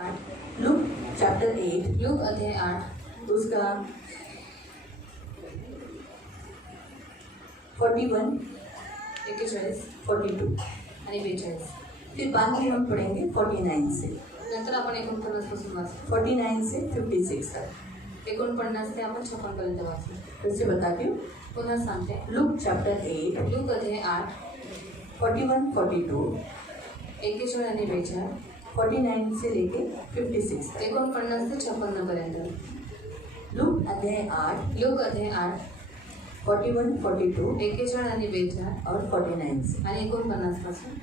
Luke chapter 8 look अध्याय 8 उसका 41, 41 42 आणि 42. फिर बाद में हम पढ़ेंगे 49 से नंतर आपण 49 पासून वाचू. 49 से 56 तक. 49 ते आपण 56 पर्यंत वाचू. फिर से बताती हूँ. पुन्हा सांगते. लूक चैप्टर 8 लूक अध्याय 8 41, 42, 41 आणि 42, 49 से लेके 56 तक. 49 ते 56 पर्यंत. लूक अध्याय 8 लूक अध्याय 8 41, 42 41 आणि 42 और 49 से. आणि 49 पासून.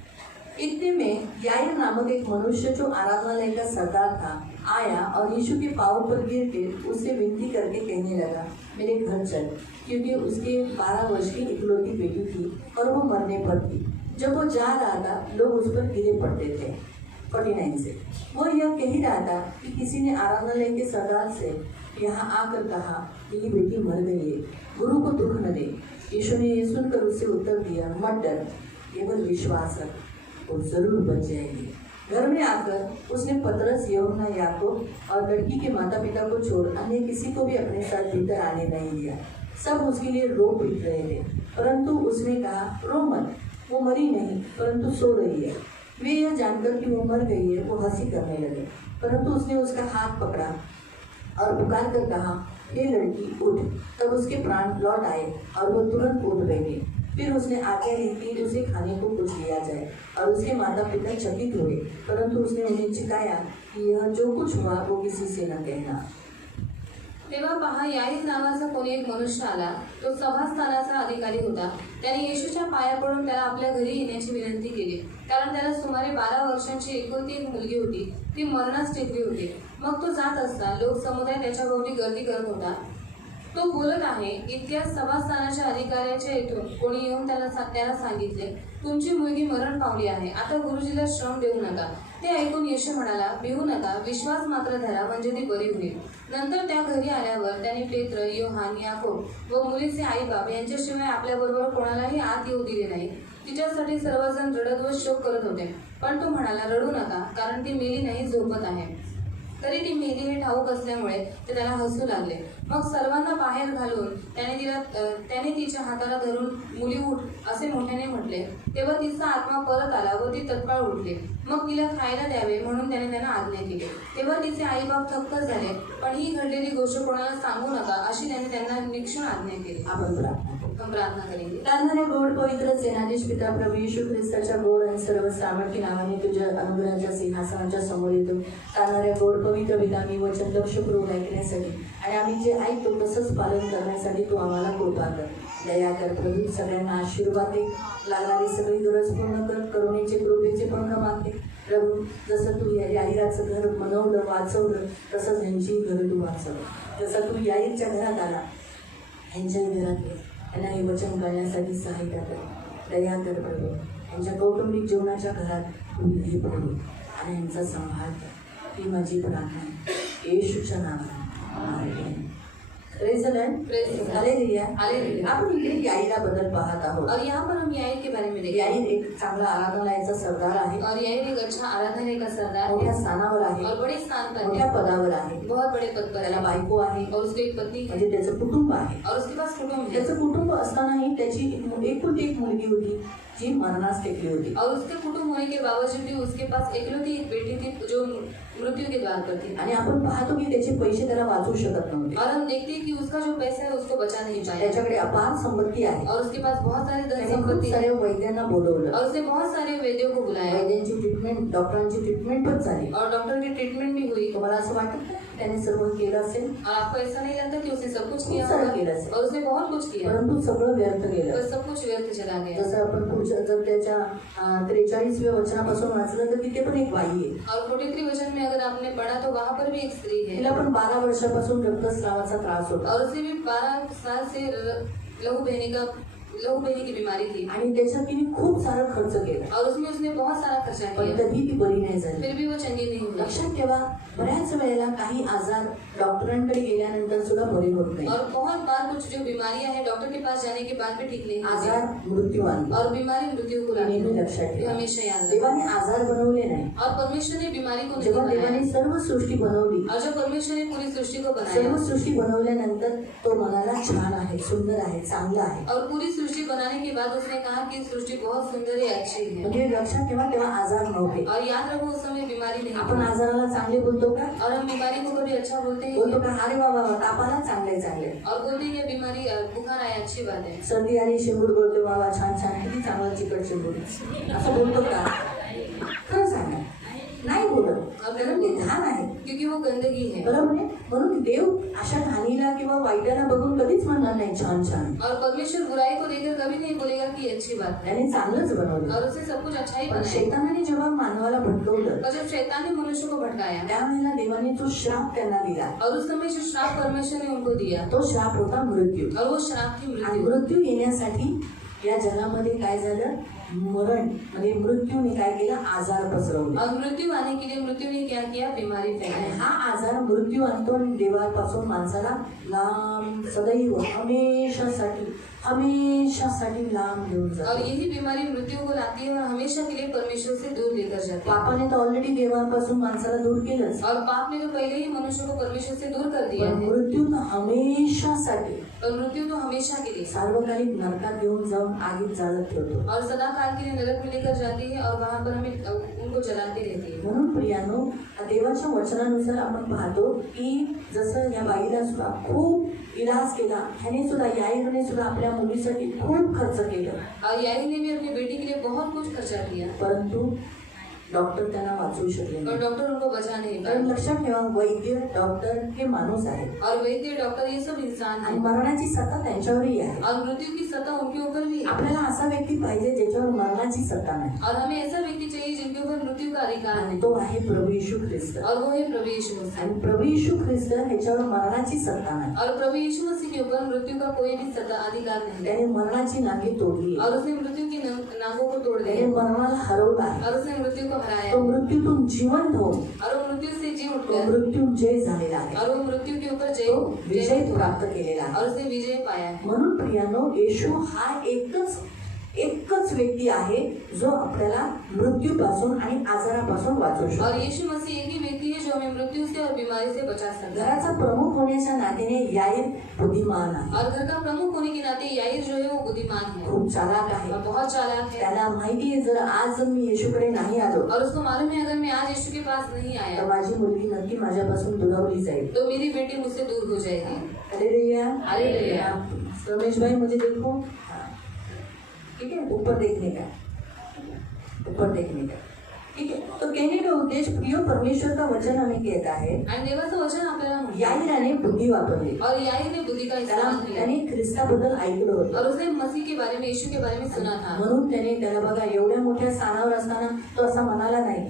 इतने में याईर नामक एक मनुष्य जो आराधनालय का सरदार था आया और यीशु के पाँव पर गिर के उससे विनती करके कहने लगा, मेरे घर चल, क्योंकि उसके 12 वर्ष की इकलौती बेटी थी और वो मरने पर थी. जब वो जा रहा था लोग उस पर गिरे पड़ते थे. 49 से वो यह कह ही रहा था कि किसी ने आराधनालय के सरदार से यहाँ आकर कहा कि ये बेटी मर गई है, गुरु को दुख न दे. यीशु ने ये सुनकर उससे उत्तर दिया, मत डर, केवल विश्वास रख, वो जरूर बच जाएगी. घर में आकर उसने पतरस, यूहन्ना, याकूब और लड़की के माता पिता को छोड़ अन्य किसी को भी अपने साथ भीतर आने नहीं दिया. सब उसके लिए रो पीट रहे थे, परंतु उसने कहा, रो मत, वो मरी नहीं परंतु सो रही है. वे यह जानकर कि वो मर गई है वो हंसी करने लगे, परंतु उसने उसका हाथ पकड़ा और पुकार कर कहा, हे लड़की उठ. तब उसके प्राण लौट आए और वो तुरंत उठ बैठी. फिर उसने आज्ञा दी कि उसे खाने को कुछ दिया जाए और उसके माता पिता चकित हुए, परंतु उसने उन्हें चिताया कि यह जो कुछ हुआ वो किसी से न कहना. तेव्हा पहा, याईर नावाचा कोणी एक मनुष्य आला. तो सभास्थानाचा अधिकारी होता. त्याने येशूच्या पाया पडून त्याला आपल्या घरी येण्याची विनंती केली, कारण त्याला सुमारे 12 वर्षांची एकुलती एक मुलगी होती, ती मरणास टेकली होती. मग तो जात असता लोक समुदाय त्याच्या भोवती गर्दी करत होता. तो बोलत आहे इतक्यात सभास्थानाच्या अधिकाऱ्याच्या इथून कोणी येऊन त्याला सांगितले, तुमची मुलगी मरण पावली आहे, आता गुरुजीला श्रम देऊ नका. ते ऐकून येशू म्हणाला, भिवू नका, विश्वास मात्र धरा, म्हणजे ती बरी होईल. नंतर त्या घरी आल्यावर त्याने पेत्र, योहान, याकूब व मुलीचे आईबाप यांच्याशिवाय आपल्याबरोबर कोणालाही आत येऊ दिले नाही. तिच्यासाठी सर्वजण रडत व शोक करत होते. पण तो म्हणाला, रडू नका, कारण ती मेली नाही, झोपत आहे. तरी ती मेली हे ठाऊक असल्यामुळे ते त्याला हसू लागले. मग सर्वांना बाहेर घालून त्याने तिच्या हाताला धरून, मुली उठ, असे मोठ्याने म्हटले. तेव्हा तिचा आत्मा परत आला व ती तत्काळ उठली. मग तिला खायला द्यावे म्हणून त्याने त्यांना आज्ञा केली. तेव्हा तिचे आईबाप थक्क झाले. पण ही घडलेली गोष्ट कोणाला सांगू नका, अशी त्याने त्यांना निक्षण आज्ञा केली. आपण प्रार्थना करेंगे. प्रार्थना गोड पवित्र सेनाधीश पिता प्रभू येशू ख्रिस्ताच्या गोड आणि सर्व सामर्थ्य नावाने तुझ्या अनुग्रहाच्या सिंहासनाच्या समोर येतो. तारणाऱ्या गोड पवित्र विधानी वचन लक्षपूर्वक ऐकण्यासाठी आणि आम्ही जे ऐकतो तसंच पालन करण्यासाठी तू आम्हाला कृपा कर, दया कर प्रभू. सगळ्यांना आशीर्वाद दे, लागणारी सगळी गरज पूर्ण कर, करुणेचे कृपेचे पंख मागते प्रभू. जसं तू याईराचं घर बनवलं, वाचवलं, तसंच ह्यांची घरं तू वाचव. जसं तू याईरच्या घरात आला, ह्यांच्याही घरात ये, त्यांना हे वचन करण्यासाठी सहायता कर, दया कर प्रभू. यांच्या कौटुंबिक जीवनाच्या घरात तुम्ही हे प्रभू आणि यांचा संभाळ कर. ही माझी प्रार्थना येशूच्या नावाने. Amen. Praise the Lord. Hallelujah. Hallelujah. आपण इकडे याईला बद्दल पाहत आहोत. और यहाँ पर हम याईर के बारे में देखेंगे. याईर एक चांगला आराधनालयाचा सरदार आहे. और याईर एक अच्छा आराधनालय का सरदार मोठ्या है स्थानावर आहे, और बड़े स्थान पर मोठ्या है, पदावर आहे. बहुत बड़े पद पर त्याला है बायको आहे, और उसकी एक पत्नी है म्हणजे त्याचं कुटुंब आहे. और उसके पास कुटुंब है. त्याचं कुटुंब असतानाही त्याची एकुलती एक मुलगी होती जी मरणास टेकली होती. और उसके कुटुंब होने के बावजूद भी उसके पास एकलौती एक बेटी थी जो मृत्यु के द्वार पर थी. आणि आपण पाहतो की त्याचे पैसे त्याला वाचू शकत नव्हते. और हम देखते हैं कि उसका जो पैसा है उसको बचा नहीं पाया. त्याच्याकडे अपार संपत्ती आहे. और उसके पास बहुत सारी धन त्याने खूप संपत्ति सारे है वैद्यांना बोलवलं. और उसने बहुत सारे वैद्यों को बुलाया वैद्यांची ट्रीटमेंट, डॉक्टरांची ट्रीटमेंट पण झाली. और डॉक्टर की ट्रीटमेंट भी हुई. तुम्हाला असं वाटतं का त्याने सर्व केलं असेल? और आपको ऐसा नहीं लगता कि उसने सब कुछ किया खूप सारं होगा? केलं असेल, और उसने बहुत कुछ किया, परंतु सगळं व्यर्थ गेलं. पर सब कुछ व्यर्थ चला गया. जसं आपण पुढच्या जर त्याच्या 43व्या वचनापासून वाचलं तर तिथे पण एक बाई आहे. और 43 वचन में अगर आपने पढ़ा तो वहाँ पर भी एक स्त्री है तिला पण 12 वर्षापासून रक्तस्रावाचा त्रास होता. और उसे भी 12 साल से लहू बहने का लहू बहने की बीमारी थी आणि त्याच्यात तिने खूप सारा खर्च केला, और उसमें उसने बहुत सारा खर्चा पण किया, तरी ती बरी नाही झाली. फिर भी वो चंगी नहीं हुई. लक्षात ठेवा, बऱ्याच वेळेला काही आजार डॉक्टरांकडे गेल्यानंतर सुद्धा बरे होत नाही. और बहुत बार कुछ जो बीमारियां हैं डॉक्टर के पास जाने के बाद भी ठीक नहीं होती आजार मृत्यू आणतो. और बीमारी मृत्यू को लाती नेहमी है. लक्षात ये ठेवा, हमेशा याद रखना. देवाने आजार बनवले नाही. और परमेश्वर ने बीमारी को नहीं जेव्हा बनाया. देवाने सर्व सृष्टी बनवली, और जब परमेश्वर ने पूरी सृष्टि को सर्व बनाया सृष्टी बनवल्यानंतर तो म्हणाला छान आहे, सुंदर आहे, चांगला आहे. और पूरी सृष्टि बनाने के बाद उसने कहा कि सृष्टि बहुत सुंदर है, अच्छी है. म्हणजे लक्षात ठेवा, तेव्हा आजार नव्हते. और याद रखो उस समय बीमारी नहीं आपण थी. आजाराला चांगले बोलतो का? और हम बीमारी को कभी अच्छा बोलते हैं बोलतो का अरे बाबा तापाला चांगले चांगले, और बोलते हैं ये बीमारी बुखार आया अच्छी बात है. सर्दी आली शेंबूड बोलतो बाबा छान छान, किती चांगला चिकट शेंबूड, असं बोलतो का? खरं सांगा, नाही बोलत. कारण ते घाण आहे, क्योंकि वो गंदगी है. बरोबर आहे. म्हणून देव अशा घाणीला किंवा वाईटाला बघून कधीच म्हणणार नाही छान छान. और परमेश्वर बुराई को देखकर कभी नहीं बोलेगा कि ये अच्छी बात है. त्याने चांगलंच बनवलं. और उसने सब कुछ अच्छा ही पण बनाया. शैतानाने जेव्हा मानवाला भटकवलं, और जब शैतान ने मनुष्य को भटकाया त्यावेळेला देवाने जो श्राप त्यांना दिला, और उस समय जो श्राप परमेश्वर ने उनको दिया तो श्राप होता मृत्यू. और वो श्राप थी आणि मृत्यू. मृत्यू येण्यासाठी या जगामध्ये काय झालं, मरण म्हणजे मृत्यूने काय केलं, आजार पसरवले. और मृत्यू आने के लिए मृत्यू ने क्या किया, बीमारी आणि फैलाई. हा आजार मृत्यू आणतो आणि देवापासून माणसाला लांब, सदैव, हमेशासाठी लांब घेऊन और जातो. यही बीमारी मृत्यु को लाती है और हमेशा के लिए परमेश्वर से दूर लेकर जाती है. पापाने तर ऑलरेडी देवापासून माणसाला दूर केलंच, और पाप ने तो पहले ही मनुष्य को परमेश्वर से दूर कर दिया पण है. मृत्यू तर हमेशासाठी और मृत्यू तो हमेशा के लिए सार्वकालिक नरकात घेऊन जाऊन आगीत जाळत ठेवतो. और सदा काल के लिए नरक में लेकर जाती है और वहां पर हमें उनको जलाती रहती है. म्हणून प्रियानो, देवाच्या वचनानुसार आपण पाहतो की जसं या बाईला सुद्धा खूप इलाज केला, ह्याने सुद्धा, याईरने सुद्धा आपल्या मुलीसाठी खूप खर्च केला, और याई ने भी अपनी बेटी के लिए बहुत कुछ खर्चा किया, परंतु डॉक्टर त्यांना वाचवू शकले और नाही. डॉक्टर उनको बचा नहीं कारण पाए. लक्षात ठेवा, वैद्य डॉक्टर हे माणूस आहे और वैद्य डॉक्टर ये सब इंसान आणि है. मरणाची सत्ता त्यांच्यावरही आहे. और मृत्यू की सत्ता उनके ऊपर भी है. आपल्याला असा व्यक्ती पाहिजे ज्याच्यावर मरणाची सत्ता नाही, और हमें ऐसा व्यक्ति चाहिए जिनके ऊपर मृत्यू का अधिकार आणि है. तो आहे प्रभू येशू ख्रिस्त. और वो है प्रभु यीशु मसीह. आणि प्रभू येशू ख्रिस्त ह्याच्यावर मरणाची सत्ता नाही. और प्रभु यीशु मसीह के ऊपर मृत्यू का कोई भी सत्ता अधिकार नहीं है. त्याने मरणाची नांगी तोडली, और उसने मृत्यू की नांगों को तोड़ त्याने दिया मरणाला हरवला आहे. और उसने मृत्यू को हराया तो मृत्यूतून जिवंत होऊन और वो मृत्यू से जी तो उठकर मृत्युंजय झालेला आहे, और वो मृत्यू के ऊपर तो विजय प्राप्त केलेला आहे. और उसने विजय पाया है. म्हणून प्रियानो, येशू हा एकच व्यक्ती आहे जो आपल्याला मृत्यूपासून आणि आजारापासून वाचवू शकतो. और यीशु मसीह एक ही व्यक्ति है जो हमें मृत्यु से और बीमारी से बचा सकता है. घराचा प्रमुख होण्याच्या नात्याने याईर बुद्धिमान आहे, और घर का प्रमुख होने के नाते याईर जो है वो बुद्धिमान है खूप चालाक आहे. और बहुत चालाक है. त्याला माहिती आहे, जर आज जर मी येशूकडे नाही आलो और उसको मालूम है अगर मैं आज यीशु के पास नहीं तर आया माझी मुलगी नक्की माझ्यापासून दुरावली जाईल. तो मेरी बेटी मुझसे दूर हो जाएगी. हालेलुया. हालेलुया. रमेश भाई मुझे देखो, हाँ. ठीक है, ऊपर देखने का, ऊपर देखने का. ठीक है. तो कहने का उद्देश्य, प्रियो, परमेश्वर का वचन हमें कहता है, आणि देवाचं वचन आपल्याला म्हणतं. याईराने बुद्धी वापरली. और याईर ने बुद्धि का त्याला इस्तेमाल किया त्याने ख्रिस्ताबद्दल ऐकलं होतं, और उसने मसीह के बारे में यीशु के बारे में सुना था. म्हणून त्याने त्याला बघा एवढ्या मोठ्या स्थानावर असताना तो असा म्हणाला नाही,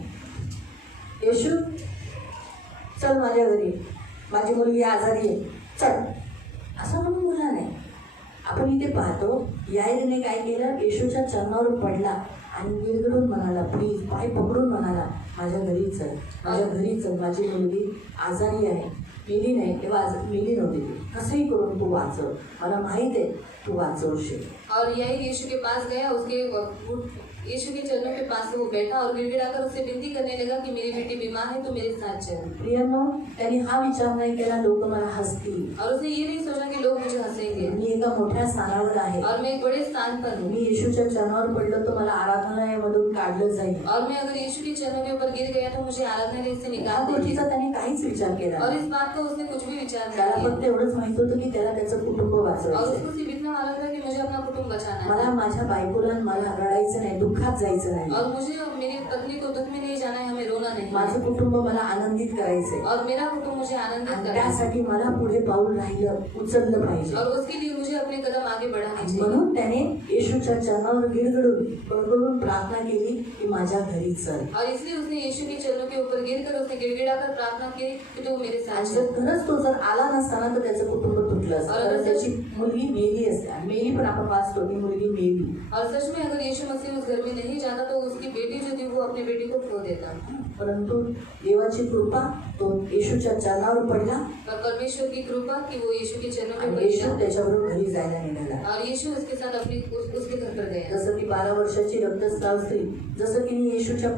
येशू चल माझ्या घरी, माझी मुलगी आजारी आहे, चल, असं म्हणून बोलला नाही. आपण इथे पाहतो, याईरने काय केलं, येशूच्या चरणावर पडला आणि गिळगिळून म्हणाला, प्लीज, पाय पकडून म्हणाला, माझ्या घरी चल, माझ्या घरी चल, माझी मुलगी आजारी आहे, मेली नाही, तेव्हा मेली नव्हती ती, कसंही करून तू वाचव, मला माहित आहे तू वाचवशील. और याईर यीशु के पास गया, उसके यीशु के चरणों के पास से वो बैठा और गिड़गिड़ाकर उससे विनती करने लगा कि मेरी बेटी बीमार है तो मेरे साथ चल. प्रियांनो, त्यांनी हा विचार नाही केला, लोक मला हसतील, और उसने ये नहीं सोचा कि लोग मुझे हंसेंगे मी एका मोठ्या स्थानावर आहे, और मैं एक बड़े स्थान पर हूँ मी येशूच्या चरणावर पडलो तर मला आराधनालयामधून काढलं जाईल. और मैं अगर यीशु के चरणों के ऊपर गिर गया तो मुझे आराधनालय से या निकाल देंगे. गोष्टीचा त्याने काहीच विचार केला और नाही. इस बात का उसने कुछ भी विचार त्याला नहीं फक्त किया. एवढंच माहित होतं की त्याला त्याचं कुटुंब और वाचवायचं. उसको सिर्फ इतना मालूम था कि मुझे अपना कुटुंब बचाना मला है. माझ्या बायकोला मला रडायचं नाही, दुःख दुःखात जायचं नाही. और मुझे और मेरी पत्नी को दुख में नहीं जाना है, हमें रोना नहीं. माझं कुटुंब मला आनंदित करायचंय और मेरा कुटुंब मुझे आनंदित आणि करना है. त्यासाठी मला पुढे पाऊल राहिलं उचललं पाहिजे. और उसके लिए मुझे अपने कदम आगे बढ़ाने चाहिए. म्हणून त्याने येशूच्या चरणावर गिडगडून प्रार्थना केली की माझ्या घरी चल. और इसलिए उसने यीशु के चरणों के ऊपर गिरकर उसने गिड़गिड़ाकर प्रार्थना की कि तू मेरे साथ आणि चल. जर खरंच तो जर आला नसताना तर त्याचं कुटुंब तुटलं असतं. कारण त्याची मुलगी मेली असते. मेली पण आपण वाचतो की मुलगी मेली. और सच में अगर यीशु मसीह उस घर में नहीं जाता तो उसकी बेटी जो थी वो अपने बेटी को खो देता. परंतु देवाची कृपा तो येशूच्या चरणावर पडला और परमेश्वर की कृपा कि वो यीशु के चरणों के आणि ऊपर येशू गिरा. त्याच्याबरोबर घरी जायला निघाला. और यीशु उसके साथ उसके घर पर गया. जसं की 12 वर्षाची रक्तस्राव स्त्री जसं की येशूच्या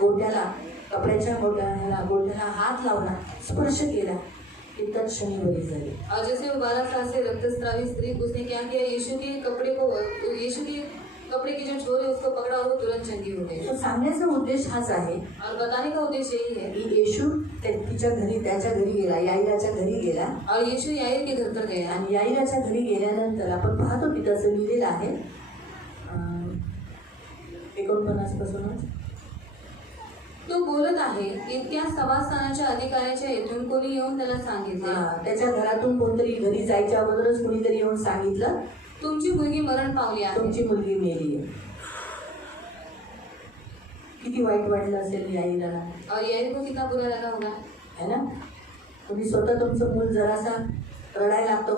गोट्याला कपड्याच्या गोट्याला हात लावला, स्पर्श केला, की तत्क्षणी बरी झाली. और जैसे वो 12 साल से रक्तस्रावी स्त्री, उसने क्या किया, यीशु के कपड़े की जो छोर है उसको पकड़ा और वो तुरंत चंगी हो गई. तो सांगण्याचा उद्देश हाच आहे और बताने का उद्देश्य यही है की येशू त्याच्या घरी गेला, याईराच्या घरी गेला. और यीशु याईर के घर पर गया. आणि याईराच्या घरी गेल्यानंतर आपण पाहतो की त्याचं लिहिलेलं आहे 49 पासूनच. तो बोलत आहे, इतक्या सभास्थानाच्या अधिकाऱ्याच्या येथून कोणी येऊन त्याला सांगितले. त्याच्या घरातून कोणतरी घरी जायच्या अगोदरच कोणीतरी येऊन सांगितलं तुमची मुलगी मरण पावली आहे. तुमची मुलगी मेली आहे. किती वाईट वाटलं असेल याईराला. और याईर को कितना बुरा लगा होगा, है ना. तुम्ही स्वतः तुमचं मूल जरासा रडायला लागतो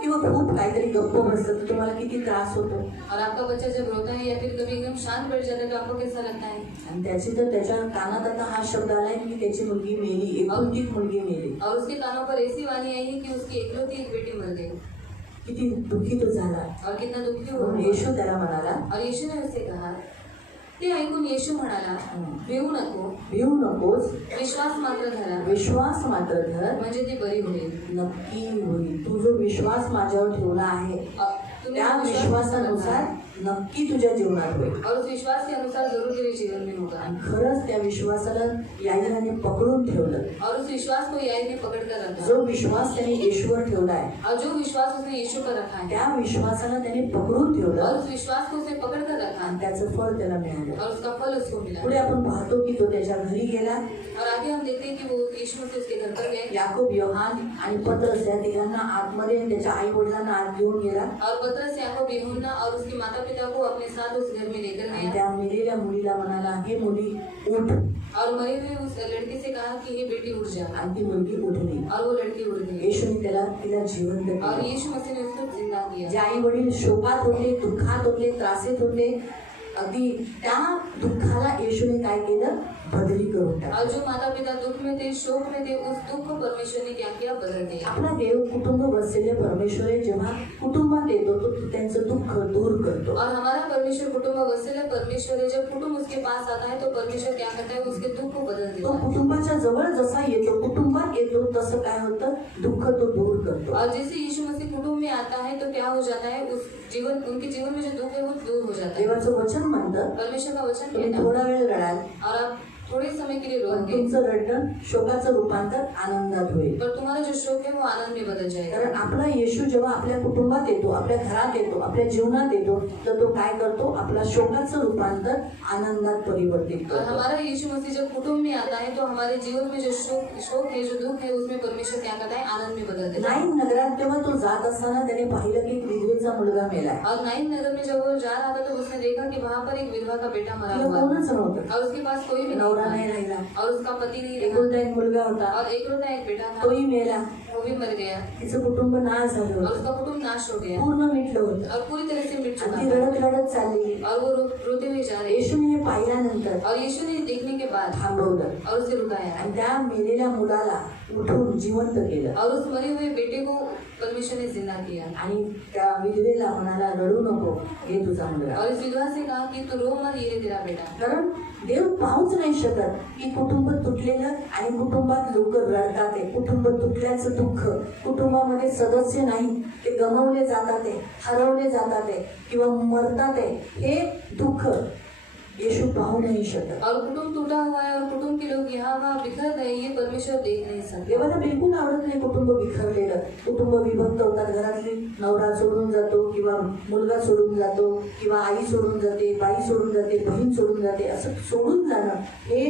किंवा खूप काहीतरी गप्प बसतं तर तुम्हाला किती त्रास होतो. और आपका बच्चा जब रोता है या फिर कभी एकदम शांत बैठ जाता है तो आपको कैसा लगता है. आणि त्याची तर त्याच्या कानात आता हा शब्द आलाय की त्याची मुलगी मेली, एकुलतीच मुलगी मेली. और उसके कानों पर ऐसी वाणी आई है कि उसकी एकलौती एक बेटी मर गई. किती दुःखी तो झाला. और कितना दुखी म्हणून हुआ. येशू त्याला म्हणाला, और यीशु ने उससे कहा, ते ऐकून येशू म्हणाला, भिवू नको, भिवू नकोस, विश्वास मात्र धरा, विश्वास मात्र धर, म्हणजे ती बरी होईल. नक्की होईल. तू जो विश्वास माझ्यावर ठेवला आहे तुम्ही त्या विश्वासानुसार नक्की तुझ्या जीवनात होईल. और उस विश्वास के अनुसार जरूर तेरे जीवन में होगा. आणि खरंच त्या विश्वासाला याईराने पकडून ठेवलं. और उस विश्वास को याईर ने पकड़ कर रखा. जो विश्वास त्याने येशूवर ठेवलाय और जो विश्वास उसने यीशु पर रखा है, त्या विश्वासाला त्याने पकडून ठेवलं और उस विश्वास को उसने पकड़ कर रखा आणि त्याचं फळ त्याला मिळालं. और उसका फल उसको मिला. पुढे आपण पाहतो की तो त्याच्या घरी गेला. और आगे हम देखते हैं कि वो यीशु मसीह उसके घर पर गए. याकूब, योहान आणि पत्रस या तिघांना आतमध्ये त्याच्या आई वडिलांना आत घेऊन गेला और पतरस, याकूब, यूहन्ना और उसके माता पिता को अपने साथ उस घर में लेकर आणि गया. त्या मेलेल्या मुलीला म्हणाला, हे मुली उठ. और मरे हुए उस लड़की से कहा कि हे बेटी उठ जा. आणि ती मुलगी उठली. और वो लड़की उठ गई. येशूने तिला जिवंत और केलं. यीशु मसीह ने उसको जिंदा किया. जे आई वडील शोकात होते, दुःखात होते, त्रासीत होते, अगदी त्या दुःखाला येशूने काय केलं, बदली करून टाकलं. और जो माता पिता दुख में थे, शोक में थे, उस दुख को परमेश्वर ने क्या किया, बदल दिया. आपला देव कुटुंब बसलेले परमेश्वर आहे. जेव्हा कुटुंबात येतो तो त्यांचं दुःख दूर करतो. और हमारा परमेश्वर कुटुंब वत्सल परमेश्वर है. जब कुटुंब उसके पास आता है तो परमेश्वर क्या करता है, उसके दुख को बदल तो देता है. कुटुंबाच्या जवळ जसा येतो, कुटुंबात येतो, तसं काय होतं, दुःख तो दूर करतो. और जैसे यीशु मसीह कुटुंब में आता है तो क्या हो जाता है, उनके जीवन में जो दुख है वो दूर हो जाता है. देवाचं वचन म्हणतं परमेश्वर का वचन तुम्ही कहता है, थोडा वेळ रडाल और आप थोड़े समय के लिए पण रोओगे, तुमचं रडणं शोकाचं रूपांतर आनंदात होईल. पर तुम्हारा जो शोक है वो आनंद में बदल जाएगा. कारण आपला येशू जेव्हा आपल्या कुटुंबात येतो, आपल्या घरात येतो, आपल्या जीवनात येतो, तर तो काय करतो, आपला शोकाचं रूपांतर आनंदात परिवर्तित और करतो. हमारा यीशु मसीह जब कुटुंब में आता है तो हमारे जीवन में जो शोक है, जो दुख है, उसमें परमेश्वर क्या करता है, आनंद में बदल देता है. नाईन नगरात तेव्हा तो जात असताना त्याने पाहिलं की एक विधवेचा मुलगा मेलाय. और नाइन नगर में जब वो जा रहा था तो उसने देखा कि वहाँ पर एक विधवा का बेटा मरा तिला हुआ है कोणच नव्हतं. और उसके पास कोई भी नहीं नवरा था. नाही राहिला. और उसका पति नहीं रहा. एकुलता एक मुलगा होता, और एकलौता एक बेटा था, तोही मेला. वो भी मर गया. तिचं कुटुंब नाश झालं और होतं, उसका कुटुंब नाश हो गया पूर्ण मिटलं होतं. और पूरी तरह से मिट चुका आणि ती था. रडत रडत चालली. और वो रोते हुए जा रहे. येशूने हे पाहिल्यानंतर और यीशु ने देखने के बाद थांबवलं और उसे रुकाया आणि त्या मेलेल्या मुलाला उठून जिवंत केलं. और उस मरे हुए बेटे को परमेश्वर ने जिंदा किया. आणि त्या विधवेला म्हणाला, रडू नको, हे तुझा मुलगा. और इस विधवा से कहा कि तू रो मत, ये तेरा बेटा. कारण देव पाहूच नाही शकत की कुटुंब तुटलेलं आणि कुटुंबात लोक रडतात आहे. कुटुंब तुटल्याचं दुःख, कुटुंबामध्ये सदस्य नाही, ते गमावले जातात आहे, हरवले जातात आहे किंवा मरतात आहे, हे दुःख यीशु पाहू नाही शकत. और कुटुंब टूटा हुआ है और कुटुंब के लोग यहाँ वहाँ बिखर गए, ये परमेश्वर देख नहीं सकते. देवाला बिलकुल आवडत नाही कुटुंब बिखरलेलं. कुटुंब विभक्त होतात. घरातली नवरा सोडून जातो किंवा मुलगा सोडून जातो किंवा आई सोडून जाते, बाई सोडून जाते, बहीण सोडून जाते. असं सोडून जाणं हे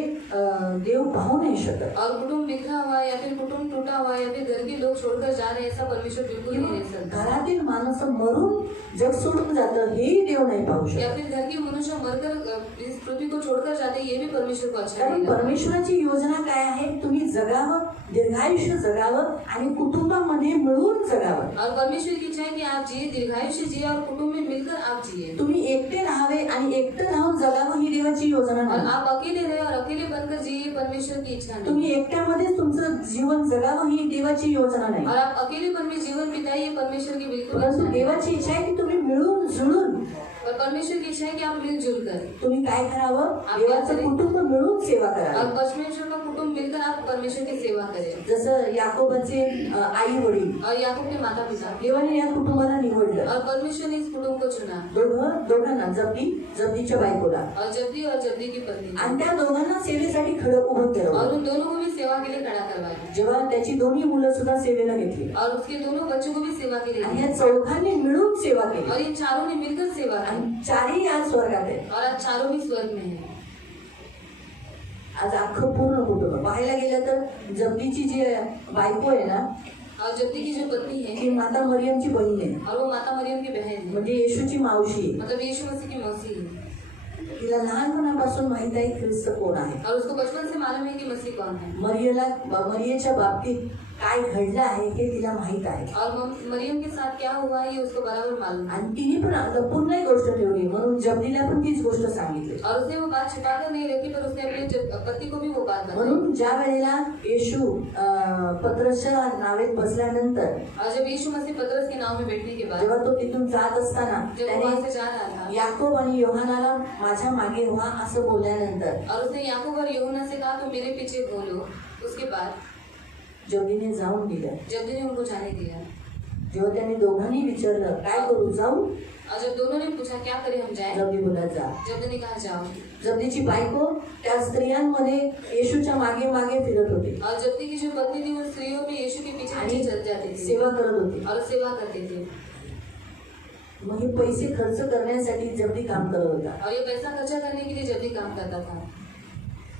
देव पाहू नाही शकत. और कुटुंब बिखरा हुआ है या फिर कुटुंब टूटा हुआ है या फिर घर के लोग छोड़कर जा रहे हैं, ऐसा परमेश्वर बिल्कुल ही नहीं देख सकता. घरातील माणसं मरून जग सोडून जातं हेही देव नाही पाहू या शकत. फिर घर के मनुष्य मरकर इस पृथ्वी को छोड़कर जाते, ये भी परमेश्वर को अच्छा कारण नहीं लगता. परमेश्वराची योजना काय आहे? तुम्ही जगावं, दीर्घायुष्य जगावं आणि कुटुंबामध्ये मिळून जगावं. और परमेश्वर की इच्छा है कि आप जिए, दीर्घायुष्य जिए और कुटुंब में मिलकर आप जिए. तुम्ही एकटे राहावे आणि एकटं राहून जगावं ही देवाची योजना और नाही. आप अकेले रहे और अकेले बनकर जिए, ये परमेश्वर की इच्छा नहीं. तुम्ही एकट्यामध्येच तुमचं जीवन जगावं ही देवाची योजना नाही. और आप अकेलेपन में जीवन बिताइए, ये परमेश्वर की बिल्कुल परंतु इच्छा नहीं. देवाची इच्छा आहे की तुम्ही मिळून जुळून और परमेश्वर की इच्छा है कि आप मिलजुल कर तुम्ही काय करावं? देवाचं कुटुंब मिळून सेवा और करावी. परमेश्वर का कुटुंब मिलकर आप परमेश्वर की सेवा करें. जसं याकोबाचे आई वडील, और याकूब के माता पिता देवाने या कुटुंबाला निवडलं. और परमेश्वर ने इस कुटुंब को चुना. दोघांना, जब्दीच्या बायकोला और जब्दी की पत्नी आणि त्या दोघांना सेवेसाठी खडं उभं केलं. और उन दोनों को भी सेवा के लिए खड़ा करवाया. जेव्हा त्याची दोन्ही मुलं सुद्धा सेवेला घेतली और उसके दोनों बच्चों को भी सेवा के लिए आणि दिया. या चौघांनी मिळून सेवा केली और इन चारों ने मिलकर सेवा की. आणि चारही आज स्वर्गात आहे. और आज चारों भी स्वर्ग में है. आज अख्खं पूर्ण कुटुंब पाहायला गेलं तर जब्दीची जी बायको आहे ना, और जब्दी की जो पत्नी है ती माता मरियमची बहीण आहे. और वो माता मरियम की बहन है, म्हणजे येशूची मावशी आहे. मतलब यीशु मसीह की मौसी है. तिला लहानपणापासून माहित आहे ख्रिस्त कोण आहे. और उसको बचपन से मालूम है कि मसीह कौन है. मरियेच्या बाबतीत काय घडलं आहे हे तिला माहित आहे. और मरियम के साथ क्या हुआ है ये उसको बराबर मालूम है. आणि तिने पण लपून नाही गोष्ट ठेवली, म्हणून जब्दीला पण तीच गोष्ट सांगितली. और उसने वो बात छिपाकर नहीं रखी, पर उसने अपने पति को भी वो बात बताई. म्हणून ज्या वेळेला येशू पत्रसच्या नावेत बसल्यानंतर, और जब यीशु मसीह पतरस के नाव में बैठने के बाद, जेव्हा तो तिथून जात असताना जब वो वहां त्याने से जा रहा था, याकोब आणि योहानाला माझ्या मागे व्हा असं बोलल्यानंतर और उसने याकूब और यूहन्ना से कहा तो मेरे पीछे बोलो. उसके बाद जब्दीने जाऊन दिलं. जब्दी ने उनको जाने दिया. जेव्हा त्याने दोघांनी विचारलं काय करू, जाऊ? और जब दोनों ने पूछा क्या करें हम जाएं, जब्दी बोला जा. जब्दी ने कहा जाओ. जब्दीची बायको त्या स्त्रियांमध्ये येशूच्या मागे मागे फिरत होती और जब्दी की जो पत्नी थी वो स्त्रियों में यीशु के पीछे आणि पीछे चल जाती थी सेवा करत होती. और सेवा करते थे. मग हे पैसे खर्च करण्यासाठी जब्दी काम करत होता. और ये पैसा खर्चा करने के लिए जब्दी काम करता था.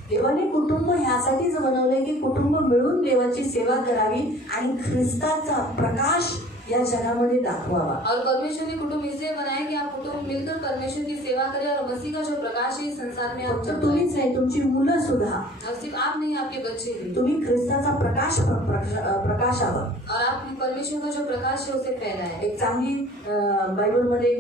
देवाने कुटुंब ह्यासाठीच बनवलंय की कुटुंब मिळून देवाची सेवा करावी आणि ख्रिस्ताचा प्रकाश या जगामध्ये दाखवावा. और परमेश्वर ने कुटुंब इसलिए बनाया कि आप कुटुंब मिलकर परमेश्वर की सेवा करें और मसीह का जो प्रकाश है इस संसार में आप फक्त तुम्हीच नाही, तुमची मुलं सुद्धा, और सिर्फ आप नहीं, आपके बच्चे भी. तुम्ही ख्रिस्ताचा प्रकाशावा. और आप परमेश्वर का जो प्रकाश है उसे फैलाएं. एक चांगली बायबलमध्ये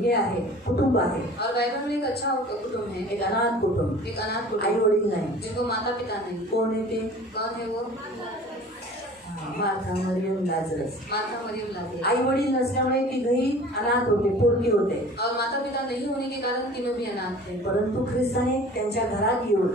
हे आहे, कुटुंब आहे. और बाइबल में एक अच्छा कुटुंब है, एक अनाथ कुटुंब, एक अनाथ आई कुटुंब वडील नाही. जिनको माता पिता नहीं. कोण आहे ते? कौन है वो? Martha, Mariam, Lazarus. माता मरियम लाजरस. आई वडील नसल्यामुळे तिघही अनाथ होते, पोरकी होते. और माता पिता नहीं होने के कारण तीनों भी अनाथ थे. परंतु ख्रिस्ताने त्यांच्या घरात येऊन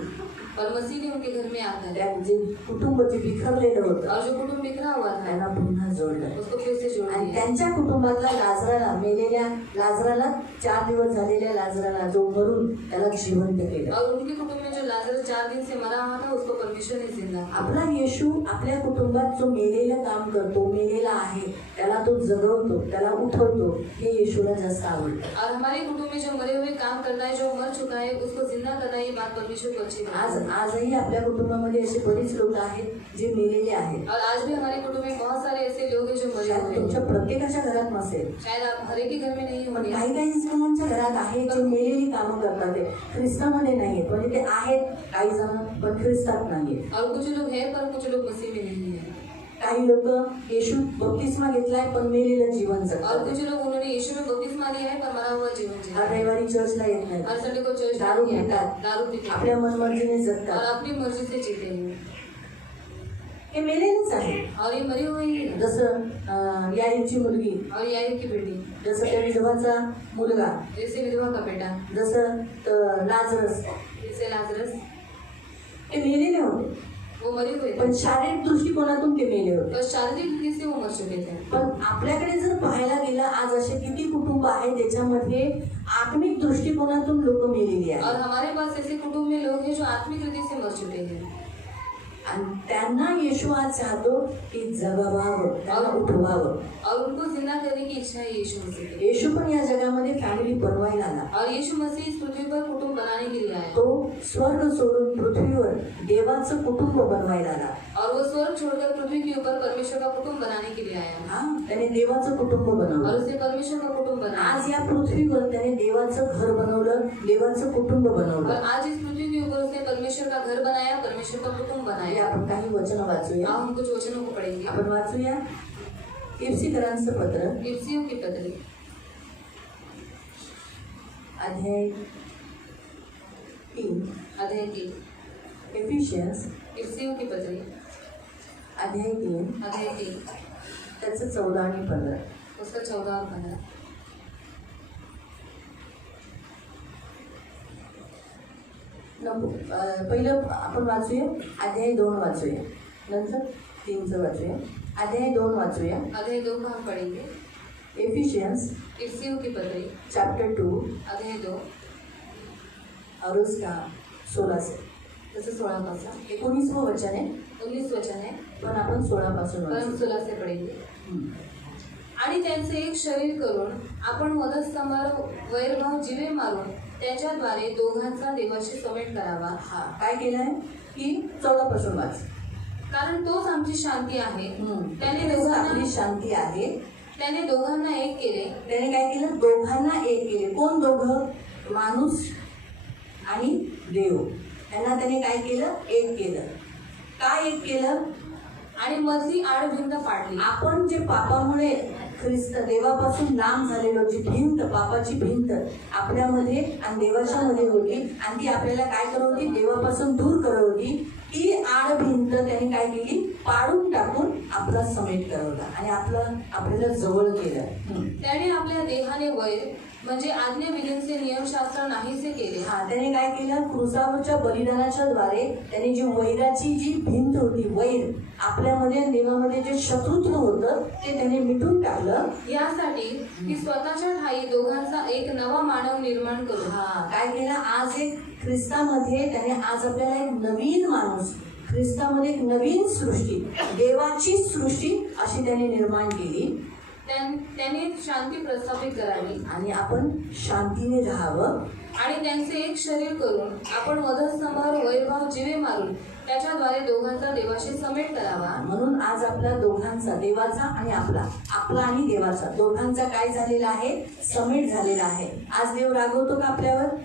और मसीह ने उनके घर में आकर त्या जे कुटुंब जे बिखरलेलं होतं और जो कुटुंब बिखरा हुआ था त्यांना पुन्हा जोडलं. उसको फिर से जोड़ आणि दिया. त्यांच्या कुटुंबातला लाजराला, मेलेल्या लाजराला, 4 दिवस झालेल्या लाजराला जो मरून त्याला जिवंत केलं. और उनके कुटुंब में जो लाजरस 4 दिन से मरा हुआ था उसको परमेश्वर ने जिंदा. आपला येशू आपल्या कुटुंबात जो मेलेलं काम करतो, मेलेला आहे त्याला तो जगवतो, त्याला उठवतो, हे येशूला जास्त आवडतं. और हमारे कुटुंब में जो मरे हुए काम करता है, जो मर चुका है उसको जिंदा करना, ये बात परमेश्वर को अच्छी लगती है. आजही आपल्या कुटुंबामध्ये असे बरेच लोक आहेत जे मेलेले आहेत. और आज भी हमारे कुटुंब में बहुत सारे ऐसे लोग हैं जो मरे शायद हुए तुमच्या हैं. प्रत्येकाच्या घरात नसेल, शायद आप हर एक के घर में नहीं पण होंगे. काही जणांच्या घरात आहे जे मेलेली कामं करतात. ते ख्रिस्तामध्ये नाहीयेत, म्हणजे ते आहेत काही जण पण ख्रिस्तात नाहीयेत. और कुछ लोग हैं पर कुछ लोग मसीह में नहीं है. काही लोक येशू बपतिस्मा घेतलाय पण मेलेलं जीवन और जगतात. कुछ लोग उन्होंने यीशु में बपतिस्मा लिया है पर मरा हुआ जीवन जिया. हर रविवारी चर्चला येत नाही, हर संडे को चर्च दारू नहीं आता, पितात, दारू पीते हैं आपल्या मनमर्जीने और जगतात. अपनी मर्जी से जीते हैं. हे मेलेलेच आहे. और ये मरी हुई है. जसं याईची मुलगी, और याई की बेटी, जसं त्या विधवाचा मुलगा, जैसे विधवा का बेटा, जसं लाजरस, जैसे लाजरस, ते मेलेले होते. वो मरे हुए थे, पण शारीरिक दृष्टिकोनातून ते मेले होते. और शारीरिक रीति से वो मर चुके थे. पण आपल्याकडे जर पाहायला गेलं आज असे किती कुटुंब आहे ज्याच्यामध्ये आत्मिक दृष्टिकोनातून लोक मेलेली और आहेत हमारे पास ऐसे कुटुंब में लोग हैं जो आत्मिक रीति से मर चुके हैं, आणि त्यांना येशू आज चाहतो की जगावावं, त्यांना उठवावं. और उनको जिंदा करने की इच्छा है यीशु मसीह की. येशू पण या जगामध्ये फॅमिली बनवायला आला. और यीशु मसीह इस पृथ्वी पर कुटुंब बनाने के लिए आया, तो स्वर्ग सोडून पृथ्वीवर देवाचं कुटुंब बनवायला आला. और वो स्वर्ग छोड़कर पृथ्वी के ऊपर परमेश्वर का कुटुंब बनाने के लिए आया, हा, त्याने देवाचं कुटुंब बनवलं. और उसे परमेश्वर का कुटुंब बनाया. आज या पृथ्वीवर त्याने देवाचं घर बनवलं, देवाचं कुटुंब बनवलं. और आज इस पृथ्वी के ऊपर उसने परमेश्वर का घर बनाया, परमेश्वर का कुटुंब हे बनाया. आपण काही वचन वाचूया. अब हम कुछ वचनों को पढ़ेंगे. आपण वाचूया इफिसीकरांचं पत्र इफिसियों की पत्री अध्याय 3. अध्याय 3. एफिशियन्स इफिसियों की पत्री अध्याय 3 अध्याय 3 त्याचं 14 आणि 15. उसका 14 और 15. पहिलं आपण वाचूया अध्याय 2 वाचूया, नंतर 3चं वाचूया. अध्याय 2 वाचूया. अध्याय 2 का हम पढ़ेंगे. एफिशियन्स इफिसियों की पत्री चैप्टर 2 अध्याय 2 और उसका 16 से जैसे 16 पासा 19वं वचन आहे, 19 वचन है, पण आपण 16 पासून पर हम वाचू. 16 से पढ़ेंगे. आणि त्यांचे एक शरीर करून आपण वधस्तंभावर वैरभाव जिवे मारून त्याच्याद्वारे दोघांचा देवाशी समेट करावा. हा, काय केलं आहे की 14 पासून वाच. कारण तोच आमची शांती आहे. त्याने तोच आपली दोघांना शांती आहे. त्याने दोघांना एक केले. त्याने काय केलं, दोघांना एक केले. कोण दोघं, माणूस आणि देव, यांना त्याने काय केलं, एक केलं. काय एक केलं, आणि मधली आडभिंत पाडली. आपण जे पापामुळे ख्रिस्त देवापासून लांब झालेलो, जी भिंत, पापाची भिंत आपल्यामध्ये आणि देवाच्या मध्ये होती आणि ती आपल्याला काय करत होती, देवापासून दूर करत होती, ती आड भिंत त्याने काय केली, पाडून टाकून आपला समेट करवला आणि आपल्याला जवळ केलं. त्याने आपल्या देहाने वैर म्हणजे आज्ञाविधींचे नियमशास्त्र नाहीसे केले. हा, त्याने काय केलं, क्रुसावरच्या बलिदानाच्या द्वारे त्याने जी वैराची जी भिंत होती, वैर आपल्यामध्ये देवामध्ये जे शत्रुत्व होतं ते त्याने मिटून टाकलं. यासाठी की स्वतःच्या ठाई दोघांचा एक नवा मानव निर्माण करू. हा, काय केलं, आज एक ख्रिस्तामध्ये त्याने आज आपल्याला एक नवीन माणूस, ख्रिस्तामध्ये एक नवीन सृष्टी, देवाची सृष्टी अशी त्याने निर्माण केली. त्याने शांती प्रस्थापित करावी आणि आपण शांतीने राहावं. आणि त्यांचे एक शरीर करून आपण वधस्तंभावर वैरभाव जिवे मारून त्याच्याद्वारे दोघांचा देवाशी समेट करावा. म्हणून आज आपला दोघांचा, देवाचा आणि आपला आणि देवाचा दोघांचा काय झालेला आहे, समेट झालेला आहे. आज देव रागवतो का आपल्यावर,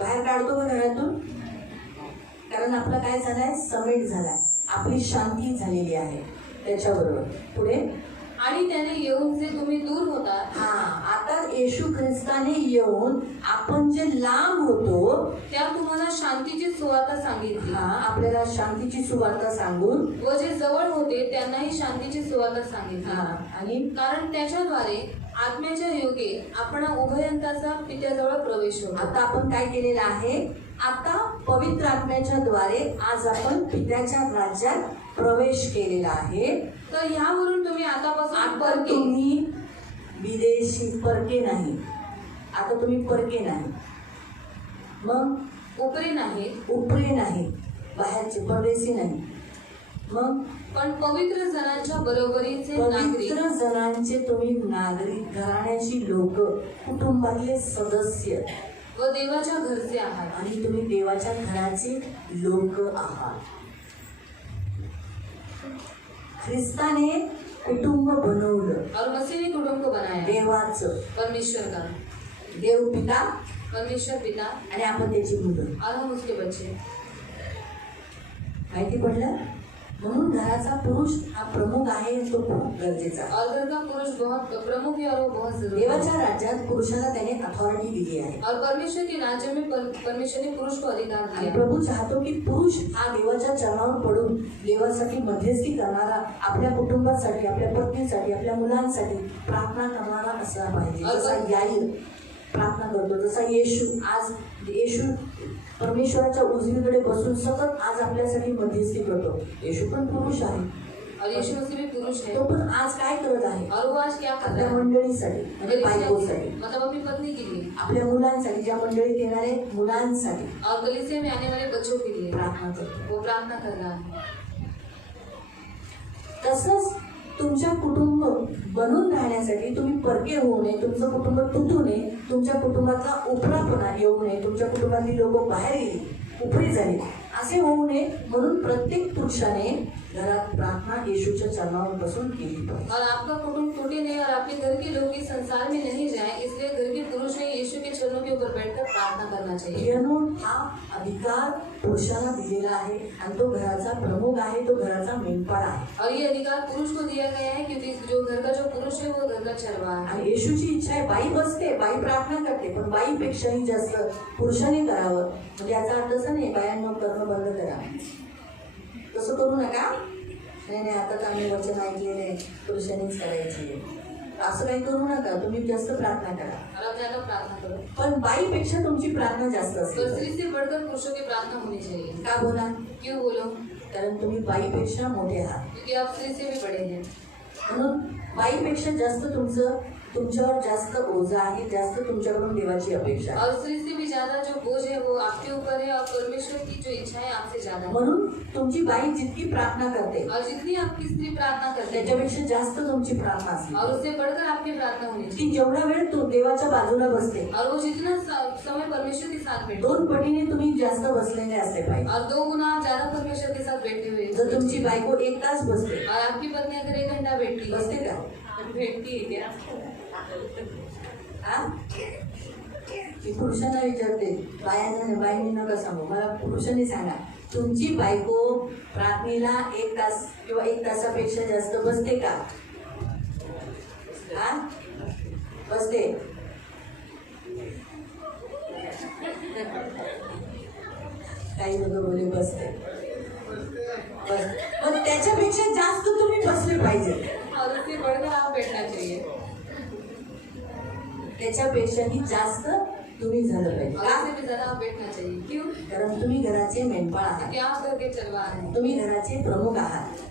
बाहेर काढतो का घरातून, कारण आपला काय झालाय, समेट झालाय, आपली शांती झालेली आहे त्याच्याबरोबर. पुढे, आणि त्याने येऊन जे तुम्ही दूर होता. हा, आता येशू ख्रिस्ताने येऊन आपण जे लांब होतो त्या तुम्हाला शांतीची सुवार्ता सांगितली. हा, आपल्याला शांतीची सुवार्ता सांगून, व जे जवळ होते त्यांनाही शांतीची सुवार्ता सांगितली. हा, आणि कारण त्याच्याद्वारे आत्म्याच्या योगे आपण उभयंताचा पित्याजवळ प्रवेश होतो. आता आपण काय केलेलं आहे, आता पवित्र आत्म्याच्या द्वारे आज आपण पित्याच्या राज्यात प्रवेश केलेला आहे. तर ह्यावरून तुम्ही आतापासून आता परके, तुम्ही विदेशी परके नाही, आता तुम्ही परके नाही, मग उपरे नाही, उपरे नाही, बाहेरचे परदेशी नाही, मग पण पवित्र जनांच्या बरोबरीचे नागरिक. पवित्र जनांचे तुम्ही नागरिक, घराण्याची लोक, कुटुंबातले सदस्य व देवाच्या घरचे आहात. आणि तुम्ही देवाच्या घराचे लोक आहात. ख्रिस्ताने कुटुंब बनवलं, और मसीह ने कुटुंब को बनाया. देवाचं, परमेश्वर का, देव पिता परमेश्वर पिता, आणि आपण त्याची मुलं. और हम उसके बच्चे. माहिती पडलं. म्हणून घराचा पुरुष हा प्रमुख आहे, तो खूप गरजेचा आहे. और घर का पुरुष बहुत प्रमुख है और वो बहुत जरूरी है. देवाच्या राज्यात पुरुषाला त्याने अथॉरिटी दिली आहे. और परमेश्वर के राज्य में परमेश्वर ने पुरुष को अधिकार आणि दिया. प्रभू चाहतो की पुरुष हा देवाच्या चरणावर पडून देवासाठी मध्यस्थी करणारा, आपल्या कुटुंबासाठी, आपल्या पत्नीसाठी, आपल्या मुलांसाठी प्रार्थना करणारा असला पाहिजे. जसा याईर प्रार्थना करतो, जसा येशू, आज येशू परमेश्वराच्या उजवीकडे बसून सतत आज आपल्यासाठी मध्यस्थी करतो. येशू पण पुरुष आहे, और यीशु मसीह भी पुरुष है तो पण आज काय करत आहे और वो आज क्या कर रहा आपल्या है मंडळीसाठी, म्हणजे बायकोसाठी, मतलब अपनी पत्नी के लिए आपल्या मुलांसाठी, ज्या मंडळीत येणारे मुलांसाठी और कलीसिया में आने वाले बच्चों के लिए प्रार्थना करतो. वो प्रार्थना कर रहा है. तसंच तुमच्या कुटुंब बनून राहण्यासाठी तुम्ही परके होऊ नये, तुमचं कुटुंब तुटू नये, तुमच्या कुटुंबातला उपरापणा येऊ नये, तुमच्या कुटुंबातली लोक बाहेर गेली, उपरी झाली, असे होऊ नये म्हणून प्रत्येक पुरुषाने घरात प्रार्थना येशूच्या चरणावर बसून केली पाहिजे. और आपका कुटुंब टूटे नहीं और आपके घर के लोग इस संसार में नहीं जाए, इसलिए घर के पुरुष ने यीशु के चरणों के ऊपर बैठकर प्रार्थना करना चाहिए. म्हणून हा अधिकार पुरुषाला दिलेला आहे आणि तो घराचा प्रमुख आहे, तो घराचा मेंढपाळ आहे. और ये अधिकार पुरुष को दिया गया है क्योंकि जो घर का जो पुरुष है वो घर का चरवाहा है. आणि येशूची इच्छा आहे, बाई बसते, बाई प्रार्थना करते, पण बाईपेक्षाही जास्त पुरुषाने करावं. म्हणजे याचा अर्थ असं नाही बायांना करणं बंद करा, तसं करू नका. नाही आता आम्ही वचन ऐकलेले पुरुषांनीच करायची, असं काही करू नका. तुम्ही जास्त प्रार्थना करा, और अब ज्यादा प्रार्थना करो. पण बाईपेक्षा तुमची प्रार्थना जास्त पर असते. स्त्री से बढ़कर पुरुषों की प्रार्थना होनी चाहिए. का बोला? क्यों बोलो? कारण तुम्ही बाईपेक्षा मोठे आहात, क्योंकि आप स्त्री से भी बड़े हैं. म्हणून बाईपेक्षा जास्त तुमच्यावर जास्त ओझा आहे, जास्त तुमच्याकडून देवाची अपेक्षा आहे. और स्त्री से भी ज्यादा जो बोझ है वो आपके ऊपर है और परमेश्वर की जो इच्छा है आपसे ज्यादा है. म्हणून तुमची बाई जितकी प्रार्थना करते और जितनी आपकी स्त्री प्रार्थना करते हैं त्याच्यापेक्षा जास्त तुमची प्रार्थना असते. और उससे बढ़कर आपकी प्रार्थना होनी चाहिए. ती जेवढा वेळ तू देवाच्या बाजूला बसते, और वो जितना समय परमेश्वर के साथ बैठे 2 पटीने तुम्ही जास्त बसलेले असले पाहिजे. और 2 गुना आप ज्यादा परमेश्वर के साथ बैठे हुए. जर तुमची बायको 1 तास बसते, और आपकी पत्नी अगर 1 घंटा बैठती बसते का? बैठती है क्या? हा? मी पुरुषांना विचारते, बाईंनी नका सांगू, मला पुरुषांनी सांगा, तुमची बायको प्रार्थनेला 1 तास किंवा 1 तासापेक्षा जास्त बसते का? हा? बसते? काही लोक बोले बसते. बस मग त्याच्यापेक्षा जास्त तुम्ही बसले पाहिजे, और उससे बढ़कर आप बैठना चाहिए. त्याच्यापेक्षाही जास्त तुम्ही झालं पाहिजे. और का? उससे भी ज्यादा आप बैठना चाहिए. क्यों? कारण तुम्ही घराचे मेंढपाळ आहात, क्योंकि आप घर के चरवाहा हैं. तुम्ही घराचे प्रमुख आहात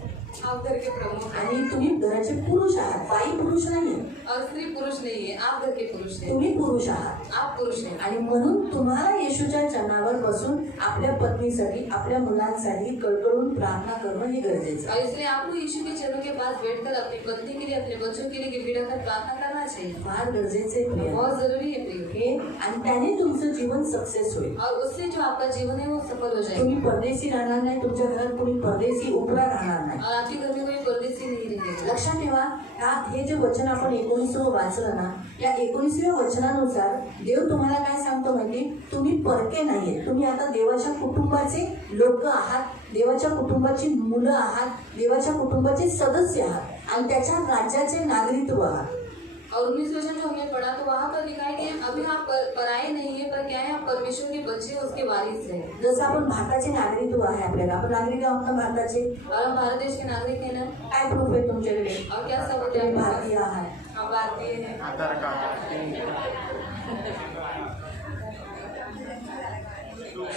आप घर के प्रमुख हैं. आणि तुम्ही घराचे पुरुष आहात. बाई पुरुष नाही, और स्त्री पुरुष नहीं है, आप घर के पुरुष हैं. तुम्ही पुरुष आहात. आप पुरुष हैं. आणि म्हणून तुम्हाला येशूच्या चरणावर बसून आपल्या पत्नीसाठी, आपल्या मुलांसाठी कळकळून प्रार्थना करणं हे गरजेचं आहे. और इसलिए आपको यीशु के चरणों के पास बैठकर अपनी पत्नी के लिए, अपने बच्चों के लिए गिड़गिड़ाकर प्रार्थना करना चाहिए. फार गरजेचे आहे प्रिय. बहुत जरूरी है प्रिय. हे आणि त्याने तुमचं जीवन सक्सेस होईल. और उससे जो आपका जीवन है वो सफल हो जाएगा. तुम्ही परदेशी राहणार नाही, तुमच्या घरात कोणी परदेशी उपरा राहणार नाही. और आपके घर में कोई परदेसी नहीं रहेगा. लक्षात ठेवा, हे जे वचन आपण 19 वाचलं ना, या 19व्या वचनानुसार देव तुम्हाला काय सांगतो माहिती? तुम्ही परके नाहीये, तुम्ही आता देवाच्या कुटुंबाचे लोक आहात, देवाच्या कुटुंबाची मुलं आहात, देवाच्या कुटुंबाचे सदस्य आहात आणि त्याच्या राज्याचे नागरिकत्व आहात. और 19 वचन जो हमने पढ़ा तो वहाँ पर लिखा है कि अभी आप पराये नहीं है, पर क्या है, आप परमेश्वर के बच्चे, उसके वारिस हैं. जसं आपण भारताचे नागरिकत्व आहे, आपल्याला आपण नागरिक आहोत ना भारताचे. और हम भारत देश के नागरिक हैं ना. काय प्रूफ आहे तुमच्याकडे? और क्या सबूत है? तुम्ही भारतीय आहात. हम भारतीय हैं. आधार कार्ड.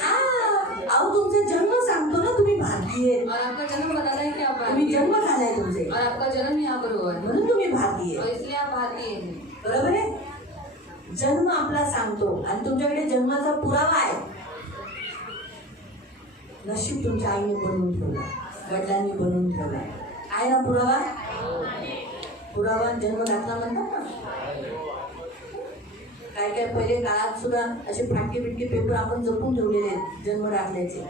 हा, अहो तुमचा जन्म सांगतो ना तुम्ही भारतीय आहेत. और आपका जन्म बताता है कि आप तुम्ही भारतीय जन्म हैं. झालाय तुमचे, और आपका जन्म यहाँ पर हुआ है म्हणून तुम्ही भारतीय और आहे. इसलिए आप भारतीय हैं. बरोबर आहे? जन्म आपला सांगतो आणि तुमच्याकडे जन्माचा पुरावा आहे. नशीब तुमच्या आईने बनवून ठेवला, वडिलांनी बनवून ठेवला आहे ना पुरावा. पुरावा जन्म दाखला म्हणतात ना. काय काय पहिले काळात सुद्धा असे फाटके बिटके पेपर आपण जपून ठेवलेले आहेत जन्म दाखल्याचे.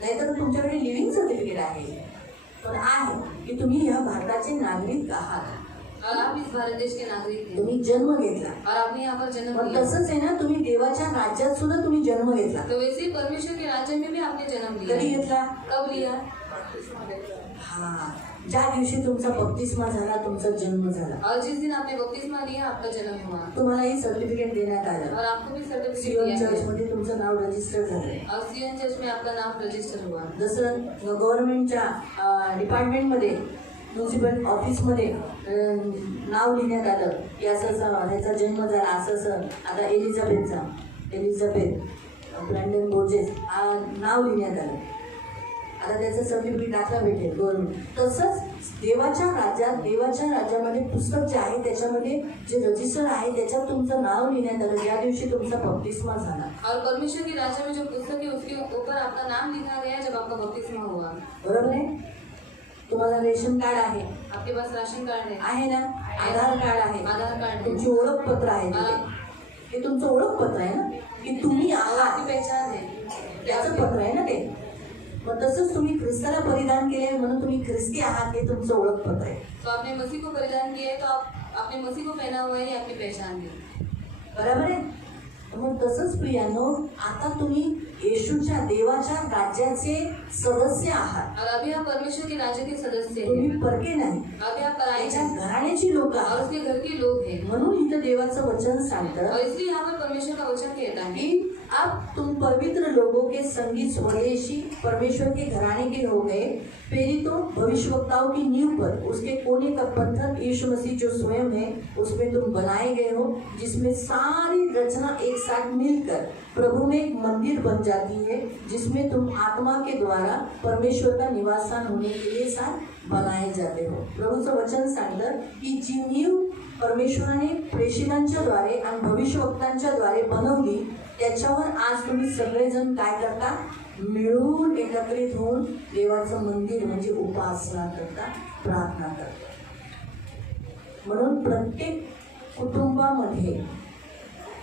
नाहीतर तुमच्याकडे लिव्हिंग सर्टिफिकेट आहे, पण आहे की तुम्ही ह्या भारताचे नागरिक आहात. और आप इस भारत देश के नागरिक हैं. तुम्ही जन्म घेतला. और आपने यहाँ पर जन्म पण लिया. तसंच आहे ना, तुम्ही देवाच्या राज्यात सुद्धा तुम्ही जन्म घेतला. तो वैसे ही परमेश्वर के राज्य में भी आपने जन्म लिया. कधी घेतला? कब लिया? हा, ज्या दिवशी तुमचा बप्तिस्मा झाला, तुमचा जन्म झाला, और जिस दिन आपने बपतिस्मा लिया आपका जन्म हुआ. तुम्हाला ही सर्टिफिकेट देण्यात आलं. और आपको भी सर्टिफिकेट सियोन दिया चर्च गया. मध्ये तुमचं नाव रजिस्टर झालंय. और सियन चर्च में आपका नाम रजिस्टर हुआ. जसं गव्हर्नमेंटच्या डिपार्टमेंटमध्ये, म्युन्सिपल ऑफिसमध्ये नाव लिहिण्यात आलं की असं ह्याचा जन्म झाला, असं आता एलिझाबेथ ब्रँडन बोर्जेस नाव लिहिण्यात आलं. आता त्याचं सर्टिफिकेट दाखला भेटेल गव्हर्नमेंट. तसंच देवाच्या राज्यामध्ये पुस्तक जे आहे त्याच्यामध्ये जे रजिस्टर आहे त्याच्यात तुमचं नाव लिहिण्यात आलं ज्या दिवशी तुमचा बपतिस्मा झाला. और परमेश्वर के राज्य में जो पुस्तक है उसके ऊपर आपका नाम लिखा गया जब आपका बपतिस्मा हुआ. बरोबर आहे. तुम्हाला रेशन कार्ड आहे, आपके पास राशन कार्ड आहे ना, आधार कार्ड आहे, आधार कार्ड है, तुमची ओळखपत्र आहे तिथे. हे तुमचं ओळखपत्र आहे ना की तुम्ही आहात, आपकी पहचान है. त्याचं पत्र आहे ना ते. मग तसंच तुम्ही ख्रिस्ताला परिधान केले म्हणून तुम्ही ख्रिस्ती आहात हे तुमचं ओळखपत्र आहे. तो आपने मसीह को परिधान किया है तो आपने मसीह को पहना हुआ है, ये आपकी पहचान है. बरोबर आहे. मग तसंच प्रियानो, आता तुम्ही येशूच्या देवाच्या राज्याचे सदस्य आहात. और अभी आप परमेश्वर के राज्य के सदस्य हैं. तुम्ही परके नाही, अभी आप पराये त्याच्या हैं घराण्याची लोक और आहात. उसके घर के लोग हैं. म्हणून इथं देवाचं वचन सांगतं और इसलिए यहाँ पर परमेश्वर का वचन कहता है कि अब तुम पवित्र लोगों के संगी स्वदेशी परमेश्वर के घराने के हो गए, प्रेरितों भविष्यवक्ताओं की नींव पर उसके कोने का पत्थर यीशु मसीह जो स्वयं है उसमें तुम बनाए गए हो, जिसमें सारी रचना एक साथ मिलकर प्रभु में एक मंदिर बन जाती है, जिसमें तुम आत्मा के द्वारा परमेश्वर का निवासस्थान होने के लिए साथ बनाए जाते हो. प्रभूचं वचन सांगतं की जी नीव परमेश्वराने प्रेषितांच्या द्वारे आणि भविष्यवक्तांच्या द्वारे बनवली त्याच्यावर आज तुम्ही सगळेजण काय करता, मिळून एकत्रित होऊन देवाचं मंदिर म्हणजे उपासना करता, प्रार्थना करता. म्हणून प्रत्येक कुटुंबामध्ये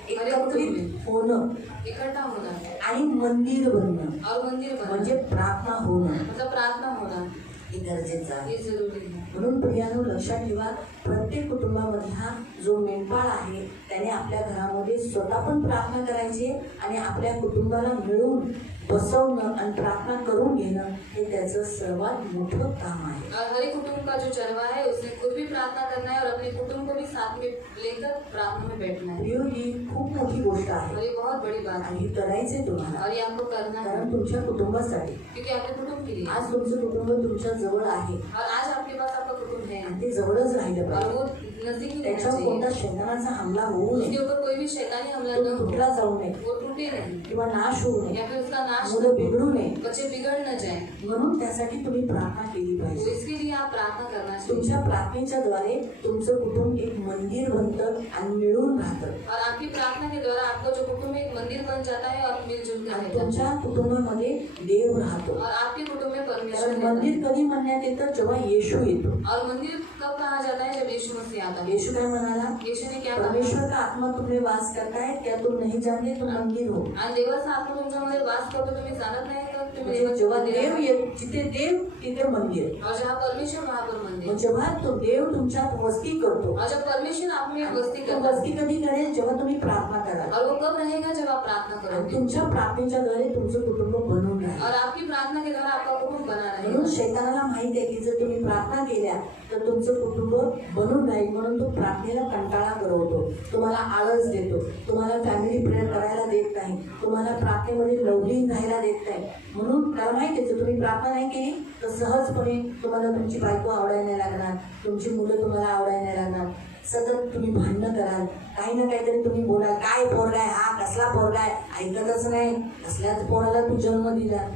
एकत्रित होणं इकट्ठा होना आणि मंदिर बनणं और मंदिर बनना म्हणजे प्रार्थना होणं मतलब प्रार्थना होना हे गरजेचं आहे. ये जरूरी है. म्हणून प्रियानो लक्षात ठेवा, प्रत्येक कुटुंबामधला जो मेंढपाळ आहे त्याने आपल्या घरामध्ये स्वतः पण प्रार्थना करायची आणि आपल्या कुटुंबाला मिळून बसवणं आणि प्रार्थना करून घेणं हे त्याचं सर्वात मोठं काम आहे. और हर एक कुटुंब का जो चरवा है उसने खुद भी प्रार्थना करना है और अपने कुटुंब को भी साथ में लेकर प्रार्थना में बैठना है. प्रियो, ही खूप मोठी गोष्ट और आहे ये बहुत बड़ी बात है आणि ही करायचे तुम्हाला, और ये आपको करना है कारण तुमच्या कुटुंबासाठी. क्योंकि आपके कुटुंब के लिए. आज तुमचं कुटुंब तुमच्या जवळ आहे और आज आपके पास आपका कुटुंब है आणि ते जवळच राहिलं और पाहिजे. वो नजदीक ही रहना त्याच्यावर चाहिए. कोणता शैतानाचा हमला होऊ उसके नये, ऊपर कोई भी शैतानी हमला तो न हो, तुटला जाऊ नये वो टूटे नहीं किंवा नाश होऊ नये, या फिर उसका नाश न मुलं हो, बिघडू नये. बच्चे बिगड़ न जाए. म्हणून त्यासाठी तुम्ही प्रार्थना केली तो पाहिजे. इसके लिए आप प्रार्थना करना चाहिए. तुमच्या प्रार्थनेच्या द्वारे तुमचं कुटुंब एक मंदिर बनतं आणि मिळून राहतं. और आपकी प्रार्थना के द्वारा आपका जो कुटुंब एक मंदिर बन जाता है और मिलजुल कर आणि रहता है. तुमच्या कुटुंबामध्ये देव राहतो. और आपके कुटुंब में परमेश्वर कारण रहता है. मंदिर कधी म्हणण्यात येतं, जेव्हा येशू येतो. और मंदिर कब कहा जाता है, जब यीशु मसीह आता है. येशू काय म्हणाला, यीशु ने क्या कहा. परमेश्वर का आत्मा तुम्ही वास करताय, क्या तुम नहीं जानते तुम मंदिर हो. आणि देवाचा आत्मा तुमच्यामध्ये वास करतो, तुम्ही जाणत नाही तर तुम्ही म्हणजे देवाचे जेव्हा मंदिर देव आहात. येतो, जिथे देव तिथे मंदिर. और जहाँ परमेश्वर वहाँ पर मंदिर. मग जेव्हा तो देव तुमच्यात वस्ती करतो, और जब परमेश्वर आप में वस्ती तो करता है. वस्ती कधी करेल, जेव्हा तुम्ही प्रार्थना कराल. और वो कब रहेगा, जब आप प्रार्थना आणि करोगे. तुमच्या प्रार्थनेच्या द्वारे तुमचं कुटुंब बनून राहील. और आपकी प्रार्थना के द्वारा आपका कुटुंब बना म्हणून रहेगा. शैतानाला माहिती आहे की जर तुम्ही प्रार्थना केल्या तर तुमचं कुटुंब बनून राहील, म्हणून तो प्रार्थनेला कंटाळा करवतो, तुम्हाला आळस देतो, तुम्हाला फॅमिली प्रेयर करायला देत नाही, तुम्हाला प्रार्थनेमध्ये लवलीन राहायला देत नाही. म्हणून त्याला माहिती आहे जर तुम्ही प्रार्थना नाही केली तर सहजपणे तुम्हाला तुमची बायको आवडायला नाही लागणार, तुमची मुलं तुम्हाला आवडायला नाही लागणार, सतत तुम्ही भांडणं कराल, काही ना काहीतरी तुम्ही बोलाल, काय पोरगा आहे हा, कसला पोरगा आहे, ऐकतच नाही, कसल्याच पोराला तू जन्म दिला,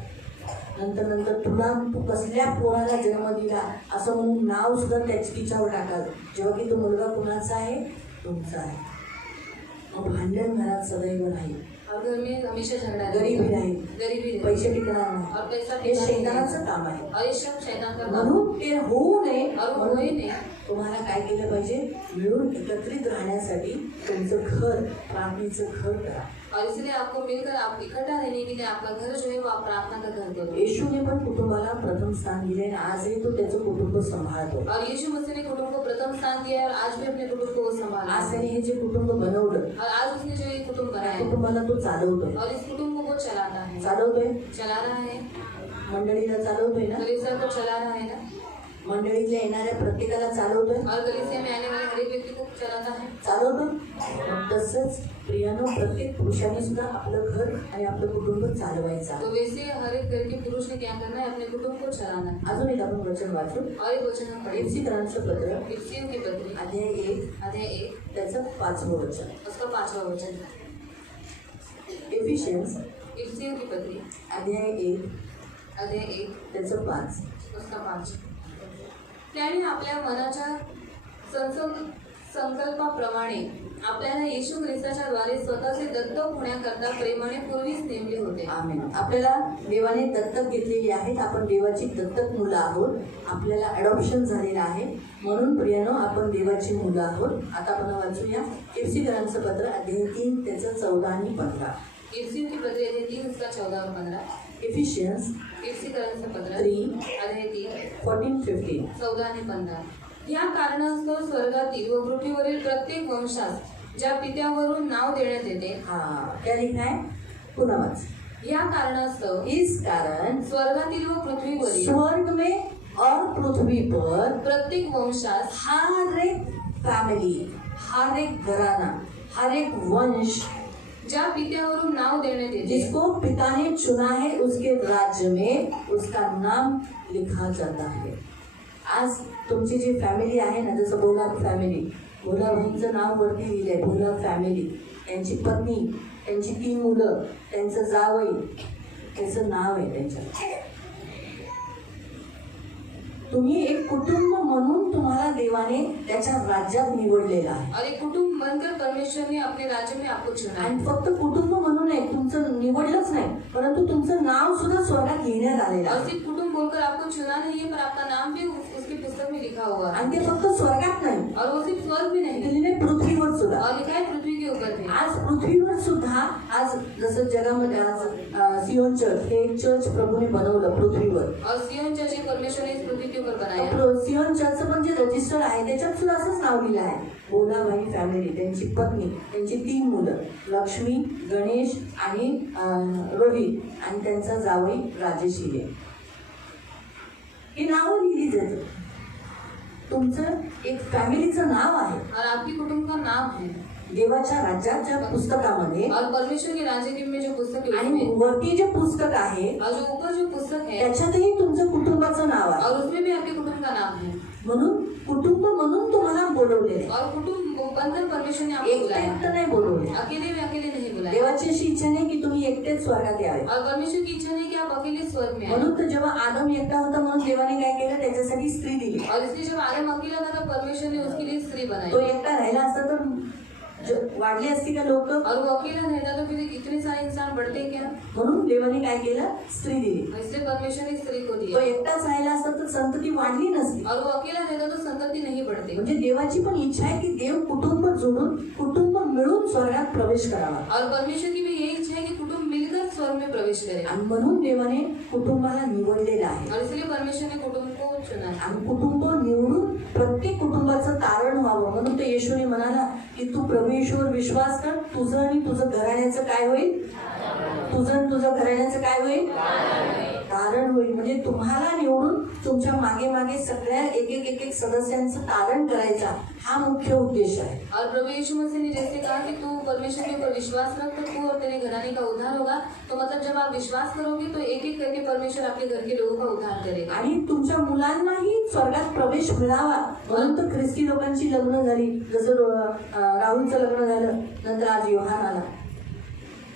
नंतर तू कसल्या पोराला जन्म दिला असं म्हणून नाव सुद्धा तिच्यावर टाकाल, जेव्हा की तो मुलगा कुणाचा आहे, तुमचा आहे. मग भांडण घरात सदैव राहील, और घर में हमेशा झगड़ा गरीबी राहील, गरीबी रहेगी. पैसे टिकणार और नाही. पैसा हे टिकणार शैतानाचं नहीं. काम आहे. और ये सब शैतान का काम. म्हणून ते होऊ नये, और वो म्हणून होई नहीं. तुम्हाला काय केलं पाहिजे, मिळून एकत्रित राहण्यासाठी तुमचं घर प्रार्थनेचं घर करा. और इसलिए आपको मिलकर आप इकट्ठा रहने के लिए आपका घर जो है वो आप प्रार्थना का घर करो. येशूने पण कुटुंबाला प्रथम स्थान दिले आणि आजही तो त्याचं कुटुंब सांभाळतो. और यीशु मसीह ने कुटुंब को प्रथम स्थान दिया है और आज भी अपने कुटुंब को वो संभाला आज है. त्याने हे जे कुटुंब बनवलं, और आज उसने जो ये कुटुंब बनाया त्या है कुटुंबाला तो चालवतोय. और इस कुटुंब को वो चलाता है. चला रहा है. मंडळीला चालवतोय ना, कलीसिया को चला रहा है ना. मंडळीतल्या येणाऱ्या प्रत्येकाला चालवतोय, और कलीसिया में आने वाले हर एक व्यक्ति को चलाता है. चालवतो. तसंच प्रियानो प्रत्येक पुरुषाने सुद्धा आपलं घर आणि आपलं कुटुंब चालवायचं आहे. तो वैसे हर एक घर के पुरुष ने क्या करना है, अपने कुटुंब को चलाना है. अजून एक आपण वचन वाचू, और एक वचन हम पढ़े. एफेसीकरांचं पत्र इफिसियों की पत्री अध्याय 1 अध्याय 1 त्याचं 5वं वचन. उसका 5वां वचन. एफिशियन्स इफ्सियों की पत्री अध्याय 1 अध्याय 1 त्याचं 5. उसका 5. त्याने आपल्या मनाच्या संकल्पाप्रमाणे आपल्याला येशू ख्रिस्ताच्या द्वारे स्वतःचे दत्तक होण्याकरता प्रेमाने पूर्वीच नेमले होते. आमेन. आपल्याला देवाने दत्तक घेतलेली आहेत. आपण देवाची दत्तक मुलं आहोत. आपल्याला अडॉप्शन झालेलं आहे. म्हणून प्रियानो आपण देवाची मुलं आहोत. आता आपण वाचूया इफ्सिकरांचं पत्र अध्याय 3 त्याचं 14 आणि 15. इफ्सियों की पत्री अध्याय 3 उसका 14 और 15. इफिशियन्स इफ्सिकरांचं पत्र 3 अध्याय 3 14-15. 14 आणि 15. या कारणास्तव स्वर्गातील व पृथ्वीवरील प्रत्येक वंशास ज्या पित्यावरून नाव देण्यात येते. क्या लिखा है? पुन्हा वाच. या कारणास्तव इस कारण स्वर्गातील व पृथ्वीवरील स्वर्ग में और पृथ्वी पर प्रत्येक वंशास हर एक फैमिली, हर एक घराना, हर एक वंश ज्या पित्यावरून नाव देण्यात येते, जिसको पिता ने चुना है उसके राज्य में उसका नाम लिखा जाता है. आज तुमची जी फॅमिली आहे ना, जसं भोला फॅमिली, भोला भाईंचं नाव वरती लिहिलंय भोला फॅमिली. त्यांची पत्नी, त्यांची 3 मुलं, त्यांचं जावई, त्याचं नाव आहे त्यांच्या. तुम्ही एक कुटुंब म्हणून तुम्हाला देवाने त्याच्या राज्यात निवडलेलं आहे. और एक कुटुंब बनकर परमेश्वर ने अपने राज्य में आपको चुना है. आणि फक्त कुटुंब म्हणून नाही, तुमचं निवडलंच नाही, परंतु तुमचं नाव सुद्धा स्वर्गात लिहिण्यात आलेलं और आहे. सिर्फ कुटुंब बोलकर आपको चुना नहीं है, पर आपका नाम भी उसकी पुस्तक में लिखा हुआ है. आणि ते फक्त स्वर्गात नाही, और वो सिर्फ स्वर्ग भी नहीं, दिलेले पृथ्वीवर सुद्धा. और लिखा है पृथ्वी के ऊपर भी. आज पृथ्वीवर सुद्धा, आज जसं जगामध्ये आज सियोन चर्च हे एक चर्च प्रभूने बनवलं पृथ्वीवर. और सियोन चर्च एक परमेश्वर ने इस पृथ्वी के ऊपर बनाया. सियोन चर्चचं पण जे रजिस्टर आहे त्याच्यात सुद्धा असंच नाव लिहिलं आहे. भोलाबाई फॅमिली, त्यांची पत्नी, त्यांची 3 मुलं, लक्ष्मी, गणेश आणि रोहित, आणि त्यांचा जावई राजेश हिरे. ही नावं लिहिली जातात. तुमचं एक फॅमिलीचं नाव आहे. और आपकी कुटुंब का नाम है. देवाच्या राज्याच्या पुस्तकामध्ये और परमेश्वर के राज्य के में जो पुस्तक है आणि उसमें, वरती जे पुस्तक आहे और जो ऊपर जो पुस्तक है, त्याच्यातही तुमचं कुटुंबाचं नाव आहे. और उसमें भी आपके कुटुंब का नाम है. म्हणून कुटुंब म्हणून तुम्हाला बोलवलेले, और कुटुंब बनकर परमेश्वर ने आपको एकटं बुलाया. एकटं नाही बोलवले. अकेले में अकेले नहीं बुलाया. देवाची अशी इच्छा नाही की तुम्ही एकटेच स्वर्गात यावे. और परमेश्वर की इच्छा नहीं कि आप अकेले स्वर्ग में आए. म्हणून तर जेव्हा आदम एकटा होता म्हणून देवाने काय केलं, त्याच्यासाठी स्त्री दिली. और इसलिए जब आदम अकेला था तो परमेश्वर ने उसके लिए स्त्री बनाई. तो एकटा राहिला असता तर वाढली असती का लोक. और वो अकेला रहता तो फिर इतने सारे इंसान बढ़ते क्या. म्हणून देवाने काय केलं, स्त्री दिली. इसलिए परमेश्वर ने स्त्री को तो दिया. एकटाच राहिला असता तर संतती वाढली नसती. और वो अकेला रहता तो संतति नहीं बढ़ती. म्हणजे देवाची पण इच्छा आहे की देव कुटुंब जोडून, कुटुंब मिळून स्वर्गात प्रवेश करावा. और परमेश्वर की भी यही इच्छा है कि कुटुंब मिलकर स्वर्ग में प्रवेश करे. आणि म्हणून देवाने कुटुंबाला निवडलेलं आहे. और इसलिए परमेश्वर ने कुटुंब को चुना है. आणि कुटुंब निवडून प्रत्येक कुटुंबाचं तारण व्हावं म्हणून तो येशूने म्हणाला की तू प्रभू येशूवर विश्वास कर, तुझं आणि तुझं घराण्याचं काय होईल, तुझं आणि तुझं घराण्याचं काय होईल, तारण होईल. म्हणजे तुम्हाला निवडून तुमच्या मागे मागे सगळ्या एक सदस्यांचं तारण करायचा हा मुख्य उद्देश आहे. और प्रभु यीशु मसीह ने जैसे कहा कि तू परमेश्वर के ऊपर विश्वास रख तो तू और तेरे घराने का उद्धार होगा. तो मतलब जब आप विश्वास करोगे तो एक एक करके परमेश्वर आपके घर के लोगों का उद्धार करेगा. आणि तुमच्या मुलांनाही स्वर्गात प्रवेश मिळावा म्हणून तर ख्रिस्ती लोकांची लग्न झाली. जसं राहुलचं लग्न झालं, नंतर आज योहान आला,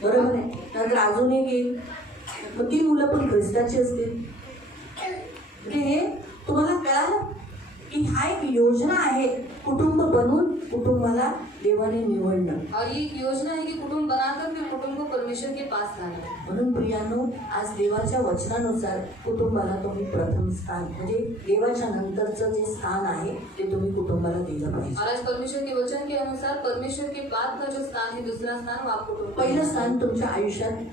बरोबर आहे, नंतर अजून एक येईल, मग ती मुलं पण ख्रिस्ताची असतील. म्हणजे हे तुम्हाला कळालं की हा एक योजना आहे कुटुंब बनून कुटुंबाला देवाने निवडणं. और ये एक योजना है कि कुटुंब बनाकर फिर कुटुंब को परमेश्वर के पास लाना. म्हणून प्रियानो, आज देवाच्या वचनानुसार कुटुंबाला तुम्ही प्रथम स्थान, म्हणजे देवाच्या नंतरचं जे स्थान आहे ते तुम्ही कुटुंबाला दिलं पाहिजे. और आज परमेश्वर के वचन के अनुसार परमेश्वर के बाद का जो स्थान है, दूसरा स्थान वो आप कुटुंब. पहिलं स्थान तुमच्या आयुष्यात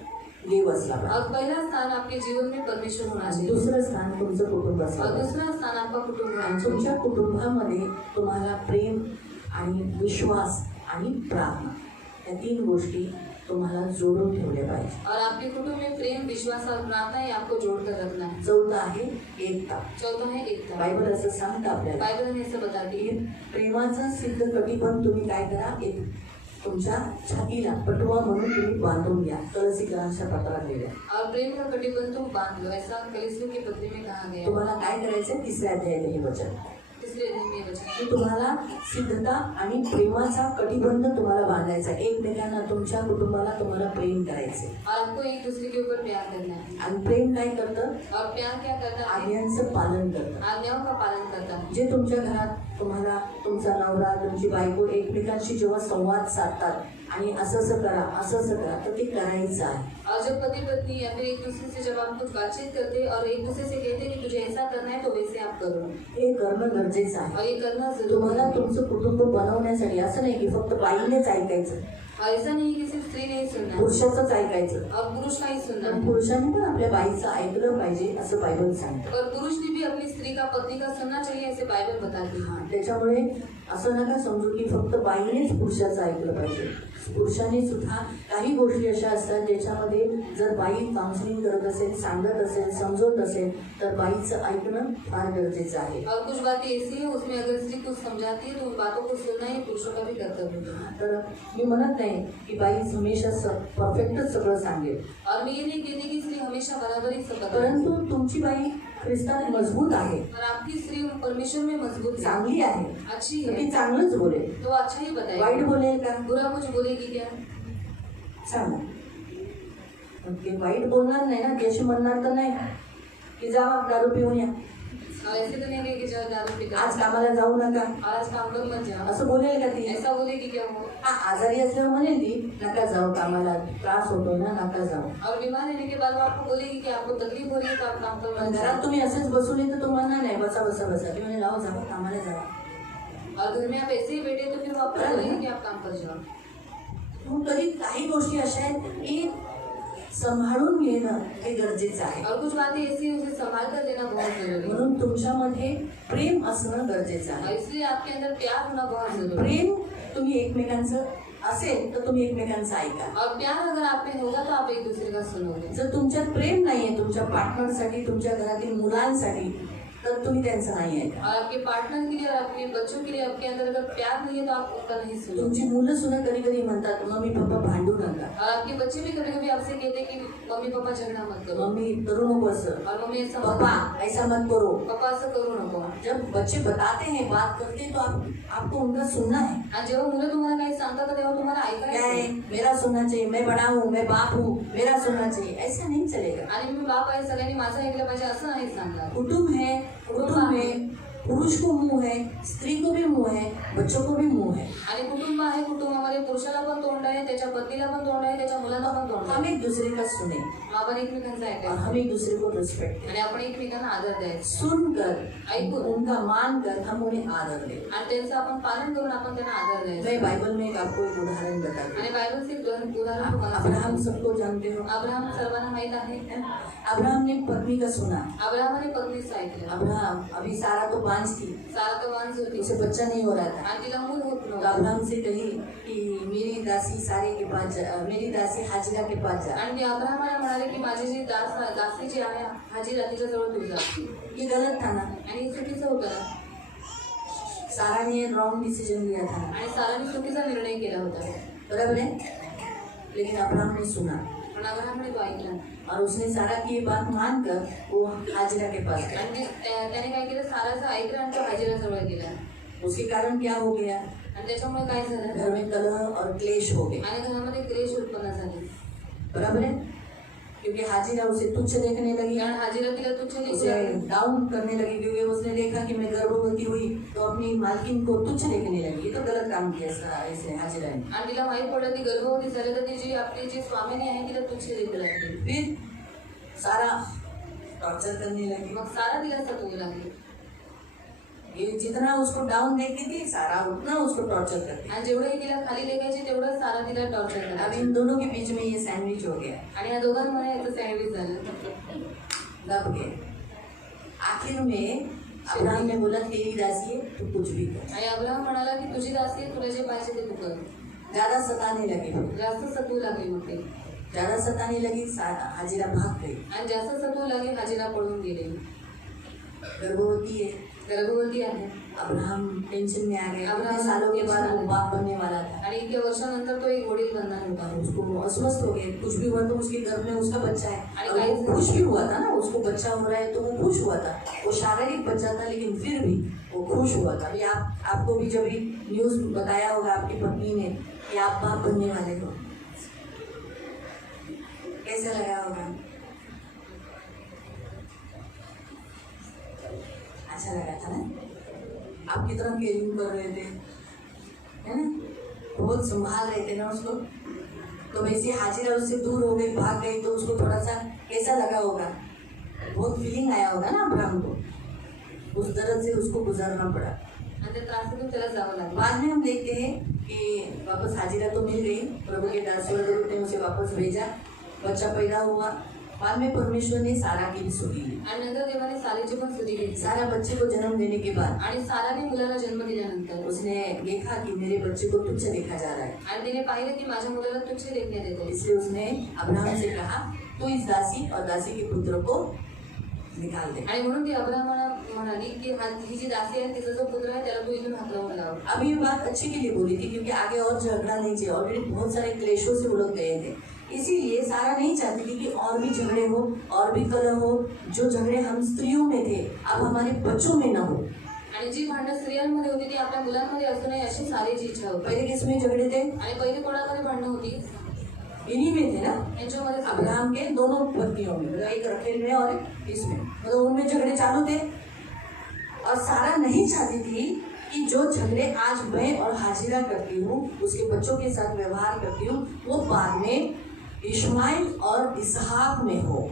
देव असला पाहिजे. और पहला स्थान आपके जीवन में परमेश्वर होना चाहिए. दुसरं स्थान तुमचं कुटुंब असलं और पाहिजे. दूसरा स्थान आपका कुटुंब होना आणि चाहिए. तुमच्या कुटुंबामध्ये तुम्हाला प्रेम आणि विश्वास आणि प्रार्थना या 3 गोष्टी तुम्हाला जोडून ठेवल्या पाहिजे. और आपके कुटुंब में प्रेम, विश्वास और प्रार्थना ये आपको जोड़कर रखना है. चौथा आहे एकता. चौथा है एकता. बायबल असं सांगतं आपल्याला बाइबल ने ऐसा बताती की है. प्रेमाचं सिद्ध कटीबंध तुम्ही काय करा, एक तुमच्या छातीला पटवा म्हणून तुम्ही बांधून घ्या. कलसीकरांच्या पत्रात दिल्या. और प्रेम का कटिबंध तुम बांध लो, ऐसा कलीसियों की पत्री में कहा गया. तुम्हाला काय करायचंय, 3ऱ्या अध्यायात हे वचन. दूसरे अध्याय में ये वचन की तुम्हाला सिद्धता आणि प्रेमाचा कटिबंध तुम्हाला बांधायचा, एकमेकांना तुमच्या कुटुंबाला तुम्हाला प्रेम करायचे. और आपको एक दूसरे के ऊपर प्यार करना है. आणि प्रेम काय करतं, और प्यार क्या करता है? आज्ञांचं पालन करतं. आज्ञाओं का पालन करता है. जे तुमच्या घरात तुम्हाला तुमचा नवरा तुमची बायको एकमेकांशी जेव्हा संवाद साधतात आणि असं करा तर ते करायचं आहे. और जब पति पत्नी या फिर एक दूसरे से जब आप कुछ बातचीत करते और एक दूसरे से कहते कि तुझे ऐसा करना है तो वैसे आप करो. हे करणं गरजेचं आहे. और ये करना जरूरी तुम्हाला है. तुमचं कुटुंब बनवण्यासाठी असं नाही की फक्त बाईनेच ऐकायचं, और ऐसा नहीं कि सिर्फ स्त्री नहीं सुनना है पुरुषाचंच ऐकायचं. और पुरुष का ही सुनना पण है. पुरुषांनी पण आपल्या बाईचं ऐकलं पाहिजे असं बायबल सांगतं. और पुरुष ने भी अपनी स्त्री का पत्नी का सुनना चाहिए ऐसे बाइबल बताती है. त्याच्यामुळे असं नका समजू की फक्त बाईनेच पुरुषाचं ऐकलं पाहिजे. पुरुषांनी सुद्धा काही गोष्टी अशा असतात ज्याच्यामध्ये जर बाई काउन्सिलिंग करत असेल, सांगत असेल, समजवत असेल तर बाईचं ऐकणं फार गरजेचं आहे. और कुछ बातें ऐसी है उसमें अगर स्त्री कुछ समझाती है तो उन बातों को सुनना ही पुरुषों का भी कर्तव्य है. तर मी म्हणत नाही की बाई हमेशा परफेक्टच सगळं सांगेल, और मैं ये नहीं कहती कि स्त्री हमेशा बराबर ही सब बताए. परंतु तुमची बाई ख्रिस्तात मजबूत आहे, और आपकी स्त्री परमेश्वर में मजबूत है, चांगली आहे, अच्छी तर है, ती चांगलंच बोलेल. तो अच्छा ही वाईट बताएगी. बोलेल का? बुरा कुछ बोलेगी क्या? सांगा. पण ते वाईट बोलणार नाही ना, ती अशी म्हणणार तर नाही की जावा दारू पिऊन या, और ऐसे तो नहीं कहेगी जाओ दारू पी आज कामाला जाऊ नका, और आज काम कर मत जाओ. असं बोलेल का ती? ऐसा बोलेगी क्या वो? हा, आजारी असल्यावर म्हणेल ती नका जाऊ कामाला, त्रास होतो ना, नका जाऊ. और बीमार रहने के बाद वो आपको बोलेगी कि आपको तकलीफ हो रही है तो आप काम कर पण मत घरात जाओ. तुम्ही असेच बसून येतं तो म्हणणार नाही बसा बसा बसा, ती म्हणे जाऊ जाऊ कामाला जावा. और घर में आप ऐसे ही बैठे तो फिर वो आपको बोलेगी कि आप काम कर जाओ. मग कधी काही गोष्टी अशा आहेत की सांभाळून घेणं हे गरजेचं आहे. और कुछ बातें ऐसी है उसे संभाल कर लेना बहुत जरूरी है. म्हणून तुमच्यामध्ये प्रेम असणं गरजेचं और आहे. इसलिए आपके अंदर प्यार होना बहुत जरूरी है. प्रेम तुम्ही एकमेकांचं असेल तर तुम्ही एकमेकांचं ऐका. और प्यार अगर आप में होगा तो आप एक दूसरे का सुनोगे. जर तुमच्यात प्रेम नाहीये तुमच्या पार्टनरसाठी, तुमच्या घरातील मुलांसाठी, तर तुम्ही त्यांचं नाही ऐका. और आपके पार्टनर के लिए और आपके बच्चों के लिए आपके अंदर अगर प्यार नहीं है तो आप उनका नहीं सुनोगे. तुमची मुलं सुद्धा कधी कधी म्हणतात मम्मी पप्पा भांडू नका, और आपके बच्चे भी कभी कभी आपसे कहते हैं कि मम्मी पापा झगड़ा मत करो. मम्मी करू नको असं, और मम्मी ऐसा मत पापा करो. ऐसा मत करो. पापा ऐसा करू नको. जब बच्चे बताते हैं, बात करते हैं, तो आपको उनका सुनना है. आणि जेव्हा मुलं तुम्हाला काही सांगतात तेव्हा तुम्हाला क्या ऐकायचं है, मेरा सुनना चाहिए, मैं बड़ा हूँ, मैं बाप हूँ, मेरा सुनना चाहिए, ऐसा नहीं चलेगा. आणि मी बाप आहे सगळ्यांनी माझं ऐकलं पाहिजे असं नाही सांगणार. कुटुंब में पुरुष को मुंह है, स्त्री को भी मुंह है, बच्चों को भी मुंह है. आणि कुटुंब आहे, कुटुंबामध्ये पुरुषाला पण तोंड आहे, त्याच्या पत्नीला पण तोंड आहे, त्याच्या मुलांना पण तोंड हम आहे. एक दूसरे का सुने आपण एकमेकांचं और ऐकायचं हम एक दूसरे को रिस्पेक्ट आणि आपण एकमेकांना आदर द्यायचा सुनकर ऐकून उनका मान कर हम उन्हें आदर दें. आणि त्यांचं आपण पालन करून आपण त्यांना आदर द्यायचा. मैं बाइबल में एक आपको एक उदाहरण बताती आणि बायबल से एक उदाहरण हूँ. तुम्हाला अब्राहम सांगतो. सबको जानते हो. अब्राहम सर्वांना माहित आहे. अब्राहम ने पत्नी का सुना. अब्राहमाने पत्नीचं ऐकलं. अब्राहम अभी सारा तो बांझ थी, सारा तर माणूस होती उसे बच्चा नहीं हो रहा था. आणि तिला मूल होत तो नव्हतं. अब्राहम से कही कि मेरी दासी सारे के पास मेरी दासी हाजिरा के पास जा. आणि ते अब्राहमाला म्हणाले की माझी जी दासी जी आहे हाजीरा तिच्याजवळ तू जा. ये गलत था ना. आणि हे चुकीचं होतं सारा ने रॉन्ग डिसीजन लिया था, आणि साराने चुकीचा निर्णय केला होता. बराबर है. लेकिन अब्राहम ने सुना पण अब्राहमने तो ऐकला और उसने सारा की ये बात मानकर वो हाजिरा के पास गया. आणि त्याने काय केलं साराचं ऐकलं आणि तो हाजीराजवळ गेला. उसके कारण क्या हो गया, आणि त्याच्यामुळे काय झालं घर में कलह और क्लेश हो गए. आणि घरामध्ये क्लेश उत्पन्न झाले. बराबर है. क्योंकि हाजिरा उसे तुच्छ देखने लगी, कारण हाजीरा तिला तुच्छ दिसू उसे लागली. डाउन करने लगी, क्योंकि उसने देखा कि मैं गर्भवती हुई तो अपनी मालकिन को तुच्छ देखने लगी. ये तो गलत काम किया ऐसे हाजिरा ने. आणि तिला माहित पडलं ती गर्भवती झाली तर ती जी आपली जी स्वामिनी आहे तिला तुच्छ देखू लागली. फिर सारा टॉर्चर करने लगी. मग सारा तिला सतवू लागली. ये जितना उसको डाउन देखती थी सारा उतना उसको टॉर्चर करती. आणि जेवढंही तिला खाली लेखायची तेवढं सारा तिला टॉर्चर अब करायची. इन दोनों के बीच में ये सैंडविच हो गया, आणि या दोघांमध्ये याचं सँडविच झालं. दब गए. आखिर में अब्राहम ने बोला तेरी दासी है तू कुछ भी कर. आणि अब्राहम म्हणाला की तुझी दासी आहे, तुला जे पाहिजे ते तू कर. ज्यादा सताने लगे, जास्त सतवू लागली मग ते. ज्यादा सताने लगी हाजिरा भाग गई. आणि जास्त सतवू लागली हाजीरा पळून गेली. गर्भवती है, गर्भवती आहे अब्राहम टेंशन में आ गए। अब्राहम कितने सालों के बाद टेंशन वो में। बाप बनने वाला था आणि इतक्या वर्षानंतर तो एक वडील बनणार होता और उसको अस्वस्थ हो गए। कुछ भी हुआ तो उसके गर्भ में उसका बच्चा है अरे और वो गाइस- खुश भी हुआ था ना, उसको बच्चा हो रहा है तो वो खुश हुआ था। वो शारीरिक बच्चा था लेकिन फिर भी वो खुश हुआ था। अभी आपको भी जब भी न्यूज़ बताया होगा आपकी पत्नी ने कि आप बाप बनने वाले हो, कैसा लगा होगा? अच्छा लगा था ना? आप कितना केयरिंग कर रहे थे, है ना? बहुत संभाल रहे थे ना उसको। तो वैसे हाजिरा उससे दूर हो गई, भाग गई, तो उसको थोड़ा सा कैसा लगा होगा? बहुत फीलिंग आया होगा ना अब्राहम को। उस दर्द से उसको गुजरना पड़ा। आणि त्या त्रासातून त्याला जावं लागलं। बाद में हम देखते हैं कि वापस हाजिरा तो मिल गई, प्रभु के दास स्वर्गदूत ने उसे वापस भेजा, बच्चा पैदा हुआ। बाद में परमेश्वर ने सारा की भी सुनी ली। आणि नंतर देवाने सारेची पण स्तुती केली। सारा बच्चे को जन्म देने के बाद आणि साराने मुलाला जन्म दिल्यानंतर उसने देखा कि मेरे बच्चे को तुच्छ देखा जा रहा है, आणि तिने पाहिलं की माझ्या मुलाला तुच्छ देखण्यात येते। इसलिए उसने अब्राहम से कहा तू इस दासी और दासी के पुत्र को निकाल दे। आणि म्हणून ती अब्राहमाला म्हणाली की ही जी दासी आहे तिचा जो पुत्र आहे त्याला तू इथून हाकलवून लाव। अभी ये बात अच्छे के लिए बोली थी क्योंकि आगे और झगड़ा नहीं चाहिए। ऑलरेडी बहुत सारे क्लेशों से वो लोग गए थे, इसीलिए सारा नहीं चाहती थी कि और भी झगड़े हो, और भी कलह हो। जो झगड़े हम स्त्रियों में थे अब हमारे बच्चों में न हो। आणि जी भांडणं स्त्रियांमध्ये होती ती आपल्या मुलांमध्ये असू नये अशी सारीची इच्छा होती। पहले किसमें झगड़े थे? आणि पहिले कोणामध्ये भांडणं होती? इन्हीं में थे ना, यांच्यामध्ये अब्राहम के दोनों पत्नियों में, मतलब एक रखेल में और एक इसमें, मतलब उनमें झगड़े चालू थे। और सारा नहीं चाहती थी कि जो झगड़े आज मैं और हाजिरा करती हूँ, उसके बच्चों के साथ व्यवहार करती हूँ, वो बाद में इश्माइल और इसहाक में हो।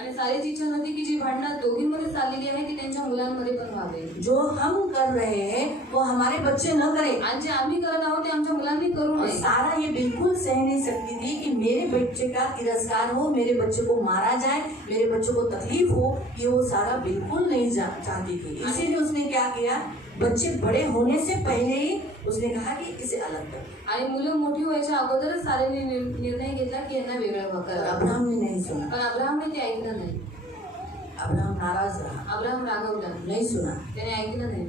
आणि सारीची इच्छा होती की जी भांडणं दोघींमध्ये चाललेली आहे ती त्यांच्या मुलांमध्ये पण व्हावे। जो हम कर रहे हैं वो हमारे बच्चे न करें। आणि जे आम्ही करत आहोत ते आमच्या मुलांनी करू और नये। सारा ये बिल्कुल सह नहीं सकती थी कि मेरे बच्चे का तिरस्कार हो, मेरे बच्चे को मारा जाए, मेरे बच्चे को तकलीफ हो, ये वो सारा बिल्कुल नहीं चाहती थी। इसीलिए उसने क्या किया, बच्चे बड़े होने से पहले ही उसने कहा कि इसे अलग कर। आणि मुलं मोठी व्हायच्या अगोदरच सारेने निर्णय घेतला की यांना वेगळं और करा। अब्राहम ने नहीं सुना। पण अब्राहमने ते ऐकलं नाही। अब्राहम नाराज रहा, अब्राहम रागवला, नहीं सुना। त्याने ऐकलं नाही।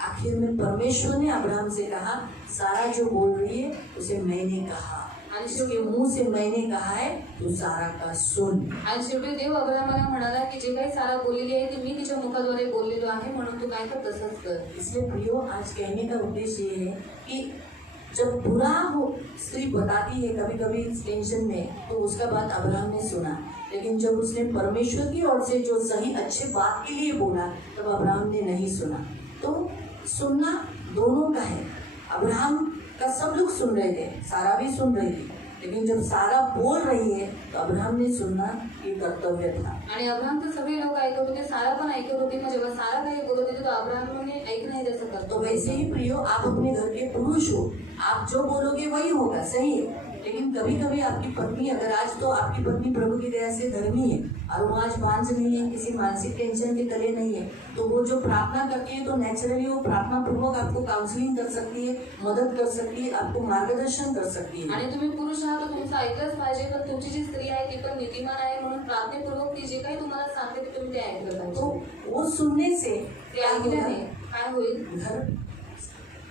आखिर में परमेश्वर ने अब्राहम से कहा, सारा जो बोल रही है उसे मैंने कहा, आणि इसके मुंह से मैंने कहा है, तू सारा का सुन। आणि शेवटी देव अब्राहमाला म्हणाला की जे काही सारा बोललेली आहे ती मी तिच्या मुखाद्वारे बोललेलो आहे, म्हणून तू काय कर तसंच कर। इसलिए प्रियो, आज कहने का उद्देश्य ये है कि जब बुरा हो स्त्री बताती है कभी कभी टेंशन में, तो उसका बात अब्राहम ने सुना, लेकिन जब उसने परमेश्वर की ओर से जो सही अच्छे बात के लिए बोला तब अब्राहम ने नहीं सुना। तो सुनना दोनों का है। अब्राहम का सब लोग सुन रहे थे, सारा भी सुन रही थी, लेकिन जब सारा बोल रही है तो अब्राहम ने सुनना ये कर्तव्य था। आणि अब्राहम तर सगळे लोक ऐकत होते, सारा पण ऐकत होती। मग जेव्हा सारा काही बोलत होती तो अब्राहमने ऐकणं हे त्याचं तो कर्तव्य वैसे ही प्रियो, आप अपने घर के पुरुष हो, आप जो बोलोगे वही होगा, सही है। लेकिन कभी कभी आपकी पत्नी, अगर आज तो आपकी पत्नी प्रभु की दया से धर्मी है और वो आज बांझ नहीं है, किसी मानसिक टेंशन के तले नहीं है, तो वो जो प्रार्थना करती है तो नेचुरली वो प्रार्थना पूर्वक आपको काउंसलिंग कर सकती है, मदद कर सकती है, आपको मार्गदर्शन कर सकती है। आणि तुम्ही पुरुष आहात तर तुमचं ऐकलंच पाहिजे, पण तुमची जी स्त्री आहे ती पण नीतिमान आहे, म्हणून प्रार्थनेपूर्वक ती जे काही तुम्हाला सांगते ते तुम्ही ते ऐकलं तो पाहिजे। वो सुनने से ते क्या होगा? ऐकल्याने काय होईल? घर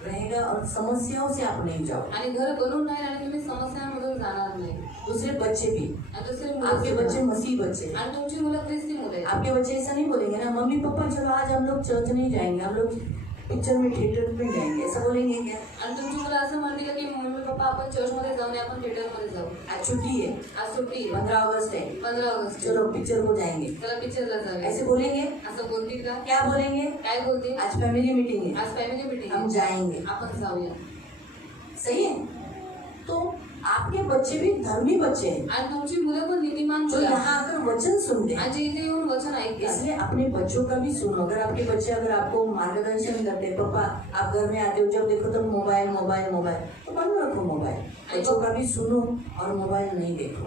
रहेगा और समस्याओं से आप नहीं जाओ। आणि घर बनून राहील आणि तुम्ही समस्यांमधून जाणार नाही। दूसरे बच्चे भी, आणि दुसरे आपके मुलं बच्चे मसीह बच्चे, आणि तुमची मुलं ख्रिस्ती मुलं आहेत। आपके बच्चे ऐसा नहीं बोलेंगे ना, मम्मी पापा चलो आज हम लोग चर्च नहीं जाएंगे, हम लोग पिक्चर में थिएटर में जाएंगे, ऐसा बोलेंगे क्या? आणि तुमची मुलं असं म्हणतील की मम्मी पप्पा आपण चर्चमध्ये जाऊ नये, आपण थिएटरमध्ये जाऊ। आज छुट्टी है, आज सुट्टी आहे, 15 अगस्त है, 15 ऑगस्ट, चलो पिक्चर को जाएंगे, चला पिक्चरला जाऊया, ऐसे बोलेंगे? असं बोलतील का? क्या बोलेंगे? काय बोलतील? आज फैमिली मीटिंग है, आज फॅमिली मीटिंग हम आहे, जाएंगे, आपण जाऊया। सही है। तो आपके बच्चे भी धर्मी बच्चे हैं आणि तुमची मुलं पण नीतिमान जो मुलं आहेत, यहाँ आकर वचन सुनते हैं। आणि जे इथे येऊन वचन ऐकतात। इसलिए अपने बच्चों का भी सुनो। अगर आपके बच्चे अगर आपको मार्गदर्शन करते हैं, पापा आप घर में आते हो जब देखो तो मोबाइल मोबाइल मोबाइल, तो बंद रखो मोबाइल, बच्चों का भी सुनो और मोबाइल नहीं देखो।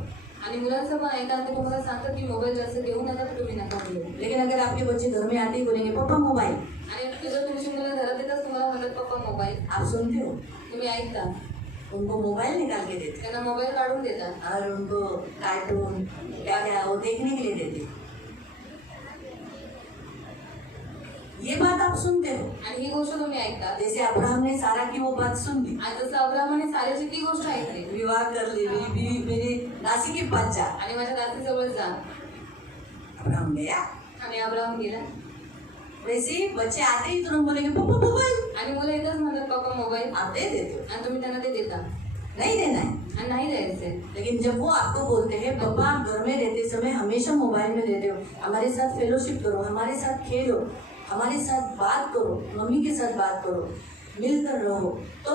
आणि मुलांचं पण ऐकतात, ते तुम्हाला सांगतात की मोबाईल जास्त घेऊ नका, तर तुम्ही नका घेऊ। लेकिन अगर आपके बच्चे घर में आते ही बोलेंगे पापा मोबाइल, आणि जर तुमची मुलं घरात येतात तुम्हाला म्हणतात पप्पा मोबाईल, आप सुनते हो? तुम्ही ऐकता, उनको मोबाइल निकाल के देते त्यांना मोबाईल काढून देतात और उनको कार्टून क्या क्या वो देखने के लिए देते। ये बात आप आप सुनते हो, आणि ही गोष्ट तुम्ही ऐकता. जैसे अब्राहम ने सारा की वो बात सुन ली, आणि जसं अब्राहमाने सारेची ती गोष्ट ऐकली विवाह कर ले, मेरे दासी के पास जा. आणि माझ्या दासीजवळ जा. अब्राहम गया. आणि अब्राहम गेला. वैसे ही बच्चे आते ही तुरंत बोलेंगे पप्पा मोबाइल. आणि मुलं येतच म्हणतात पप्पा मोबाईल. आप दे देते हो, आणि तुम्ही त्यांना ते देता. नहीं देना है. आणि नाही द्यायचे. लेकिन जब वो आपको बोलते हैं पापा आप घर में रहते समय हमेशा मोबाइल में रहते हो, हमारे साथ फेलोशिप करो, हमारे साथ खेलो, हमारे साथ बात करो, मम्मी के साथ बात करो, मिलकर रहो, तो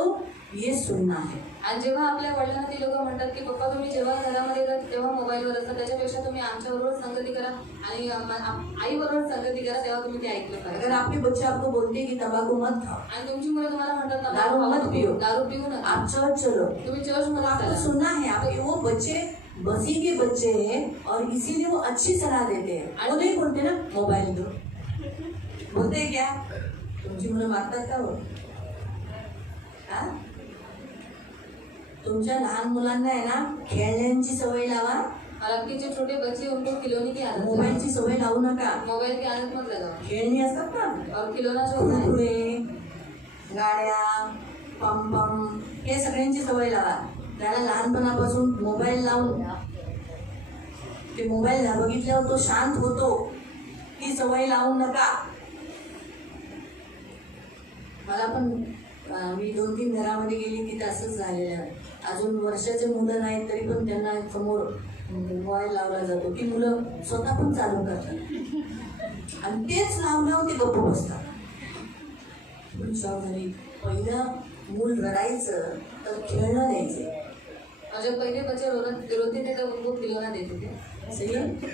ये सुनना है. आणि जेव्हा आपल्या वडिलांना ते लोक म्हणतात की पप्पा तुम्ही जेव्हा घरामध्ये येतात तेव्हा मोबाईलवर असतात, त्याच्यापेक्षा तुम्ही आमच्याबरोबर संगती करा आणि आईबरोबर संगती करा, तेव्हा तुम्ही ते ऐकलं अगर पाहिजे. आपके बच्चे आपको बोलते हैं कि तंबाकू मत खाओ, आणि तुमची मुलं तुम्हाला म्हणतात ना दारू मत पियो, दारू पिऊ नका, आप चर्च चलो, तुम्ही चर्च तो मध्ये आपको चला. सुनना है. आपके वो बच्चे बसी के बच्चे हैं और इसीलिए वो अच्छी सलाह देते हैं. वो नहीं बोलते ना मोबाइल दो, बोलते हैं क्या तुमची मुलं मागतात का हो? हा? तुमच्या लहान मुलांना आहे ना खेळण्यांची सवय लावा, और आपके जो छोटे बच्चे हैं, उनको खिलौने की आदत लगाओ. मोबाईलची सवय लावू नका. मोबाइल की आदत मत लगाओ. खेळणी असतात ना, और खिलौना जो होता है कुरकुरे, गाड्या, पम हे सगळ्यांची सवय लावा. त्याला लहानपणापासून मोबाईल लावून ते मोबाईल बघितल्यावर तो शांत होतो, ती सवय लावू नका. मला पण मी 2-3 घरामध्ये गेली की असंच झालेलं आहे. अजून वर्षाचे मुलं नाहीत तरी पण त्यांना समोर मोबाईल लावला जातो की मुलं स्वतः पण चालू करतात आणि तेच लावल्यावर ते गप्प बसतात. झाली पहिलं मूल रडायचं तर खेळणं द्यायचे. और जब पहले बच्चे रोते थे तब उनको खिलौना देते थे. सही आहे?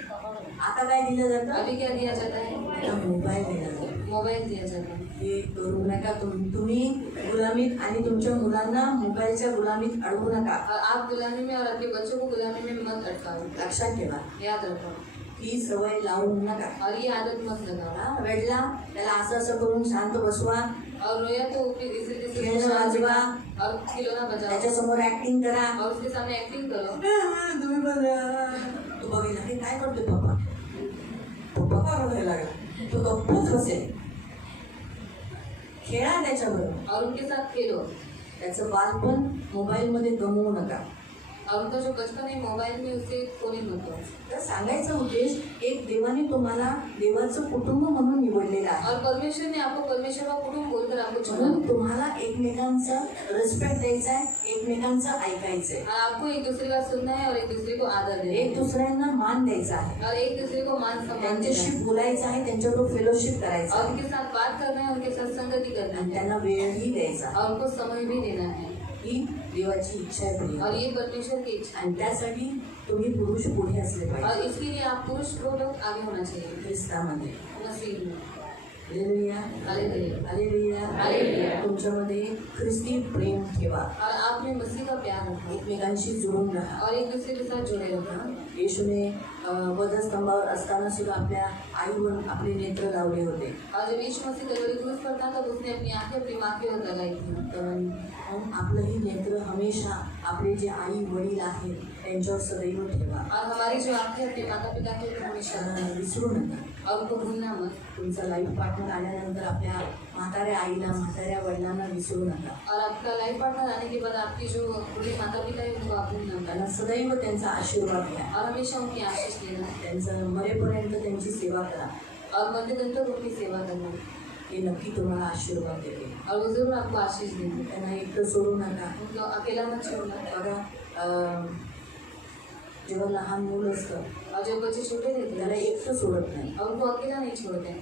आता काय दिलं जातं? अभी क्या दिया जाता है? आता मोबाईल दिला जातो. मोबाईल दिया जाता है. हे करू नका. तुम्ही गुलामीत आणि तुमच्या मुलांना मोबाईलच्या गुलामीत अडवू नका. और आप गुलामी में और आपके बच्चों को गुलामी में मत अटकाओ. लक्षात ठेवा, याद रखो. ही सवय लावू नका. और ये आदत मत लगाओ. हा, रडला त्याला असं करून शांत बसवा, और रोया तो इसे खेळणं वाजवा, और खिलौना बजाओ त्याच्यासमोर ऍक्टिंग करा. और उसके सामने एक्टिंग करो. तुम्ही पण तू बघितला हे काय करतोय पप्पा, पप्पा का रडायला लागला, तो गप्पच बसेल. खेळा त्याच्याबरोबर, और उनके साथ खेलो. त्याचं बालपण मोबाईलमध्ये गमवू नका. और उनका जो बचपन है मोबाइल में उससे खोने मत दो. तर सांगायचा उद्देश, एक देवाने तुम्हाला देवाचं कुटुंब म्हणून निवडलेलं आहे. और परमेश्वर ने आपको परमेश्वर का कुटुंब बोलकर आपको चुना. म्हणून तुम्हाला एकमेकांचा रिस्पेक्ट द्यायचा आहे, एकमेकांचं ऐकायचं आहे, और आपको एक दूसरे का सुनना है और एक दूसरे को आदर देना एक है. दुसऱ्यांना मान द्यायचा आहे, और एक दूसरे को मान सम्मान देना त्यांच्याशी है. बोलायचं आहे, त्यांच्याबरोबर फेलोशिप करायचं और आहे उनके साथ बात करना है, उनके साथ संगति करना आणि है. त्यांना वेळही द्यायचा. और उनको समय भी देना है. ही देवाची इच्छा आहे प्रिय. और ये परमेश्वर की इच्छा आणि त्यासाठी तुम्ही पुरुष पुढे असले है. पाहिजे और इसके लिए आप पुरुष वो लोग आगे होना चाहिए. ख्रिस्तामध्ये. मसीह में. Hallelujah, hallelujah. हालेलुया. हालेलुया. तुमच्यामध्ये ख्रिस्ती प्रेम ठेवा, और आप में मसीह का प्यार रखो. एकमेकांशी जुळून राहा. और एक दूसरे के साथ जुड़े रहो. येशूने वधस्तंभावर असताना सुद्धा आपल्या आईवर आपले नेत्र लावले होते. और जब यीशु मसीह कलवरी क्रूस पर था तब उसने अपनी आंखें अपनी माँ की ओर लगाई थी. तर आपलंही नेत्र हमेशा आपले जे आई वडील आहेत त्यांच्यावर सदैव ठेवा. और हमारी जो आंखें अपने माता पिता के ऊपर हमेशा रखें. विसरू नका. और उनको भूलना मत. तुमचा लाईफ पार्टनर आल्यानंतर आपल्या म्हाताऱ्या आईला म्हाताऱ्या वडिलांना विसरू नका. और आपका लाइफ पार्टनर आने के बाद आपकी जो बूढ़े माता पिता है उनको आप भूलना मत. त्यांना सदैव त्यांचा आशीर्वाद घ्या. और हमेशा उनकी आशीष लेना. त्यांचं मरेपर्यंत त्यांची सेवा करा. और मरते दिन तक उनकी सेवा करना. हे नक्की तुम्हाला आशीर्वाद देते. और वो जरूर आपको आशीष देंगे. त्यांना एकटं सोडू नका. उनको अकेला मत छोड़ना. बघा, जेव्हा लहान मूल असतं और जब बच्चे छोटे रहते त्याला हैं एकटं सोडत नाही. और उनको अकेला नहीं छोड़ते.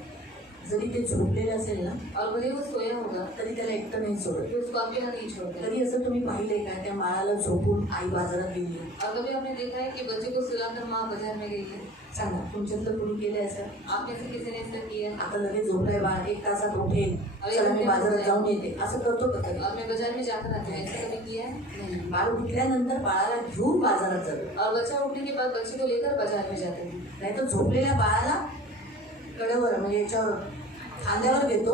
जरी ते झोपलेलं असेल ना और भले वो सोया होगा तरी त्याला एकटं नाही सोडत. फिर उसको अकेला नहीं छोड़ते. कधी असं तुम्ही पाहिलंय का, त्या बाळाला झोपून आई बाजारात गेली? और कभी आपने देखा है कि बच्चे को सुलाकर माँ बाजार में गई है? सांगा, तुमच्यातलं कुणी केलंय असं? आप में से किसी ने ऐसा किया? आता लगेच झोपलाय बाळ, 1 तासात उठेल, चला मी बाजारात जाऊन येते, असं करतो का कधी? और मैं बाजार में जाकर आती हूँ, ऐसा कभी किया है? नहीं. बाळ उठल्यानंतर बाळाला घेऊन बाजारात जातो. और बच्चा उठने के बाद बच्चे को लेकर बाजार में जाते हैं. नाही तर झोपलेल्या बाळाला कडेवर म्हणजे याच्यावर खांद्यावर घेतो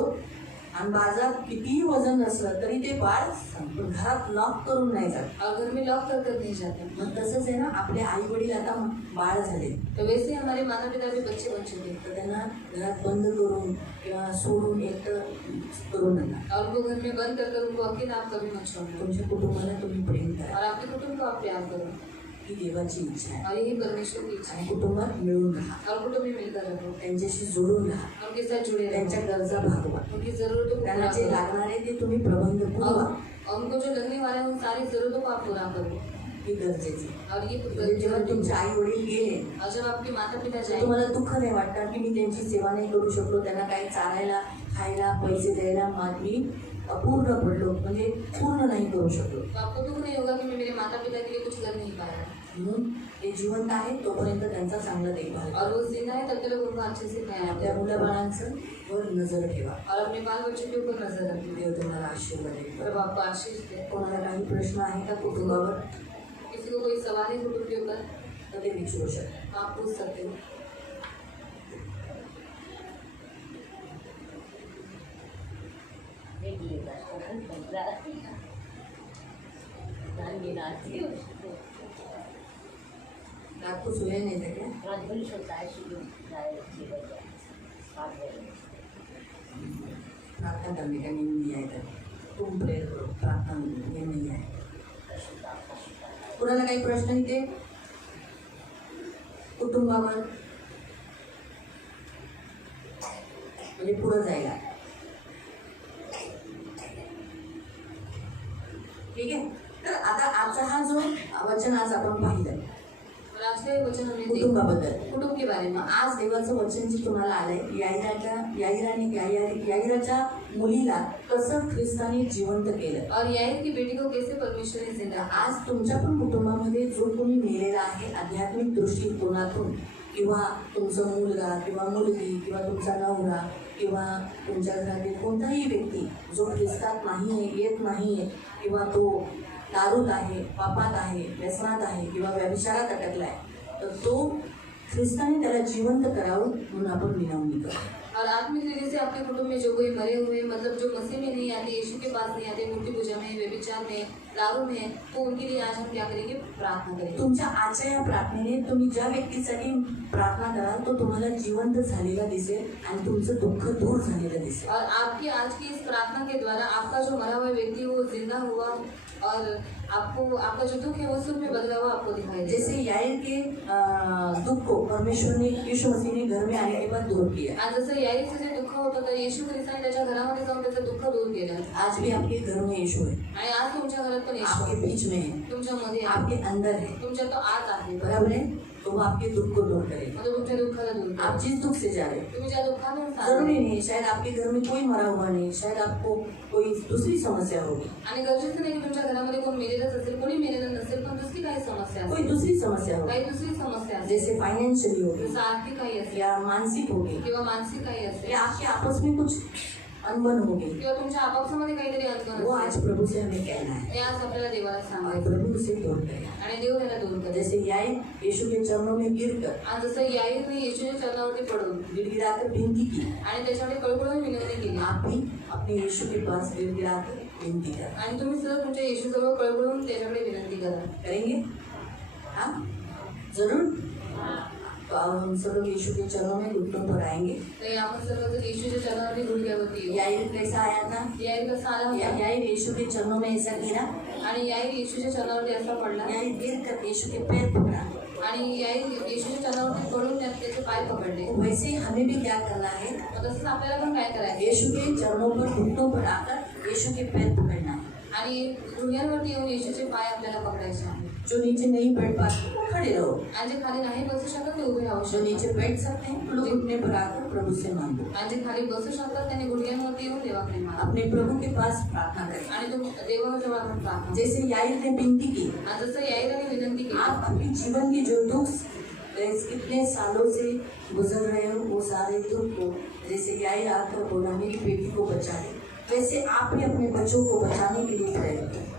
आणि बाजारात कितीही वजन असलं तरी ते बाळ घरात लॉक करून नाही जात. और घर में लॉक कर कर नहीं जाते. मग तसंच आहे ना, आपले आई वडील आता बाळ झाले तो वैसे हमारे माता पिता भी बच्चे बन चुके. तर त्यांना घरात बंद करून किंवा सोडून एकटं करू नका. और उनको घर में बंद कर कर उनको अकेला आप कभी मत छोड़ना. तुमच्या कुटुंबाला तुम्ही प्रेम करा. और आपके कुटुंब को आप प्यार करो. ही देवाची इच्छा आहे. और यही परमेश्वर की इच्छा आणि है. कुटुंबात मिळून राहा, और कुटुंब में मिलकर रहो, त्यांच्याशी जोडून राहा, उनके साथ जुड़े त्यांच्या रहो, गरजा भागवा, उनकी जरूरतों को त्यांना पूरा जे करो. लागणार आहे ते तुम्ही प्रबंध पुरवा. और उनको जो लगने वाला है उन सारी जरूरतों को आप पूरा करो. ही गरजेची. और ये म्हणजे जेव्हा तुमचे आई वडील गेले और जब आपके माता पिता तर जाए तुम्हाला दुःख नाही वाटणार की मी त्यांची सेवा नाही करू शकलो, त्यांना काही चालायला खायला पैसे द्यायला मी अपूर्ण पडलो, म्हणजे पूर्ण नाही करू शकलो. तो आपको दुख नहीं होगा कि मैं मेरे माता पिता के लिए कुछ कर नहीं पाया. म्हणून ते जिवंत आहे तोपर्यंत त्यांचा चांगला देखभाल करा. और वो जिंदा है तब तक उनको अच्छे से ख्याल आपल्या रखो. मुलाबाळांचं वर नजर ठेवा. और अपने बाल बच्चों के ऊपर नजर रखो. देव तुम्हाला आशीर्वाद देईल. प्रभु आपको आशीष दे. कोणाला काही प्रश्न आहे का कुटुंबावर किसी को कोई सवाल है कुटुंब के ऊपर तर ते विचारू शकता. आप पूछ सकते हो. आपको सुने नहीं था क्या? प्रार्थना करने का नियम नहीं आया था. तुम प्रेयर करो, प्रार्थना नियम नहीं आहे. कुणाला काही प्रश्न इथे कुटुंबावर म्हणजे पुढे जायला? ठीक आहे. तर आता आजचा हा जो वचन आज आपण पाहिलं और आज का ये वचन हमने देखा कुटुंबाबद्दल. कुटुंब के बारे में. आज देवाचं वचन जे तुम्हाला आलंय, याईराच्या मुलीला कसं ख्रिस्ताने जिवंत केलं. और याईर की बेटी को कैसे परमेश्वर ने जिंदा किया. आज तुमच्या पण कुटुंबामध्ये जो कोणी मेलेला आहे आध्यात्मिक दृष्टिकोनातून, किंवा तुमचा मुलगा किंवा मुलगी किंवा तुमचा नवरा किंवा तुमच्या घरातील कोणताही व्यक्ती जो ख्रिस्तात नाही आहे, येत नाही आहे, किंवा तो दारूत आहे, पापात आहे, व्यसनात आहे किंवा व्यभिचारात अटकला आहे, तर तो ख्रिस्ताने त्याला जिवंत करावं म्हणून आपण विनवणी करतो. और आत्मिक रीति से अपने कुटुंब में जो कोई मरे हुए, मतलब जो मसीह में नहीं आते, यीशु के पास नहीं आते, मूर्ति पूजा में, व्यभिचार में, दारू में, तो उनके लिए आज हम क्या करेंगे? प्रार्थना करेंगे. तुमच्या आजच्या या प्रार्थनेने तुम्ही ज्या व्यक्तीसाठी प्रार्थना कराल तो तुम्हाला जिवंत झालेला दिसेल आणि तुमचं दुःख दूर झालेलं दिसेल. और आपकी आज की इस प्रार्थना के द्वारा आपका जो मरा हुआ व्यक्ति वो जिंदा हुआ और आपको आपका जो दुख है वो सुख में बदला हुआ आपको दिखाई देगा. जैसे याईर के दुख को परमेश्वर ने यीशु मसीह ने घर में आने के बाद दूर किया. आज जसं याईचं जे दुःख होतं तर येशू ख्रिस्ताने त्याच्या घरामध्ये जाऊन त्याचं दुःख दूर केलं. आज भी आपके घर में यीशु है, आणि आज तुमच्या घरात पण येशू आपके आहे, बीच में है, तुमच्या मध्ये आहे, आपके अंदर है. तुमच्या तो आत आहे. बराबर है. तो वो आपके दुख को दूर करेगा. म्हणजे तुमच्या दुःखाला दूर आप करेल. जिस दुख से जा रहे हो, तुम्ही ज्या दुःखातून जरूरी चालले नहीं है शायद आपके घर में कोई मरा हुआ नहीं, शायद आपको कोई दूसरी समस्या होगी, आणि गरजेचं नाही की तुमच्या घरामध्ये कोण मेलेलंच असेल, कोणी मेलेलं नसेल, पण दुसरी काही समस्या कोई असेल, दूसरी समस्या होगी, काही दुसरी समस्या असेल, जैसे फाइनेंशियली होगी जसं आर्थिक काही असेल या मानसिक होगी किंवा मानसिक काही असेल या आपके आपस में कुछ अनबन होगी. किंवा तुमच्या आपापसामध्ये काहीतरी अडचण वो असेल, आज प्रभु से हमें कहना है ते आज आपल्याला देवाला और सांगायचं प्रभु उसे दूर करेगा. आणि देव त्याला दूर करेल. जैसे याईर यीशु के चरणों में गिरकर आज जसं याईरने येशूच्या चरणावरती पडून गिड़गिड़ाकर विनती की, आणि त्याच्याकडे कळकळून विनवणी केली. आप भी अपने यीशु के पास गिड़गिड़ाकर विनती करें. आणि तुम्ही सुद्धा तुमच्या येशूजवळ कळकळून त्याच्याकडे विनंती करा. करेंगे? हाँ जरूर. तो अब हम सब लोग यीशु के चरणों में घुटनों पर आएंगे. तर आपण सर्वजण येशूच्या चरणावरती गुडघ्यावरती येऊ. याईर कैसा आया था? याईर कसा आला होता याईर यीशु के चरणों में ऐसा गिरा, आणि याईर येशूच्या चरणावरती असा पडला याईर गिरकर यीशु के पैर पकड़ा. आणि याईर येशूच्या चरणावरती पडून त्याचे पाय पकडले. वैसे ही हमें भी क्या करना है? मग तसंच आपल्याला पण काय करायचं यीशु के चरणों पर घुटनों पर आकर यीशु के पैर पकड़ना है. आणि गुडघ्यांवरती येऊन येशूचे पाय आपल्याला पकडायचे आहे. जो नीचे नहीं बैठ पाते वो खड़े रहो, आणि जे खाली नाही बसू शकत ते उभे राहू जो शकतात. नीचे बैठ सकते हैं वो लोग घुटने पर आकर प्रभु से मांगो. आणि जे खाली बसू शकतात त्यांनी गुडघ्यांवरती येऊन देवाकडे मागा. अपने प्रभु के पास प्रार्थना करें. आणि तुम देवाजवळ आपण प्रार्थना. जैसे याईर ने विनती की, आणि जसं याईराने विनंती केली, आप अपने जीवन की जो दुख कितने सालों से गुजर रहे हो वो सारे दुख को, जैसे याईर आकर बोला मेरी बेटी को बचा ले, वैसे आप भी अपने बच्चों को बचाने के लिए प्रयत्न करें.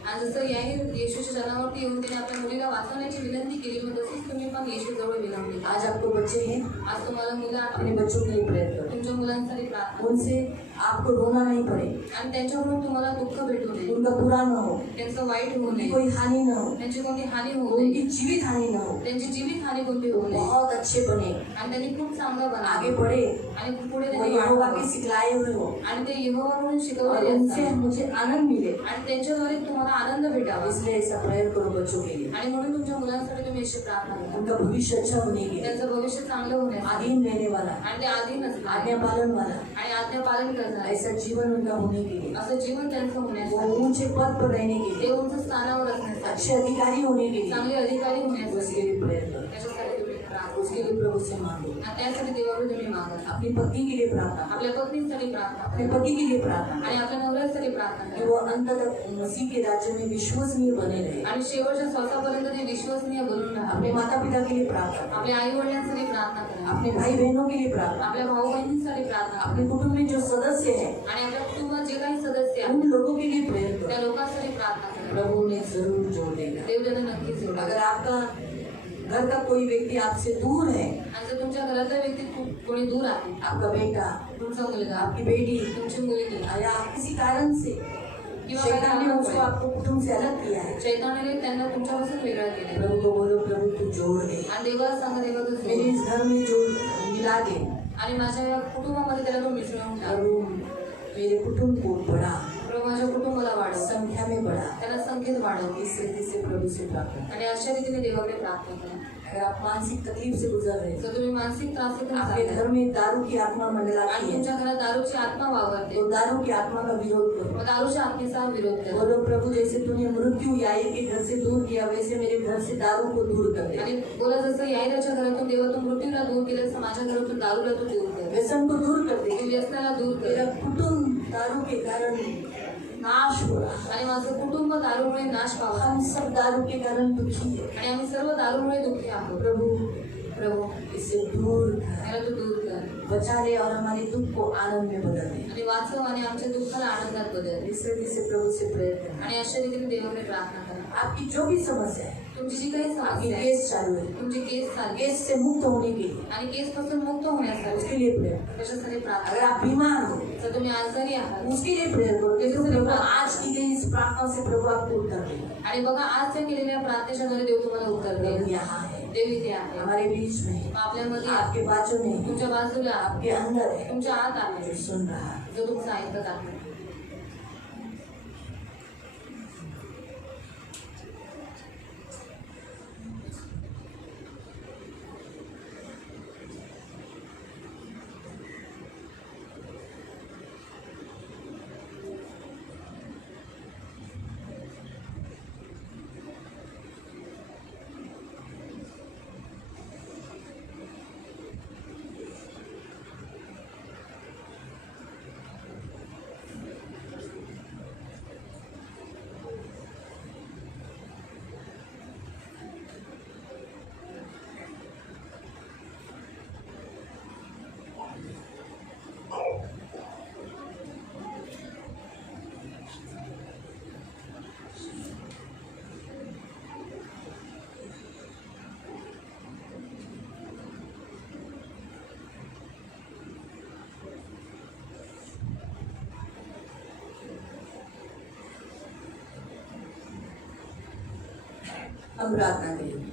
आणि जसं याईर येशूच्या चरणावरती येऊन त्याने आपल्या मुलीला वाचवण्याची विनंती केली, मग तशीच तुम्ही पण येशूजवळ विनंती करा. आज आपको बच्चे हैं, आज तुम्हाला मुलं अपने आपण बच्चों के लिए प्रयत्न करें. तुमच्या मुलांसाठी प्रार्थना. उनसे आपको रोना नहीं पड़े, आणि त्यांच्याकडून तुम्हाला दुःख भेटू नये, उनका बुरा न हो, त्यांचं वाईट होऊ नये, कोई हानि न हो, त्यांची कोणती हानी होऊ उनकी नये, जीवित हानि न हो, त्यांची जीवित हानी कोणती होऊ नये, बहुत अच्छे बने, आणि त्यांनी खूप चांगलं आगे बनावं बढ़े, आणि पुढे वो त्यांनी यहोवा वाढवावं. के सिखलाए हुए हो आणि ते यहोवाकडून और शिकवलेले उनसे असतात मुझे आनंद मिले, आणि त्यांच्याद्वारे तुम्हाला आनंद भेटावा. इसलिए ऐसा प्रेयर करो बच्चों के लिए, आणि म्हणून तुमच्या मुलांसाठी तुम्ही अशी प्रार्थना करा, उनका भविष्य अच्छा होने के लिए, त्यांचं भविष्य चांगलं होण्यासाठी अधीन रहने वाला, आणि ते अधीन असणार आज्ञा पालन वाला, आणि आज्ञा पालन करणार ऐसा जीवन उनका होने के लिए, असं जीवन त्यांचं वो होण्यासाठी, ऊंचे पद पर रहने के ते लिए, उंच स्थानावर असण्यासाठी, अच्छे अधिकारी होने के लिए, चांगले अधिकारी होण्यासाठी उसके लिए प्रेयर करो, त्याच्यासाठी तुम्ही प्रार्थना उसके लिए प्रभु से मांगो, आणि त्यासाठी देवाकडे तुम्ही मागा. अपनी पत्नी के लिए प्रार्थना, आपल्या पत्नीसाठी प्रार्थना अपने करा पति के लिए प्रार्थना आणि आपल्या नवऱ्यासाठी प्रार्थना कि करा वो अंत तक मसीह के राज्य में विश्वसनीय बने रहे, आणि शेवटच्या श्वासापर्यंत ते विश्वसनीय बनून राहा. अपने माता पिता के लिए प्रार्थना, आपल्या आई वडिलांसाठी प्रार्थना करा, अपने भाई बहनों के लिए प्रार्थना, आपल्या भाऊ बहिणींसाठी प्रार्थना करा अपने कुटुंब में जो सदस्य है आणि आपल्या कुटुंबात जे काही सदस्य आहेत उन लोगों के लिए प्रेयर करो, त्या लोकांसाठी प्रार्थना करा. प्रभु उन्हें जरूर जोड़ देगा. देव त्यांना नक्कीच जोडा. अगर आपका घर का कोई व्यक्ति आपसे दूर है, आणि जर तुमच्या घरातला व्यक्ती कोणी दूर आहे, आपका बेटा, तुमचा मुलगा, आपकी बेटी तुमची मुलगी या किसी कारण से किंवा शैतान ने उसको आपको कुटुंब से अलग किया है, शैतानाने त्यांना तुमच्यापासून वेगळं केलंय प्रभु को बोलो प्रभु तू जोड़ दे, आणि देवाला सांगा देवा तू मेरे जोड. इस घर में जो मिला दे, आणि माझ्या या कुटुंबामध्ये त्याला तू मिसळून टाक. प्रभु मेरे कुटुंब को बढ़ा, प्रभू माझ्या कुटुंबाला वाढव, संख्या में बढ़ा, त्याला संख्येत वाढव. इस रीति से प्रभु से प्रार्थना. आणि अशा रीतीने देवाकडे प्रार्थना करा. अगर आप मानसिक तकलीफ से गुजर रहे हैं, जर तुम्ही मानसिक त्रासातून आपके जाताय घर में दारू की आत्मा मंडलाती आणि है, तुमच्या घरात दारूची आत्मा वावरते, तो दारू की आत्मा का विरोध करो. मग दारूच्या आत्मेचा विरोध करा. बोलो प्रभु जैसे तूने मृत्यु याई के घर से दूर किया, वैसे मेरे घर से दारू को दूर कर दे, आणि बोला जसं याईराच्या घरातून देवा तू मृत्यूला दूर केलं तसं माझ्या घरातून दारूला तू दूर कर, व्यसन को दूर कर दे. तू व्यसनाला दूर मेरा कर. कुटुंब दारू के कारण नाश हो रहा है, आणि माझं कुटुंब दारूमुळे नाश पावला हम सब दारू के कारण दुखी है, आणि आम्ही सर्व दारूमुळे दुःखी आहोत. प्रभु प्रभू इससे दूर कर, त्याला तू दूर कर बचा ले और हमारे दुख को आनंद में बदल दे. आणि वाचव आणि आमच्या दुःखाला आनंदात बदल. इस रीति से प्रभु से प्रेयर करना. आणि अशा रीतीने देवाकडे प्रार्थना करा. आपकी जो भी समस्या है, तुमची जी काही आपकी समस्या आहे, केस चालू है, तुमची केस चालली केस से मुक्त होने के लिए आणि केस पासून मुक्त होण्यासाठी उसके लिए प्रेयर. त्याच्यासाठी प्रार्थना. अगर आप बीमार हो जर तुम्ही आजारी आहात उसके लिए प्रेयर करो. देखो प्रभु आज की गई इस प्रार्थना से प्रभु आपको उत्तर देगा. आणि बघा आजच्या केलेल्या प्रार्थनेच्या द्वारे देव तुम्हाला उत्तर प्रभु देईल. यहाँ है, देव इथे आहे, हमारे बीच में है, आपल्यामध्ये आहे, आपके बाजू में है, तुमच्या बाजूला आहे, आपके अंदर है, तुमच्या आत आहे, जो सुन रहा है. जो तुमचं ऐकत आहे. हम प्रार्थना करें.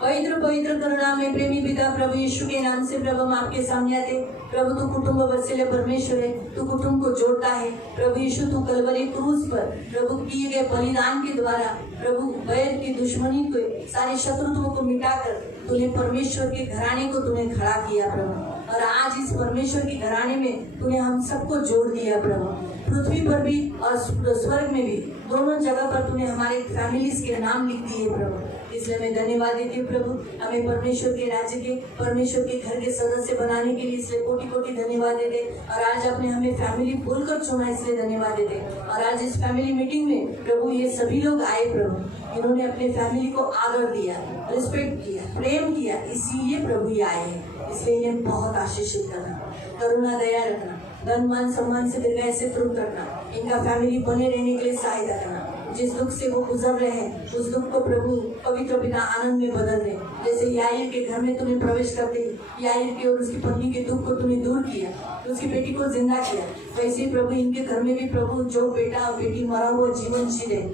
पवित्र पवित्र करुणा में प्रेमी पिता प्रभु यीशु के नाम से प्रभु हम आपके सामने आते. प्रभु तू कुटुंब वत्सल्य परमेश्वर है, तू कुटुंब को जोड़ता है. प्रभु यीशु तू कलवरी क्रूस पर प्रभु किए गए बलिदान के द्वारा प्रभु बैर की दुश्मनी को सारे शत्रुत्वों को मिटाकर तूने परमेश्वर के घराने को तूने खड़ा किया प्रभु. और आज इस परमेश्वर के घराने में तूने हम सबको जोड़ दिया प्रभु. पृथ्वी पर भी और स्वर्ग में भी दोनों जगह पर तूने हमारे फैमिलीज के नाम लिख दिए प्रभु. इसलिए मैं धन्यवाद देती हूँ प्रभु, हमें परमेश्वर के राज्य के परमेश्वर के घर के सदस्य बनाने के लिए इसलिए कोटि कोटि धन्यवाद देते. और आज आपने हमें फैमिली बोलकर चुना इसलिए धन्यवाद देते. और आज इस फैमिली मीटिंग में प्रभु ये सभी लोग आए प्रभु, इन्होंने अपने फैमिली को आदर दिया, रिस्पेक्ट किया, प्रेम किया, इसीलिए प्रभु ये आए हैं. इसलिए इन्हें बहुत आशीषित करना, करुणा दया रखना, धन मान सम्मान से दीर्घायु से तृप्त रखना, इनका फैमिली बने रहने के लिए सहायता करना. जिस दुख से वो गुजर रहे हैं उस दुख को प्रभु पवित्र पिता आनंद में बदल दे. जैसे याईर के घर में तूने प्रवेश करते याईर की और उसकी पत्नी के दुख को तूने दूर किया, उसकी बेटी को जिंदा किया, वैसे ही प्रभु इनके घर में भी प्रभु जो बेटा और बेटी मरा हुआ जीवन जी रहे,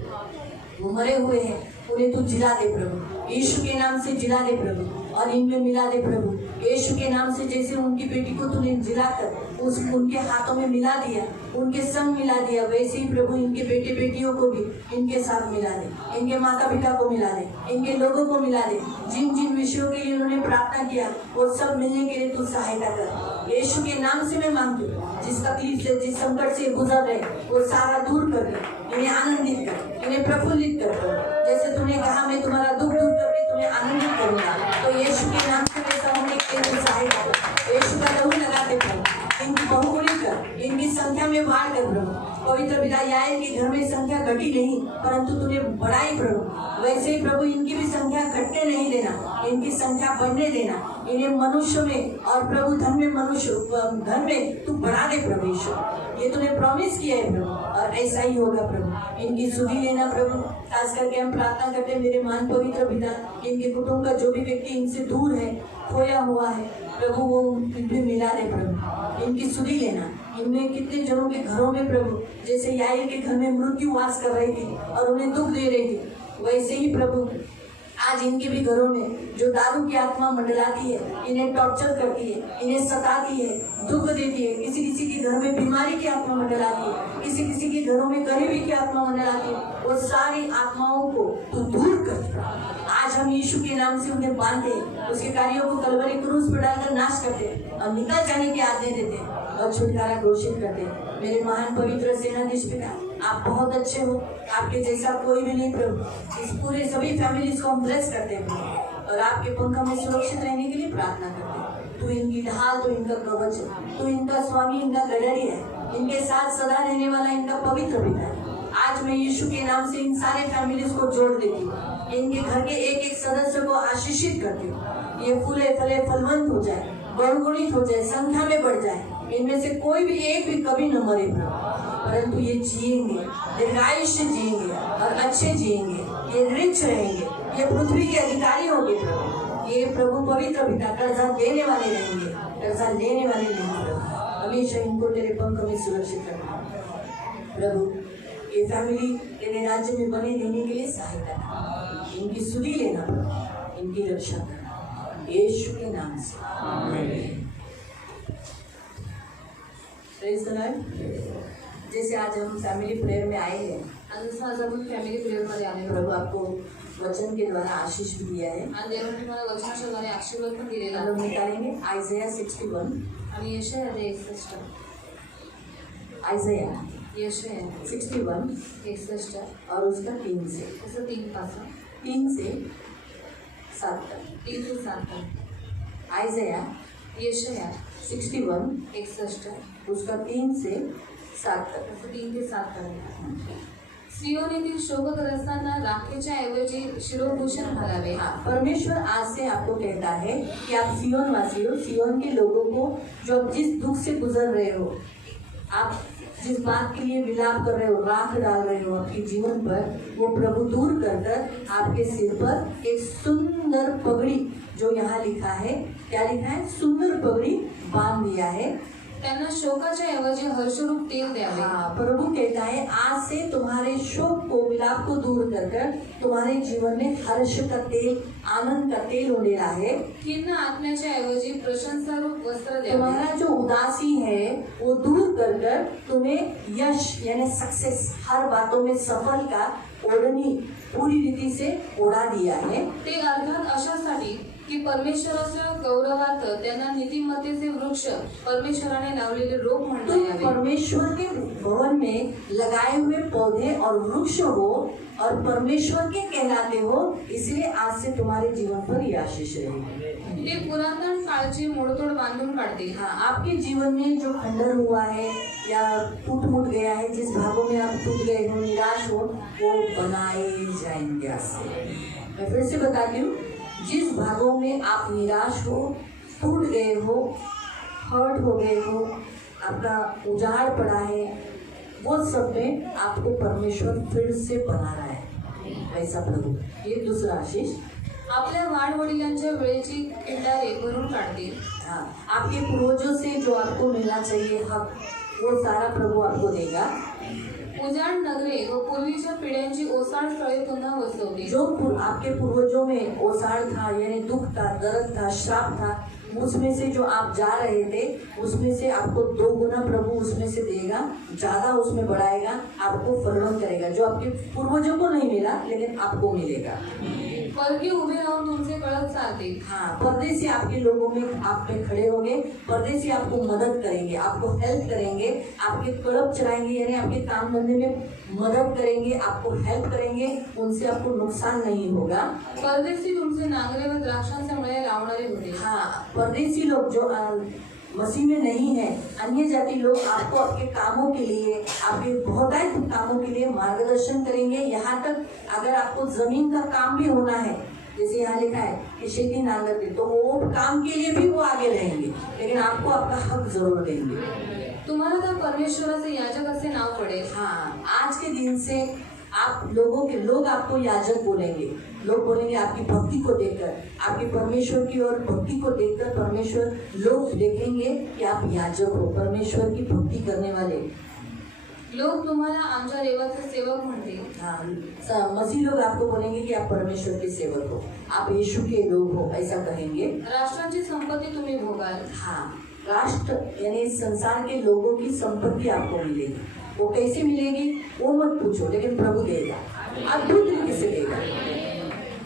वो मरे हुए हैं, उन्हें तू जिला दे प्रभु, यीशु के नाम से जिला दे प्रभु, और इनमें मिला दे प्रभु, यीशु के नाम से। जैसे उनकी बेटी को तूने जिलाकर उनके हाथों में मिला दिया, उनके संग मिला दिया, वैसे ही प्रभु इनके बेटे बेटियों को भी इनके साथ मिला दे, इनके माता पिता को मिला दे, इनके लोगों को मिला दे, जिन जिन विषयों के लिए उन्होंने प्रार्थना किया वो सब मिलने के लिए तू सहायता कर। यीशु के नाम से मैं मांगती हूँ, जिस तकलीफ से जिस संकट से गुजर रहे वो सारा दूर कर दे, इन्हें आनंदित कर, इन्हें प्रफुल्लित कर। जैसे तूने कहा मैं तुम्हारा दुख दूर करके तुम्हें आनंदित करूंगा, तो यीशु के नाम से वैसा होने के लिए सहायता कर। यीशु का लहू लगाते प्रभु, इनकी बहुगुणी कर, इनकी संख्या में बढ़ कर प्रभु। पवित्र पिता याईर के घर में संख्या घटी नहीं परंतु तूने बढ़ाई प्रभु, वैसे ही प्रभु इनकी भी संख्या घटने नहीं देना, इनकी संख्या बढ़ने देना, इन्हें मनुष्य में और प्रभु धन में मनुष्य धन में तू बढ़ा दे प्रभु यीशु, ये तूने प्रॉमिस किया है प्रभु, और ऐसा ही होगा प्रभु। इनकी सुधि लेना प्रभु, खास करके हम प्रार्थना करते हैं मेरे मान पवित्र पिता, इनके कुटुंब का जो भी व्यक्ति इनसे दूर है, खोया हुआ है प्रभु, वो इनमें मिला दे प्रभु, इनकी सुधि लेना। इनमें कितने जनों के घरों में प्रभु, जैसे याईर के घर में मृत्यु वास कर रही थी और उन्हें दुख दे रही थी, वैसे ही प्रभु आज इनके भी घरों में जो दारू की आत्मा मंडलाती है, इन्हें टॉर्चर करती है, इन्हें सताती है, दुख देती है, किसी किसी के घर में बीमारी की आत्मा मंडलाती है, किसी किसी के घरों में गरीबी की आत्मा मंडलाती है, वो सारी आत्माओं को तू दूर कर। आज हम यीशु के नाम से उन्हें बांधते हैं, उसके कार्यों को कलवरी क्रूस पर डालकर नाश करते हैं और निकल जाने की आज्ञा देते हैं और छुटकारा घोषित करते हैं। मेरे महान पवित्र सेनाधीश पिता, आप बहुत अच्छे हो, आपके जैसा कोई भी नहीं प्रभु। इस पूरे सभी फैमिलीज को हम ब्लेस करते हैं और आपके पंखों में सुरक्षित रहने के लिए प्रार्थना करते हैं। तू इनकी ढाल, तू इनका कवच, तू इनका स्वामी, इनका गडरी है, इनके साथ सदा रहने वाला इनका पवित्र पिता है। आज मैं यीशु के नाम से इन सारे फैमिलीज को जोड़ देती हूँ, इनके घर के एक एक सदस्य को आशीषित करती हूँ। ये फूले फले फलवंत हो जाए, बहुगुणित हो जाए, संख्या में बढ़ जाए, इनमें से कोई भी एक भी कभी न मरे परंतु ये जिएंगे, दीर्घायुष्य जिएंगे और अच्छे जिएंगे, ये रिच रहेंगे, ये पृथ्वी के अधिकारी होंगे प्रभु। ये प्रभु पवित्र पिता कर्जा देने वाले रहेंगे, कर्जा लेने वाले नहीं प्रभु। हमेशा इनको तेरे पंख में सुरक्षित रखना प्रभु। ये फैमिली तेरे राज्य में बने रहने के लिए सहायता करना, इनकी सुधि लेना प्रभु, इनकी रक्षा करना यीशु के नाम से, आमीन। Praise the Lord. जैसे आज हम फैमिली प्रेयर में आए हैं, आज आपण फॅमिली प्रेयरमध्ये आले प्रभु आपको वचन के द्वारा आशीष भी दिया है। आणि देवाने तुम्हाला वचनाच्या द्वारे आशीर्वाद पण दिलेला हम निकालेंगे आइज़ाया 61, आणि यशाया 61, आइज़ाया यशाया 61 61 और उसका 3 से असं 3 पासून 3 से 7 तक। 3 से 7 तक आइज़ाया यशाया 61 61 उसका 3 से 7 तक। असं 3 ते 7 पर्यंत। सियोन येथील शोकग्रस्तांना राखेच्या ऐवजी शिरोभूषण घालावे। हाँ, परमेश्वर आज से आपको कहता है कि आप सियोन वासियों, सियोन के लोगों को जो अब जिस दुख से गुजर रहे हो, आप जिस बात के लिए विलाप कर रहे हो, राख डाल रहे हो आपके जीवन पर, वो प्रभु दूर कर कर आपके सिर पर एक सुंदर पगड़ी, जो यहाँ लिखा है, क्या लिखा है, सुंदर पगड़ी बांध दिया है। त्यांना शोकाच्या ऐवजी हर्षरूप तेल द्यावे। हाँ, प्रभु कहता है आज से तुम्हारे शोक को, विलाप को दूर कर कर तुम्हारे जीवन में हर्ष का तेल, आनंद का तेल होने रहा है। खिन्न आत्म्याच्या ऐवजी प्रशंसारूप वस्त्र द्यावे। तुम्हारा जो उदासी है वो दूर कर कर तुम्हें यश यानी सक्सेस, हर बातों में सफल का ओढणी पूरी रीति से ओढा दिया है। ते अर्थात अशासाठी की परमेश्वराच्या गौरवार्थ त्यांना नीतिमत्तेचे वृक्ष, परमेश्वराने लावलेले रोप म्हणता तुम यावे। परमेश्वर के भवन में लगाए हुए पौधे और वृक्ष हो और परमेश्वर के कहलाते हो, इसलिए आज से तुम्हारे जीवन पर ये आशीष रहेगी। ते पुरातन काळची मोडतोड बांधून काढतील। हाँ, आपके जीवन में जो खंडर हुआ है या टूट मुट गया है, जिस भागों में आप टूट गए हो, निराश हो, वो बनाए जाएंगे आज से। मैं फिर से बताती हूँ, जिस भागों में आप निराश हो, टूट गए हो, हर्ट हो गए हो, आपका उजाड़ पड़ा है, वो सब में आपको परमेश्वर फिर से बना रहा है, वैसा प्रभु। ये दूसरा आशीष। आपल्या वाडवडिलांच्या वेळेची खिंडारे भरून काढतील। हाँ, आपके पूर्वजों से जो आपको मिलना चाहिए हक, वो सारा प्रभु आपको देगा। उजाड नगरे व पूर्वीच्या पिढ्यांची ओसाड स्थळे पुन्हा वसवली। जो आपके पूर्वजों में ओसाड़ था, यानी दुख था, दर्द था, श्राप था, उसमें से जो आप जा रहे थे, उसमें से आपको 2 गुना प्रभु उसमें से देगा, ज्यादा उसमें बढ़ाएगा, आपको फलवंत करेगा, जो आपके पूर्वजों को नहीं मिला लेकिन आपको मिलेगा। परकी उभे राहून तुमचे कळप चालतील। हाँ, परदेसी आपके लोगों में आप पे खड़े होंगे, परदेसी आपको मदद करेंगे, आपको हेल्प करेंगे, आपके कड़प चलाएंगे, यानी आपके काम धंधे में मदद करेंगे, आपको हेल्प करेंगे, उनसे आपको नुकसान नहीं होगा। परदेशी तुमचे नांगरे व द्राक्षांचे मळे लावणारे होते। हाँ, परदेसी लोग जो मसीह में नहीं है, अन्य जाति लोग आपको आपके कामों के लिए, आपके बहुतायत कामों के लिए मार्गदर्शन करेंगे। यहाँ तक अगर आपको जमीन का काम भी होना है, जैसे यहाँ लिखा है कि शेती नांगरते, तो वो काम के लिए भी वो आगे रहेंगे, लेकिन आपको आपका हक जरूर देंगे। तुम्हाला त्या परमेश्वराचे याजक असे नाव पडेल। हाँ, आज के दिन से आप लोग आपको याजक बोलेंगे। लोग बोलेंगे आपकी भक्ति को देखकर, आपके परमेश्वर की ओर भक्ति को देखकर परमेश्वर लोग देखेंगे कि आप याजक हो, परमेश्वर की भक्ति करने वाले। लोग तुम्हाला आमच्या देवाचे सेवक म्हणतील। हाँ, मसीह लोग आपको बोलेंगे कि आप परमेश्वर के सेवक हो, आप यीशु के लोग हो, ऐसा कहेंगे। राष्ट्रांची संपत्ती तुम्ही भोगाल। हाँ, राष्ट्र यानी संसार के लोगों की संपत्ति आपको मिलेगी। वो कैसे मिलेगी वो मत पूछो, लेकिन प्रभु देगा, अद्भुत तरीके से देगा,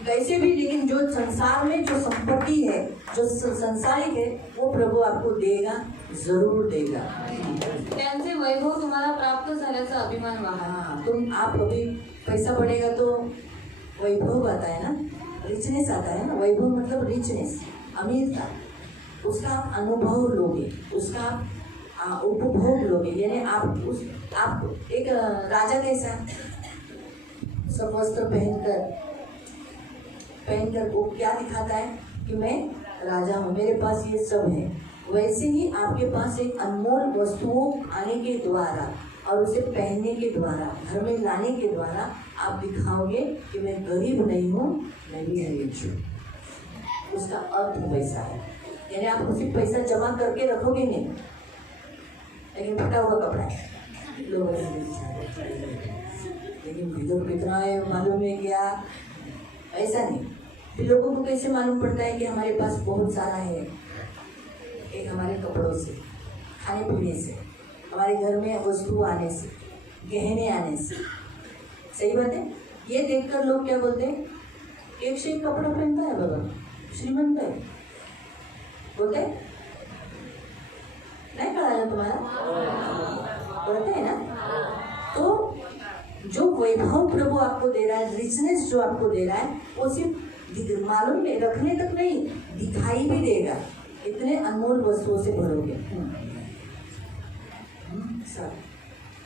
कैसे भी। लेकिन जो संसार में जो संपत्ति है, जो संसारिक है, वो प्रभु आपको देगा, जरूर देगा। त्यांचे वैभव तुम्हाला प्राप्त झाल्याचा अभिमान वाहा। हाँ, आप अभी पैसा बढ़ेगा तो वैभव आता है ना, रिचनेस आता है ना। वैभव मतलब रिचनेस, अमीरता, उसका आप अनुभव लोगे, उसका उपभोग लोगे। यानी आप एक राजा कैसा सब वस्त्र पहनकर वो क्या दिखाता है कि मैं राजा हूँ, मेरे पास ये सब है। वैसे ही आपके पास एक अनमोल वस्तुओं आने के द्वारा और उसे पहनने के द्वारा, घर में लाने के द्वारा आप दिखाओगे कि मैं गरीब नहीं हूँ, मैं भी रिच हूँ। उसका अर्थ वैसा है, यानी आप उसे पैसा जमा करके रखोगे नहीं, लेकिन फटा हुआ कपड़ा है, लोगों ने लेकिन भीतर कितना है मालूम है क्या? ऐसा नहीं। फिर लोगों को कैसे मालूम पड़ता है कि हमारे पास बहुत सारा है? एक हमारे कपड़ों से, खाने पीने से, हमारे घर में वस्तु आने से, गहने आने से। सही बात है। ये देखकर लोग क्या बोलते हैं, एक से एक कपड़ा पहनता है बाबा, श्रीमंत है, बोलते हैं। नहीं पढ़ा है तुम्हारा, बोलते हैं ना। तो जो वैभव प्रभु आपको दे रहा है, रिचनेस जो आपको दे रहा है, वो सिर्फ मालूम नहीं, रखने तक नहीं, दिखाई भी देगा। इतने अनमोल वस्तुओं से भरोगे।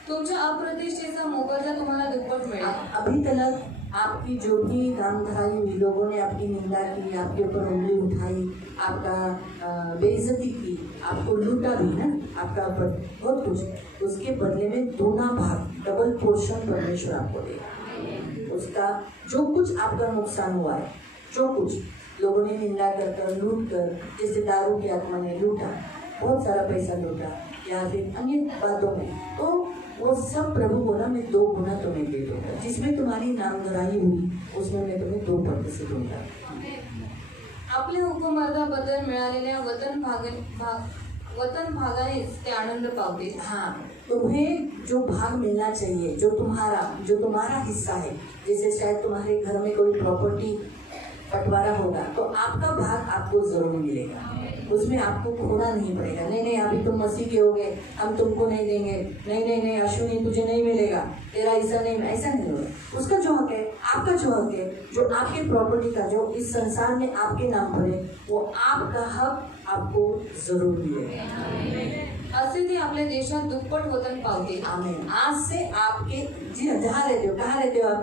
तुमच्या अप्रतिष्ठेचा मोबदला तुम्हाला दुप्पट मिळेल। अभी तक आपकी जो भी दाम दहाई हुई, लोगों ने आपकी निंदा की, आपके ऊपर उंगली उठाई, आपका बेइज्जती की, आपको लूटा भी ना, आपका बहुत कुछ, उसके बदले में दोना भाग, डबल पोर्शन परमेश्वर आपको देगा। उसका जो कुछ आपका नुकसान हुआ है, जो कुछ लोगों ने निंदा कर लूट कर, जैसे दारू की आत्मा ने लूटा, बहुत सारा पैसा लूटा, या फिर अन्य बातों में, तो वो सब प्रभु बोला मैं 2 गुना तुम्हें दे दूंगा। जिसमें तुम्हारी नामधराई हुई, उसमें मैं तुम्हें 2 से दूंगा। आपल्या उपमर्दाबद्दल मिळालेल्या वतन भागानेच ते आनंद पावतील। हाँ, तुम्हें जो भाग मिलना चाहिए, जो तुम्हारा हिस्सा है, जैसे शायद तुम्हारे घर में कोई प्रॉपर्टी बंटवारा होगा, तो आपका भाग आपको जरूर मिलेगा, उसमें आपको खोना नहीं पड़ेगा। नहीं अभी तुम मसीह के हो गए, हम तुमको नहीं देंगे, नहीं अश्विनी तुझे नहीं मिलेगा, तेरा हिस्सा नहीं, ऐसा नहीं होगा। उसका जो हक है, आपका जो हक है, जो आपके प्रॉपर्टी का, जो इस संसार में आपके नाम पर है, वो आपका हक आपको जरूर मिलेगा। असे ते आपल्या देशात दुप्पट वतन पावतील। आमीन। आज से आपके जी जहाँ रहते हो, कहाँ रहते हो आप?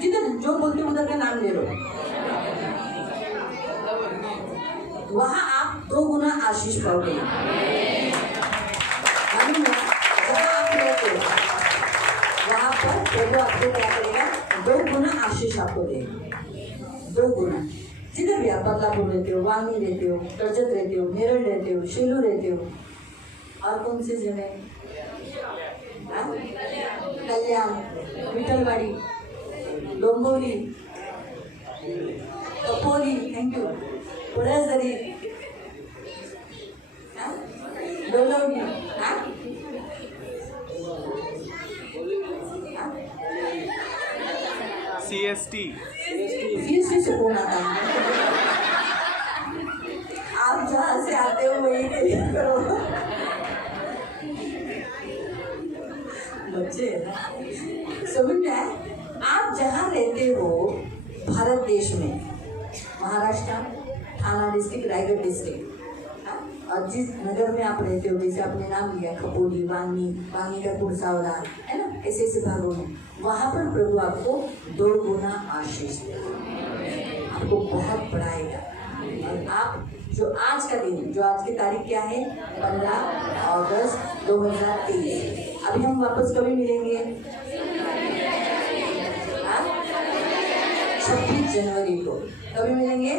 जिधर जो बोलते उधर का नाम ले लो, वहाँ आप 2 गुना आशीष पाओगे। जहाँ आप रहते हो वहाँ पर प्रभु आपको क्या करेगा? 2 गुना आशीष आपको देगा, 2 गुना। जिधर भी आप बदलापुर रहते हो, वांगी रहते हो, कर्जत रहते हो, नेरल रहते हो, शेलू रहते हो, और कौन सी जगह, कल्याण, विठलवाड़ी, Dombivli, Kopili, thank you, पुरंदरी, लोलवणी, CST से कौन आता है? आप जहाँ से आते हो वही क्लियर करो। बच्चे समझ में आए? आप जहाँ रहते हो भारत देश में, महाराष्ट्र, थाना डिस्ट्रिक्ट, रायगढ़ डिस्ट्रिक्ट, और जिस नगर में आप रहते हो, जैसे आपने नाम लिया खपोली, वांगी का कुरसावला, है ना, ऐसे ऐसे भागों में, वहाँ पर प्रभु आपको 2 गुना आशीष देगा, आपको बहुत बढ़ाएगा। और आप जो आज का दिन, जो आज की तारीख क्या है, 15 अगस्त 2023, अभी हम वापस कभी मिलेंगे? 26 जनवरी को कभी मिलेंगे?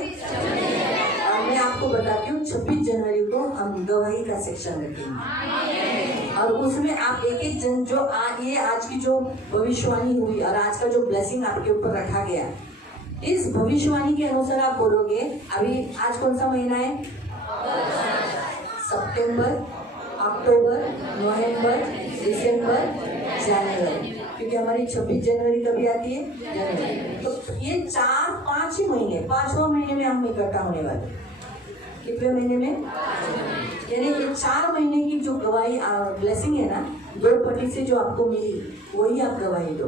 और मैं आपको बताती हूँ 26 जनवरी को हम गवाही का सेक्शन रखेंगे, और उसमें आप एक जन जो आज की जो भविष्यवाणी हुई और आज का जो ब्लेसिंग आपके ऊपर रखा गया, इस भविष्यवाणी के अनुसार आप बोलोगे। अभी आज कौन सा महीना है? सितंबर, अक्टूबर, नवंबर, दिसंबर, जनवरी, क्योंकि हमारी 26 जनवरी कभी आती है? जनवरी। तो ये 4-5 ही महीने, 5वां महीने में हम इकट्ठा होने वाले। कितने महीने में? यानी ये 4 महीने की जो गवाही ब्लेसिंग है ना, 2 पट्टी से जो आपको मिली, वही आप गवाही दो।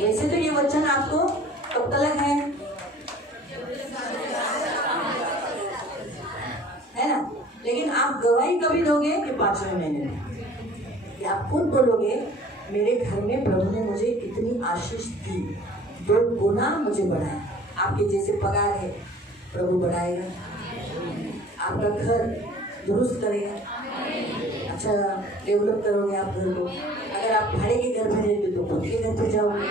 वैसे तो ये वचन आपको कब तक है ना, लेकिन आप गवाही कभी दोगे कि 5वें महीने में, कि आप खुद बोलोगे मेरे घर में प्रभु ने मुझे इतनी आशीष दी, 2 गुना मुझे बढ़ाया। आपके जैसे पगार है प्रभु बढ़ाएगा, आपका घर दुरुस्त करेगा, अच्छा डेवलप करोगे आप घर को। अगर आप भाड़े के घर में रहते तो खुद के घर पे जाओगे।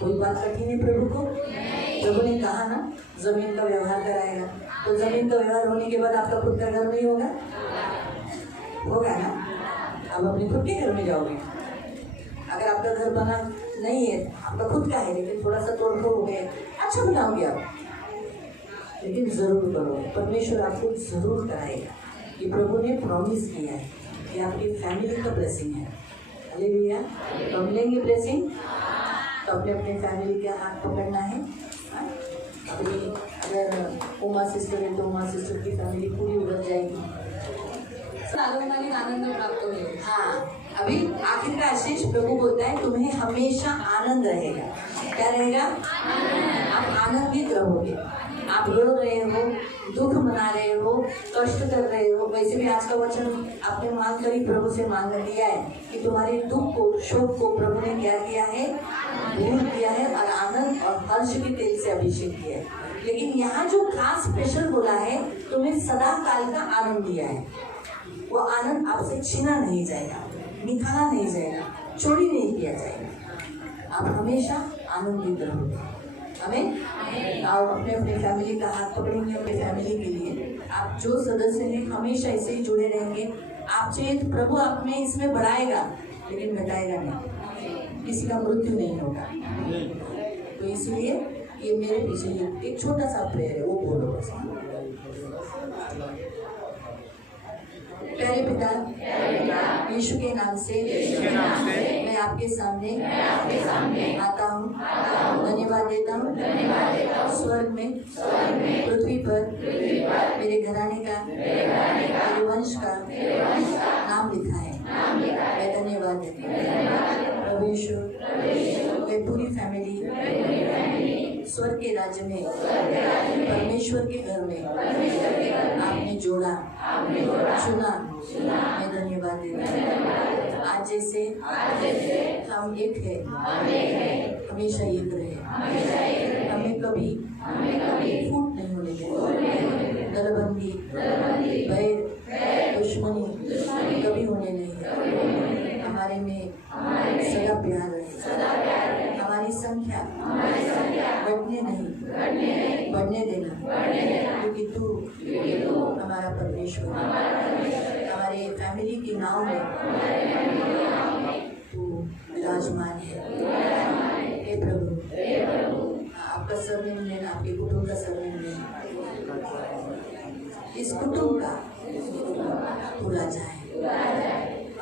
कोई बात कठिन है प्रभु को? प्रभु ने कहा ना जमीन का व्यवहार कराएगा, तो जमीन का व्यवहार होने के बाद आपका खुद का घर नहीं होगा? होगा ना? अब अपने खुद के घर में जाओगे। अगर आपका घर बना नहीं है, आपका खुद का है लेकिन थोड़ा सा तोड़ फोड़ हो गया, अच्छा बनाओगे आप, लेकिन जरूर करोगे, परमेश्वर आपको जरूर कराएगा। ये प्रभु ने प्रॉमिस किया है कि आपकी फैमिली का ब्लेसिंग है। हालेलुया। तो हम लेंगे ब्लेसिंग, तो अपने अपने फैमिली के हाथ पकड़ना है। अभी अगर उमा सिस्टर है तो उमा सिस्टर की फैमिली पूरी उधर जाएगी, आनंद प्राप्त होगा। हाँ, अभी आखिर का आशीष प्रभु बोलता है तुम्हें हमेशा आनंद रहेगा। क्या रहेगा? आप आनंदित रहोगे। आप रो रहे हो, दुख मना रहे हो, कष्ट कर रहे हो, वैसे भी आज का वचन आपने मांग कर ही प्रभु से मांग लिया है कि तुम्हारे दुख को, शोक को प्रभु ने क्या किया है? दूर किया है, और आनंद और हर्ष के तेल से अभिषेक किया है। लेकिन यहाँ जो खास स्पेशल बोला है, तुम्हें सदा काल का आनंद दिया है। वो आनंद आपसे छीना नहीं जाएगा, निकाला नहीं जाएगा, चोरी नहीं किया जाएगा। आप हमेशा आनंदित रहोगे। हमें आप अपने अपने फैमिली का हाथ पकड़ेंगे। अपने फैमिली के लिए आप जो सदस्य हैं हमेशा ऐसे ही जुड़े रहेंगे। आप चाहिए तो प्रभु आप में इसमें बढ़ाएगा, लेकिन घटाएगा नहीं, किसी का मृत्यु नहीं होगा। तो इसलिए ये मेरे पीछे एक छोटा सा प्रेयर है, वो बोलो बस। प्यारे पिता, यीशु के नाम से मैं आपके सामने आता हूँ, धन्यवाद देता हूँ। स्वर्ग में, पृथ्वी पर मेरे घराने का, मेरे वंश का नाम लिखा है। मैं धन्यवाद देता हूँ प्रभु यीशु। मैं पूरी फैमिली स्वर्ग के राज्य में, परमेश्वर के घर में आपने जोड़ा, चुना। मैं धन्यवाद देता हूँ। आज जैसे हम एक है, हमेशा एक रहे। हमें कभी फूट नहीं होने दें, दलबंदी, बैर, दुश्मनी कभी होने नहीं। हमारे में सदा प्यार रहे, हमारी संख्या बढ़ने बढ़ने देना, क्योंकि तू हमारा परमेश्वर है। हमारे फैमिली की नाव में तू विराजमान है। हे प्रभु, आपका सरनेम लेना, आपके कुटुंब का सरनेम लेना, इस कुटुंब का तू राजा है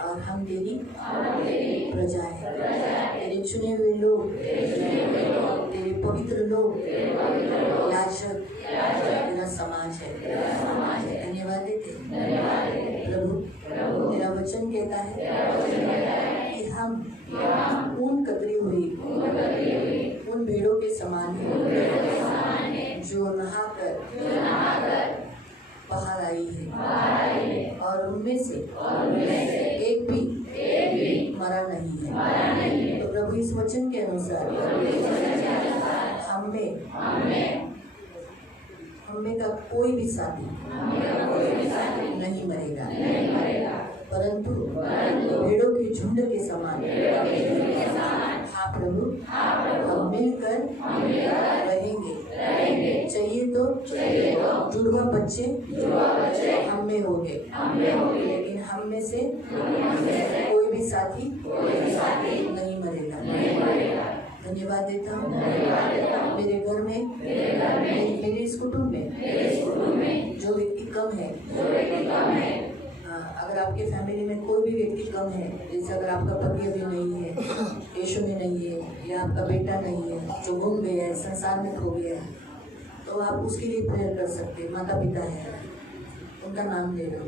और हम तेरी प्रजा है, तेरे चुने हुए लोग, तेरे पवित्र लोग, याजक, तेरा समाज है। धन्यवाद देते प्रभु। तेरा वचन कहता है कि हम ऊन कतरी हुई उन भेड़ों के समान हैं जो नहाकर बाहर आई है, और उनमें से एक भी मरा नहीं है। तो प्रभु इस वचन के अनुसार हमें का कोई भी साथी नहीं मरेगा, परंतु भेड़ों के झुंड के समान हाँ प्रभु हम मिलकर रहेंगे। चाहिए तो जुड़वा बच्चे हम में होंगे, लेकिन हम में से कोई भी साथी नहीं मरेगा। धन्यवाद देता हूँ मेरे घर में, मेरे इस कुटुंब में जो व्यक्ति कम है, अगर आपके फैमिली में कोई भी व्यक्ति कम है, जैसे अगर आपका पति अभी नहीं है, यीशु में नहीं है, या आपका बेटा नहीं है जो गुम गया है, संसार में खो गया है, तो आप उसके लिए प्रेयर कर सकते हैं। माता पिता है, उनका नाम ले लो।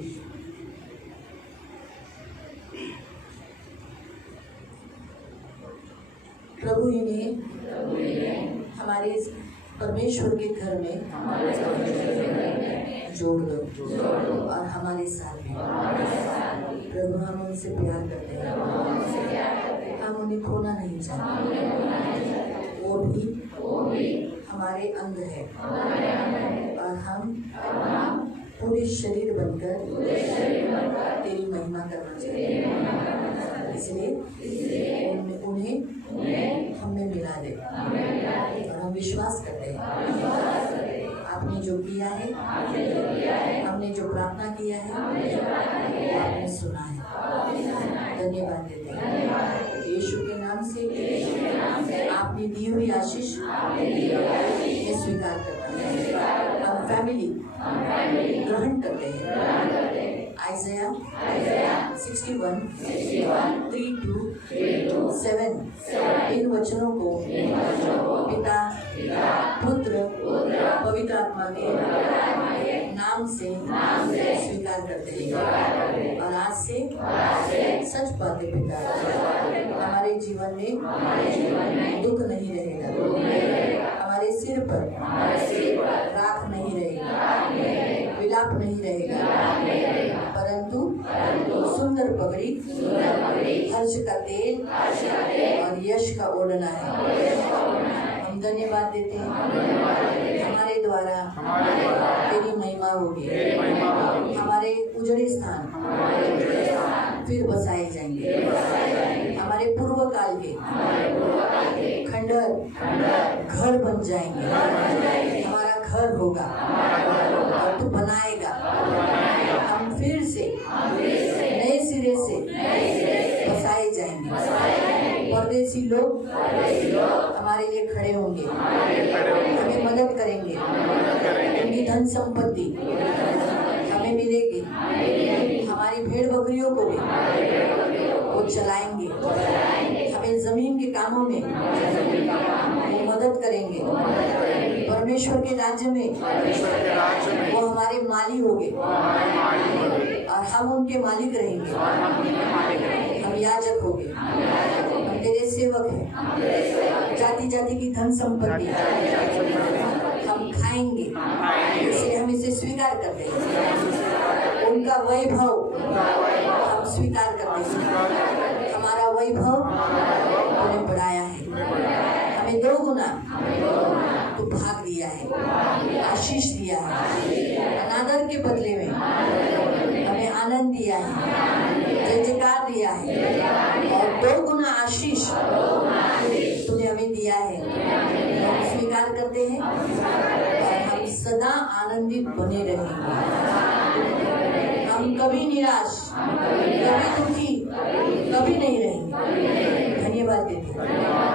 प्रभु इन्हें हमारे परमेश्वर के घर में जोड़ दो और हमारे साथ में। प्रभु हम उनसे प्यार करते हैं, हम उन्हें खोना नहीं चाहते। वो भी हमारे अंग है और हम पूरे शरीर बनकर तेरी महिमा करना चाहते हैं। इसलिए उन्हें हमें मिला दे, और हम विश्वास करते हैं आपने जो किया है, हमने जो प्रार्थना किया है, आपने सुना है। धन्यवाद देते हैं यीशु के नाम से। आपने दी हुई आशीष मैं स्वीकार करता हूँ। हम फैमिली ग्रहण करते हैं। आइज़ाया 61:3-7 इन वचनों को पिता, पुत्र, पवित्र आत्मा के नाम से स्वीकार करते हैं। और आज से सच बातें पिता, हमारे जीवन में दुख नहीं रहेगा, हमारे सिर पर राख नहीं रहेगा, विलाप नहीं रहेगा, परंतु सुंदर पगड़ी, हर्ष का तेल और यश का ओढ़ना है। हम धन्यवाद देते हैं हमारे द्वारा तेरी महिमा होगी। हमारे उजड़े स्थान फिर बसाए जाएंगे। हमारे पूर्व काल के खंडर घर बन जाएंगे। हमारा घर होगा और तू बनाएगा। हम फिर से नए सिरे से बसाए जाएंगे। परदेसी लोग हमारे लिए खड़े होंगे, हमें मदद करेंगे। उनकी धन संपत्ति हमें मिलेगी। हमारी भेड़ बकरियों को भी वो चलाएंगे। हमें जमीन के कामों में वो मदद करेंगे। परमेश्वर के राज्य में वो हमारे माली होंगे और हम उनके मालिक रहेंगे। हम याजक होंगे, हम तेरे सेवक हैं। जाति जाति की धन संपत्ति हम खाएंगे, इसलिए हम इसे स्वीकार करते हैं। उनका वैभव हम स्वीकार करते हैं। हमारा वैभव उन्हें बढ़ाया है। हमें 2 गुना तो भाग दिया है, आशीष दिया है। अनादर के बदले में हमें आनंद दिया है, जय जयकार दिया है, और 2 गुना आशीष तूने हमें दिया है। हम स्वीकार करते हैं और आनंदित बने रहेंगे। हम कभी निराश, कभी दुखी, कभी नहीं रहेंगे। धन्यवाद देते हैं,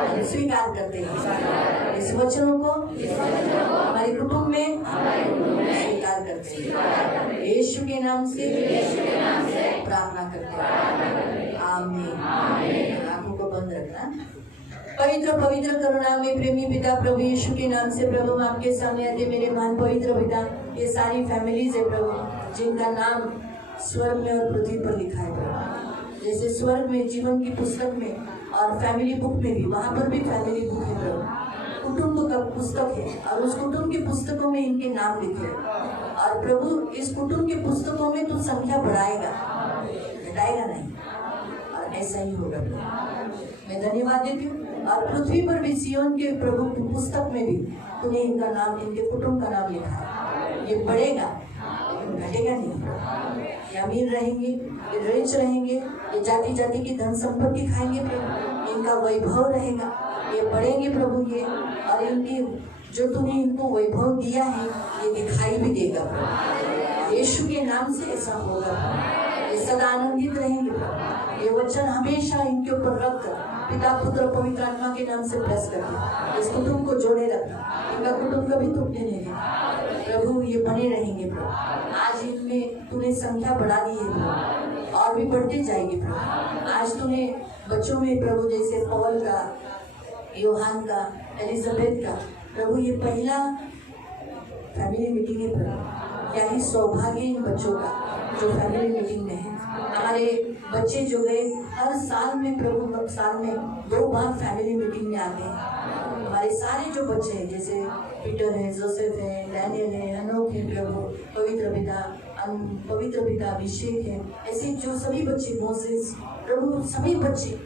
हम स्वीकार करते हैं इस वचनों को हमारे कुटुंब में स्वीकार करते हैं। यीशु के नाम से प्रार्थना करते हैं, आमीन। आंखों को बंद रखना। पवित्र पवित्र करुणा में प्रेमी पिता प्रभु यीशु के नाम से प्रभु हम आपके सामने आते मेरे महान पवित्र पिता, ये सारी फैमिलीज है प्रभु जिनका नाम स्वर्ग में और पृथ्वी पर लिखा है प्रभु। जैसे स्वर्ग में जीवन की पुस्तक में और फैमिली बुक में भी, वहाँ पर भी फैमिली बुक है प्रभु, कुटुंब का पुस्तक है और उस कुटुंब की पुस्तकों में इनके नाम लिखे हैं। और प्रभु इस कुटुंब की पुस्तकों में तो संख्या बढ़ाएगा, घटाएगा नहीं, और ऐसा ही होगा प्रभु। मैं धन्यवाद देती हूँ। और पृथ्वी पर भी सियोन के प्रभु की पुस्तक में भी तूने इनका नाम, इनके कुटुंब का नाम लिखा है। ये बढ़ेगा, घटेगा नहीं। ये अमीर रहेंगे, ये रिच रहेंगे, ये जाति जाति की धन संपत्ति खाएंगे प्रभु, इनका वैभव रहेगा, ये बढ़ेंगे प्रभु ये। और इनकी जो तूने इनको वैभव दिया है ये दिखाई भी देगा प्रभु। यीशु के नाम से ऐसा होगा प्रभु। ये सदा आनंदित रहेंगे प्रभु। ये वचन हमेशा इनके ऊपर रखकर पिता पुत्र पवित्र आत्मा के नाम से ब्लेस करके इस कुटुंब को जोड़े रखना। इनका कुटुंब कभी टूटने नहीं देगा प्रभु, ये बने रहेंगे प्रभु। आज इनमें तूने संख्या बढ़ा दी है प्रभु, और भी बढ़ते जाएगी प्रभु। आज तूने बच्चों में प्रभु जैसे पॉल का, योहान का, एलिजाबेथ का प्रभु, ये पहला फैमिली मीटिंग है प्रभु। क्या ही सौभाग्य इन बच्चों का जो फैमिली मीटिंग में है। हमारे बच्चे जो गए हर साल में प्रभु, साल में 2 बार फैमिली मीटिंग में आते हैं। हमारे सारे जो बच्चे हैं जैसे पीटर है, जोसेफ है, डैनियल है, अनोक है प्रभु, पवित्र पिता अभिषेक है, ऐसे जो सभी बच्चे, मोसेस प्रभु, सभी बच्चे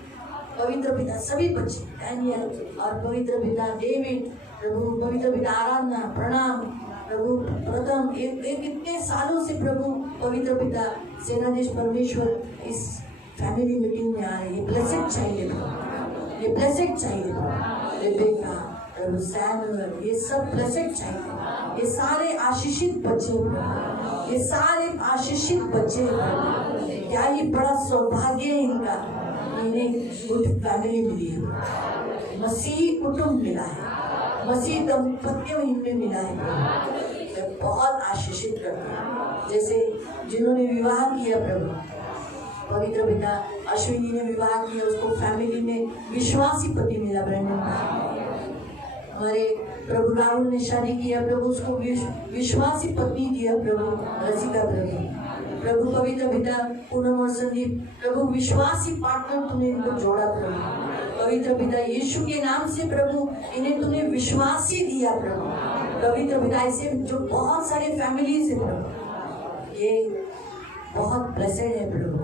पवित्र पिता, सभी बच्चे डैनियल और पवित्र पिता डेविड प्रभु, पवित्र पिता आराधना, प्रणाम प्रभु, प्रथम एक इतने सालों से प्रभु पवित्र पिता सेनाधीश परमेश्वर इस फैमिली मीटिंग में आ रहे हैं। ये ब्लेसिंग चाहिए प्रभु, ये ब्लेसिंग चाहिए प्रभु। रेबेका प्रभु, सैमुअल, ये सब ब्लेसिंग चाहिए। ये सारे आशीषित बच्चे प्रभु, ये सारे आशीषित बच्चे प्रभु। क्या ही बड़ा सौभाग्य है इनका, इन्हें गुड फैमिली मिली है, मसीह कुटुंब मिला है, मसीह दंपत्ति इनमें मिला है। मैं बहुत आशीषित करता हूँ। जैसे जिन्होंने विवाह किया प्रभु, पवित्र पिता अश्विनी ने विवाह किया, उसको फैमिली में विश्वासी पति मिला ब्रैंडन भाई। हमारे प्रभु राहुल ने शादी किया प्रभु, उसको विश्वासी पत्नी दिया प्रभु, रसिका प्रभु, पवित्र पिता पूनम और संदीप प्रभु, विश्वासी पार्टनर तूने इनको जोड़ा प्रभु। पवित्र पिता यीशु के नाम से प्रभु, इन्हें तूने विश्वासी दिया प्रभु। पवित्र पिता ऐसे जो बहुत सारे फैमिलीज है प्रभु, ये बहुत ब्लेसेड है प्रभु,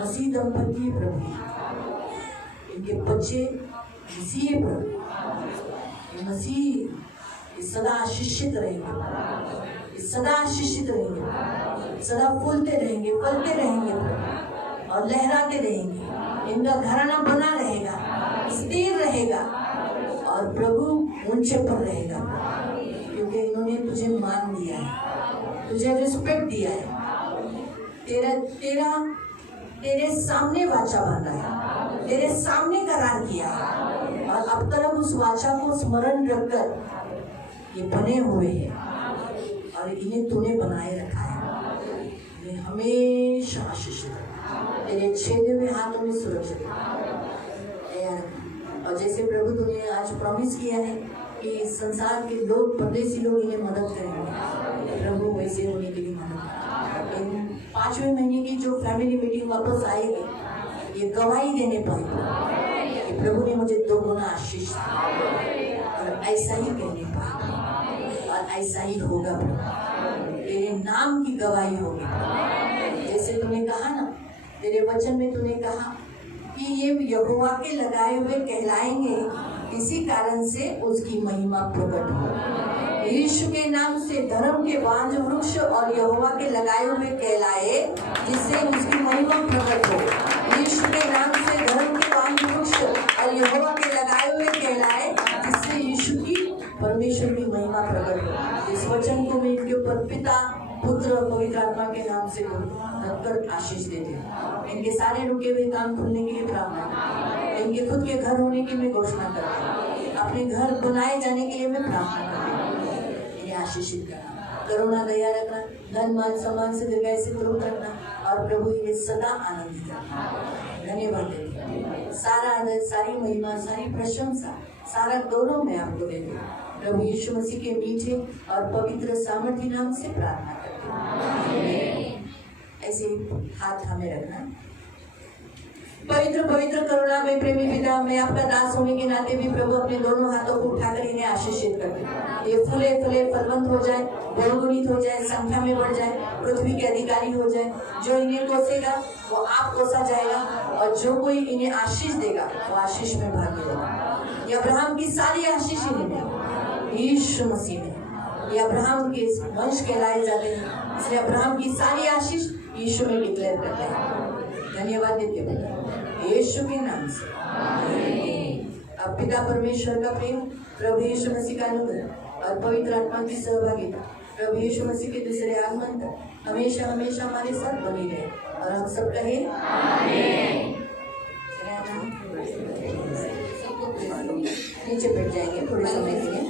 मसीह दंपति प्रभु, इनके बच्चे मसीह है प्रभु, ये मसीह सदा आशीषित रहेंगे, सदा आशीषित रहेंगे, सदा फूलते रहेंगे, फलते रहेंगे और लहराते रहेंगे। इनका घराना बना रहेगा, स्थिर रहेगा और प्रभु ऊंचे पर रहेगा, क्योंकि इन्होंने तुझे मान दिया है, तुझे रिस्पेक्ट दिया है, तेरे सामने वाचा बांधा है, तेरे सामने करार किया है, और अब तक उस वाचा को स्मरण रखकर ये बने हुए हैं और इन्हें तूने बनाए रखा है। ये हमेशा आशीषित तेरे छेदे हुए हाथों में सुरक्षित है। और जैसे प्रभु तूने आज प्रॉमिस किया है कि संसार के लोग, परदेसी लोग इन्हें मदद करेंगे, प्रभु वैसे होने के लिए मदद। इन 5वें महीने की जो फैमिली मीटिंग वापस आएगी, ये गवाही देने पाएगी कि प्रभु ने मुझे 2 गुना आशीष दिया, और ऐसा ही कहने पाएगी और ऐसा ही होगा प्रभु। तेरे नाम की गवाही होगी। जैसे तूने कहा ना, तेरे वचन में तूने कहा कि ये यहोवा के लगाए हुए कहलाएंगे, इसी कारण से उसकी महिमा प्रकट हो। यीशु के नाम से धर्म के बांझ वृक्ष और यहोवा के लगाए हुए कहलाए, जिससे उसकी महिमा प्रकट हो। यीशु के नाम से धर्म के बांझ वृक्ष और यहोवा के लगाए हुए कहलाए, जिससे यीशु की परमेश्वर की महिमा प्रकट हो। इस वचन को मैं इनके ऊपर पिता, पुत्र और पवित्र आत्मा के नाम से रखकर आशीष देते हैं। इनके सारे रुके हुए काम खुलने के लिए प्रार्थना करते हैं। इनके खुद के घर होने की मैं घोषणा करती हूँ। अपने घर बनाए जाने के लिए मैं प्रार्थना करती हूँ। इन्हें आशीषित करना, करुणा दया रखना, धन मान सम्मान से दीर्घायु से तुरंत रखना और प्रभु इन्हें सदा आनंदित रखना। धन्यवाद देते हैं। सारा आदर, सारी महिमा, सारी प्रशंसा, सारा गौरव मैं आपको देती हूँ। प्रभु यीशु मसीह के मीठे और पवित्र सामर्थी नाम से प्रार्थना करती हूँ। ऐसे हाथ हमें रखना। पवित्र पवित्र करुणा में प्रेमी पिता, मैं आपका दास होने के नाते भी प्रभु अपने दोनों हाथों को उठाकर इन्हें आशीषित करती हूँ। ये फूले फले फलवंत हो जाए, बहुगुणित हो जाए, संख्या में बढ़ जाए, पृथ्वी के अधिकारी हो जाए। जो इन्हें कोसेगा वो आप कोसा जाएगा और जो कोई इन्हें आशीष देगा वो आशीष में भागी होगा। ये अब्राहम की सारी आशीष इन्हें यीशु मसीह में, ये अब्राहम के वंश कहलाए जाते हैं, इसलिए अब्राहम की सारी आशीष यीशु में डिक्लेयर करते हैं। धन्यवाद देते हैं यीशु के नाम से। अब पिता परमेश्वर का प्रेम, प्रभु यीशु मसीह का अनुग्रह और पवित्र आत्मा की सहभागिता प्रभु यीशु मसीह के दूसरे आगमन तक हमेशा हमेशा हमारे साथ बनी रहे और हम सब कहें आमीन। नीचे बैठ जाएंगे थोड़े समय के लिए।